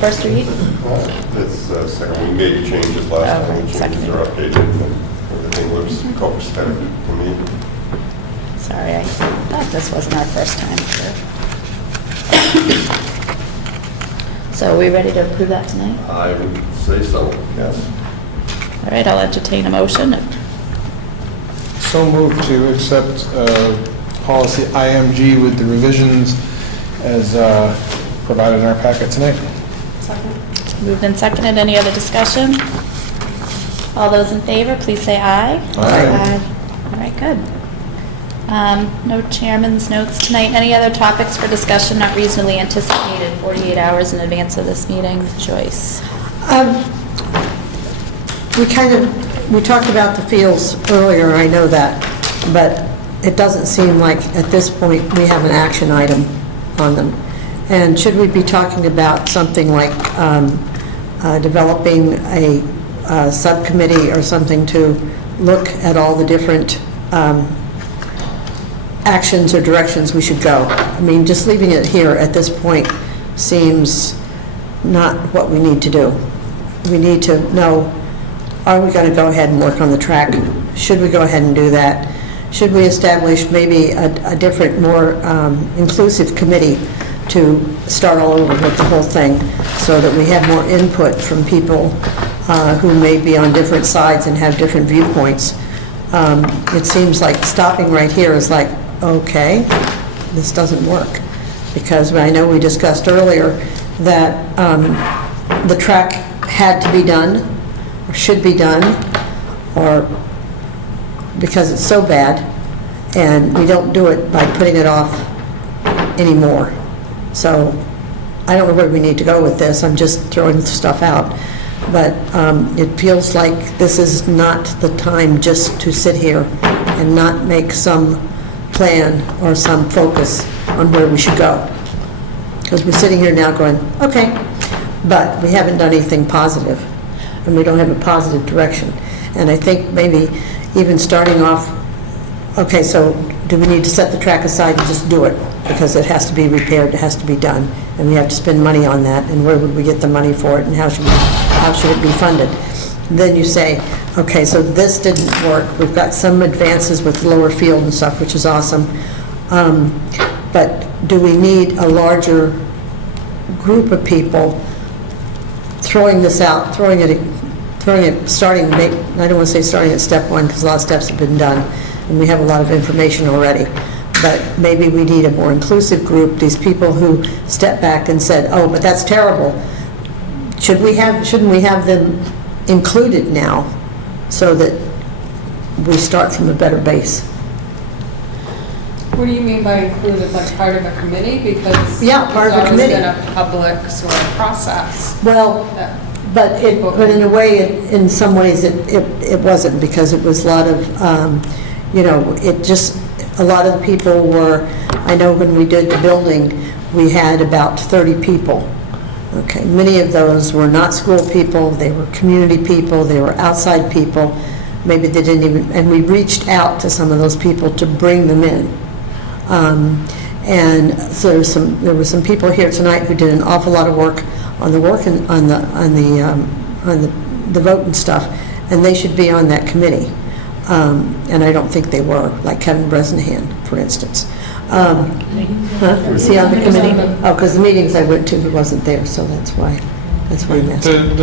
First read. It's second, we made changes last time, the changes are updated, and everything looks copacetic to me. Sorry, I thought this wasn't our first time. So are we ready to approve that tonight? I would say so, yes. All right, I'll entertain a motion. So moved to accept policy IMG with the revisions as provided in our packet tonight. Moved and seconded. Any other discussion? All those in favor, please say aye. Aye. All right, good. No chairman's notes tonight. Any other topics for discussion not reasonably anticipated 48 hours in advance of this meeting? Joyce? We talked about the fields earlier, I know that, but it doesn't seem like at this point we have an action item on them. And should we be talking about something like developing a subcommittee or something to look at all the different actions or directions we should go? Just leaving it here at this point seems not what we need to do. We need to know, are we going to go ahead and work on the track? Should we go ahead and do that? Should we establish maybe a different, more inclusive committee to start all over with the whole thing so that we have more input from people who may be on different sides and have different viewpoints? It seems like stopping right here is like, okay, this doesn't work. Because I know we discussed earlier that the track had to be done, or should be done, or because it's so bad, and we don't do it by putting it off anymore. So I don't know where we need to go with this. I'm just throwing stuff out. But it feels like this is not the time just to sit here and not make some plan or some focus on where we should go. Because we're sitting here now going, okay, but we haven't done anything positive, and we don't have a positive direction. And I think maybe even starting off, okay, so do we need to set the track aside and just do it? Because it has to be repaired, it has to be done, and we have to spend money on that, and where would we get the money for it, and how should it be funded? Then you say, okay, so this didn't work. We've got some advances with lower field and stuff, which is awesome. But do we need a larger group of people throwing this out, throwing it, starting, I don't want to say starting at step one, because a lot of steps have been done, and we have a lot of information already. But maybe we need a more inclusive group, these people who stepped back and said, oh, but that's terrible. Shouldn't we have them included now, so that we start from a better base. What do you mean by included, like part of a committee? Because Yeah, part of a committee. It's always been a public sort of process. Well, but in a way, in some ways, it wasn't, because it was a lot of, a lot of the people were, I know when we did the building, we had about 30 people. Okay, many of those were not school people, they were community people, they were outside people. Maybe they didn't even, and we reached out to some of those people to bring them in. And so there were some people here tonight who did an awful lot of work on the vote and stuff, and they should be on that committee. And I don't think they were, like Kevin Bresnahan, for instance. Was he on the committee? Oh, because the meetings I went to, he wasn't there, so that's why I'm asking.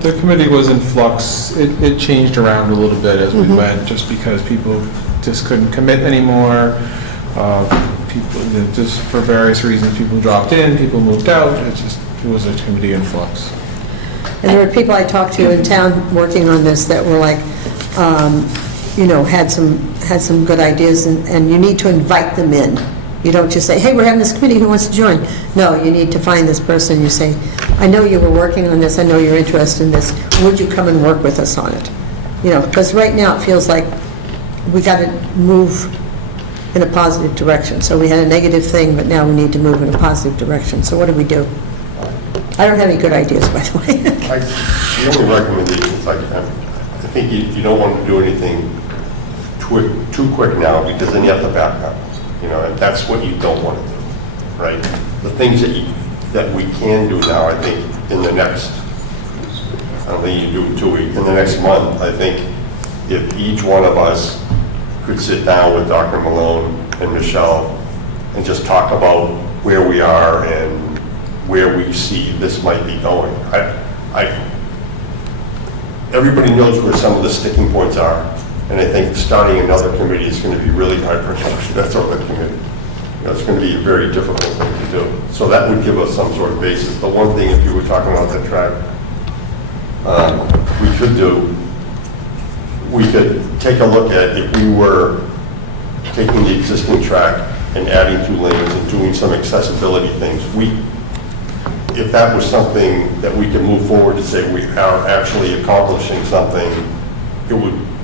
The committee was in flux. It changed around a little bit as we went, just because people just couldn't commit anymore. People, just for various reasons, people dropped in, people moved out. It was a committee in flux. And there were people I talked to in town working on this that were like, had some good ideas, and you need to invite them in. You don't just say, hey, we're having this committee, who wants to join? No, you need to find this person. You say, I know you were working on this, I know you're interested in this, would you come and work with us on it? Because right now it feels like we got to move in a positive direction. So we had a negative thing, but now we need to move in a positive direction. So what do we do? I don't have any good ideas, by the way. The only recommendations I think you don't want to do anything too quick now, because then you have to back up. And that's what you don't want to do, right? The things that we can do now, I think, in the next, I don't think you do 2 weeks, in the next month, I think if each one of us could sit down with Dr. Malone and Michelle and just talk about where we are and where we see this might be going. Everybody knows where some of the sticking points are, and I think starting another committee is going to be really hard for that's our committee. It's going to be a very difficult thing to do. So that would give us some sort of basis. But one thing, if you were talking about that track, we could take a look at if we were taking the existing track and adding 2 lanes and doing some accessibility things. If that was something that we could move forward to say we are actually accomplishing something,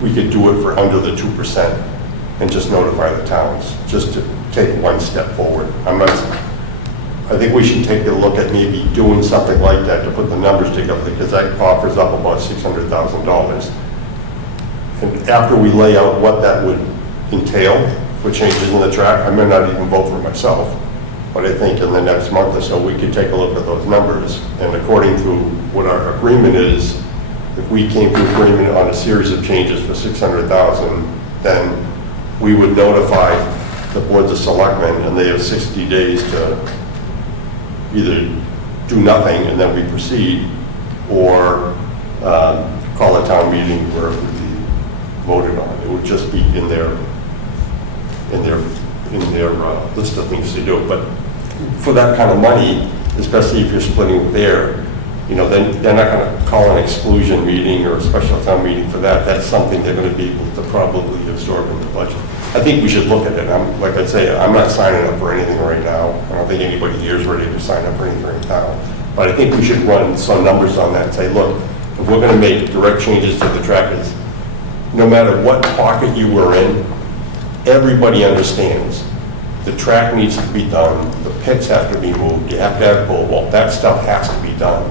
we could do it for under the 2% and just notify the towns, just to take one step forward. I think we should take a look at maybe doing something like that to put the numbers together, because that offers up about $600,000. And after we lay out what that would entail for changes in the track, I may not even vote for myself, but I think in the next month or so, we could take a look at those numbers. And according to what our agreement is, if we came to agreement on a series of changes for $600,000, then we would notify the boards of selectmen, and they have 60 days to either do nothing and then we proceed, or call a town meeting where it would be voted on. It would just be in their list of things to do. But for that kind of money, especially if you're splitting with air, then they're not going to call an exclusion meeting or a special town meeting for that. That's something they're going to be able to probably absorb in the budget. I think we should look at it. Like I say, I'm not signing up for anything right now. I don't think anybody here is ready to sign up for anything right now. But I think we should run some numbers on that and say, look, if we're going to make direct changes to the trackers, no matter what pocket you were in, everybody understands the track needs to be done, the pits have to be moved, you have to have well, that stuff has to be done.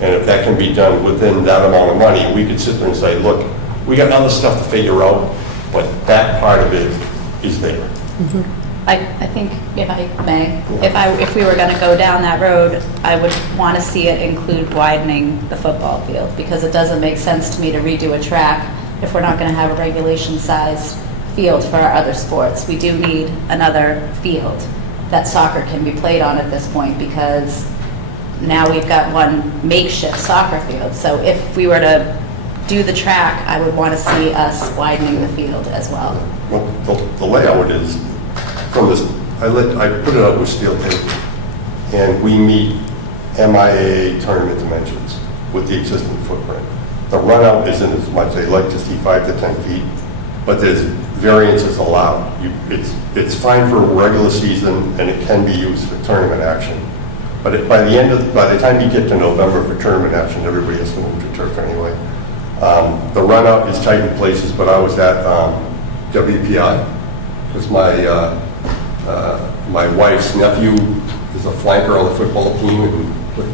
And if that can be done within that amount of money, we could sit there and say, look, we got other stuff to figure out, but that part of it is there. I think, if I may, if we were going to go down that road, I would want to see it include widening the football field, because it doesn't make sense to me to redo a track if we're not going to have a regulation-sized field for our other sports. We do need another field that soccer can be played on at this point, because now we've got one makeshift soccer field. So if we were to do the track, I would want to see us widening the field as well. Well, the layout is from this. I put it up with steel tape, and we meet MIA tournament dimensions with the existing footprint. The run out isn't as much. They like to see 5 to 10 feet. but there's variances allowed. It's fine for regular season, and it can be used for tournament action. But by the time you get to November for tournament action, everybody has to move to turf anyway. The run-up is tight in places, but I was at WPI, because my wife's nephew is a flanker on the football team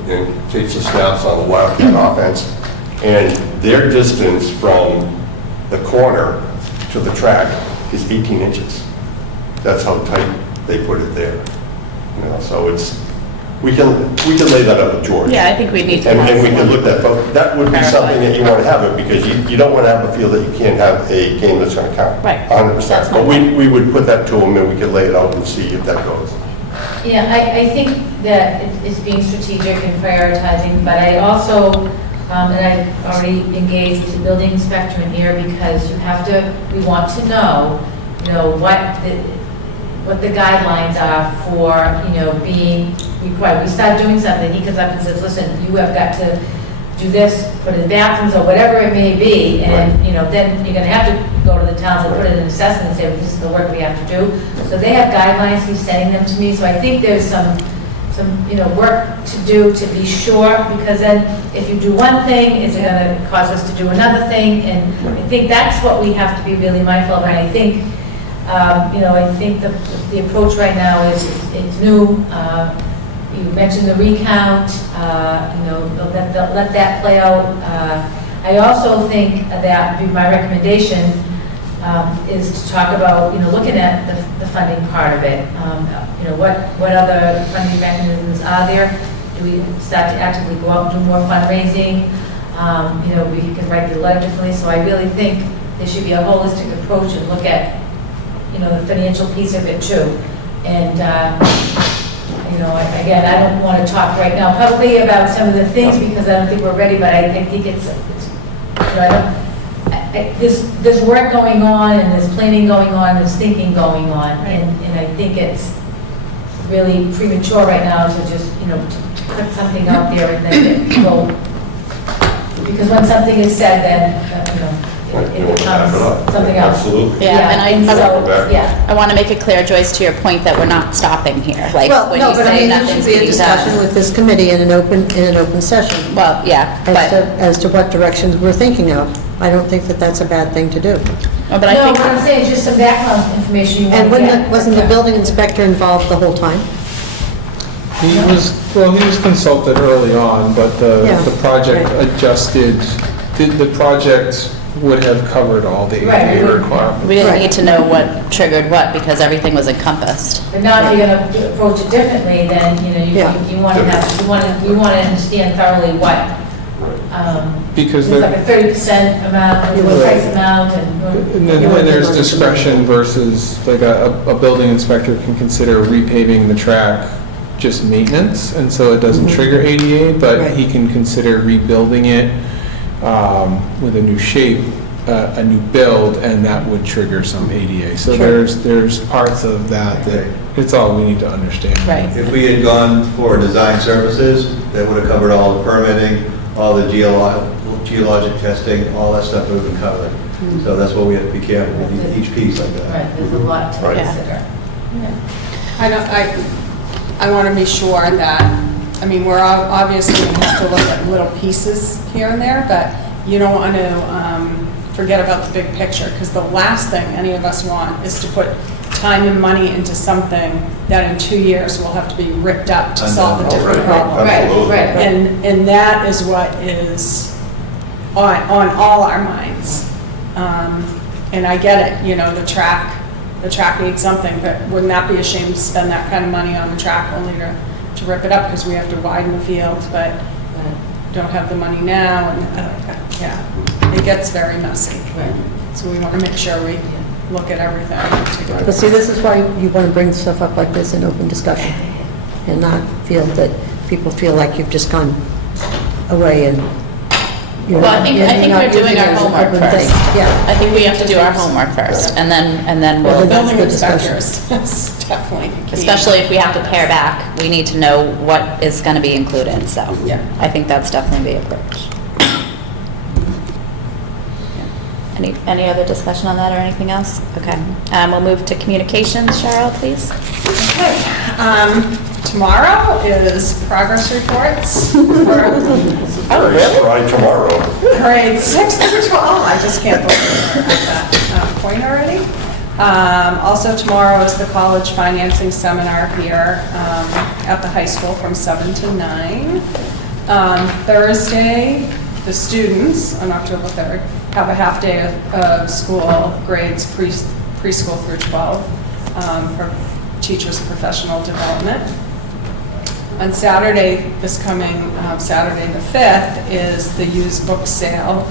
and takes the snaps on the Wildcat offense. And their distance from the corner to the track is 18 inches. That's how tight they put it there. You know, so we can lay that up with George. Yeah, I think we need to. And we can look at that. That would be something that you want to have it, because you don't want to have a feel that you can't have a game that's going to count. Right. 100%. But we would put that to them, and we could lay it out and see if that goes. Yeah, I think that it's being strategic and prioritizing, but I also, and I've already engaged with the building inspector in here, because we want to know, what the guidelines are for, being required. We start doing something, he comes up and says, listen, you have got to do this, put in bathrooms or whatever it may be, and, then you're gonna have to go to the towns and put it in an assessment and say, well, this is the work we have to do. So they have guidelines, he's sending them to me, so I think there's some work to do to be sure, because then if you do one thing, is it gonna cause us to do another thing? And I think that's what we have to be really mindful of, and I think, I think the approach right now is, it's new. You mentioned the recount, let that play out. I also think that my recommendation is to talk about, looking at the funding part of it. What other funding mechanisms are there? Do we start to actively go out and do more fundraising? We can write the letter differently. So I really think there should be a holistic approach and look at, the financial piece of it too. And, again, I don't want to talk right now publicly about some of the things, because I don't think we're ready, but I think there's work going on, and there's planning going on, there's thinking going on, and I think it's really premature right now to just, to put something out there and then go, because when something is said, then, it becomes something else. Absolutely. Yeah, and I want to make it clear, Joyce, to your point, that we're not stopping here. Like, Well, when no, you but I say mean, there nothing's should be a being discussion done. with this committee in an open session. Well, yeah, As to what directions we're thinking of. I don't think that that's a bad thing to do. but I No, think. what I'm saying is just some background information you want to And get. wasn't the building inspector involved the whole time? He was consulted early on, but Yeah. the project adjusted, the project would have covered all the ADA requirements. We didn't Right. need to know what triggered what, because everything was encompassed. But now if you're going to approach it differently, then, Yeah. you want to we want to understand thoroughly what, Because it's there, like a 30% amount, or a price amount, and then there's discretion versus, like, a building inspector can consider repaving the track just maintenance, and so it doesn't trigger ADA, but Right. he can consider rebuilding it with a new shape, a new build, and that would trigger some ADA. So Sure. there's parts of that it's all we need to understand. Right. If we had gone for design services, that would have covered all the permitting, all the geologic testing, all that stuff would have been covered. So that's why we have to be careful with each piece like that. right, there's a lot to Right. consider. I want to be sure that, I mean, we're obviously going to have to look at little pieces here and there, but you don't want to forget about the big picture, because the last thing any of us want is to put time and money into something that in 2 years will have to be ripped up to solve a different problem. Right. And that is what is on all our minds. And I get it, the track needs something, but wouldn't that be a shame to spend that kind of money on the track only to rip it up, because we have to widen the field, but don't have the money now, and it gets very messy. Right. So we want to make sure we look at everything together. But see, this is why you want to bring stuff up like this in open discussion, and not feel that people feel like you've just gone away and, Well, I think we're doing our homework first. Yeah. I think we have to do our homework first, and then Well, we'll, that's Building the inspector discussion. is definitely key. especially if we have to pare back, we need to know what is going to be included, so. Yeah. I think that's definitely the approach. Any other discussion on that or anything else? Okay. We'll move to communications. Cheryl, please. Okay. Tomorrow is progress reports for Try tomorrow. grades 6 through 12. I just can't believe we're at that point already. Also tomorrow is the college financing seminar here at the high school from 7 to 9. Thursday, the students on October 3rd have a half day of school grades preschool through 12 for teachers' professional development. On Saturday, this coming Saturday the 5th, is the used book sale.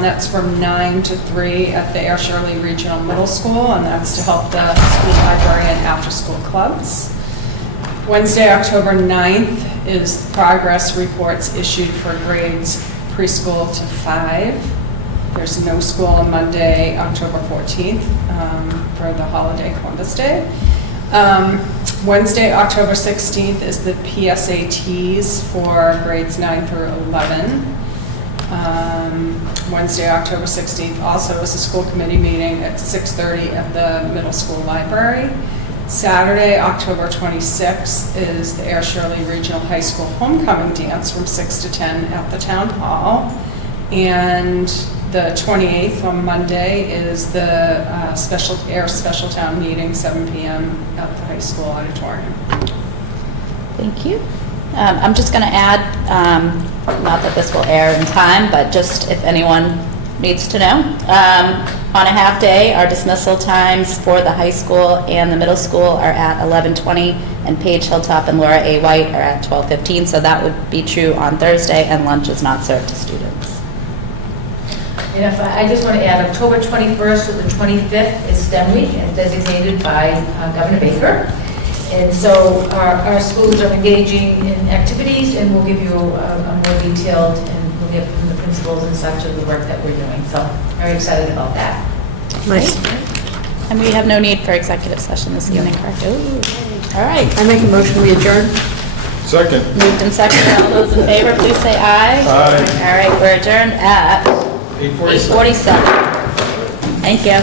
That's from 9 to 3 at the Air Shirley Regional Middle School, and that's to help the school library and after-school clubs. Wednesday, October 9th, is progress reports issued for grades preschool to 5. There's no school on Monday, October 14th, for the holiday Columbus Day. Wednesday, October 16th, is the PSATs for grades 9 through 11. Wednesday, October 16th, also is a school committee meeting at 6:30 at the middle school library. Saturday, October 26th, is the Air Shirley Regional High School homecoming dance from 6 to 10 at the town hall. And the 28th, on Monday, is the special town meeting, 7 p.m. at the high school auditorium. Thank you. I'm just going to add, not that this will air in time, but just if anyone needs to know, on a half day, our dismissal times for the high school and the middle school are at 11:20, and Paige Hilltop and Laura A. White are at 12:15, so that would be true on Thursday, and lunch is not served to students. And if I just want to add, October 21st to the 25th is STEM Week, and designated by Governor Baker. And so our schools are engaging in activities, and we'll give you a more detailed, and we'll get from the principals and such of the work that we're doing. So very excited about that. Nice. And we have no need for executive session this evening, correct? Ooh. All right. I make a motion, we adjourn. Second. Moved and seconded. All those in favor, please say aye. Aye. All right, we're adjourned at 8:47. 8:47. Thank you.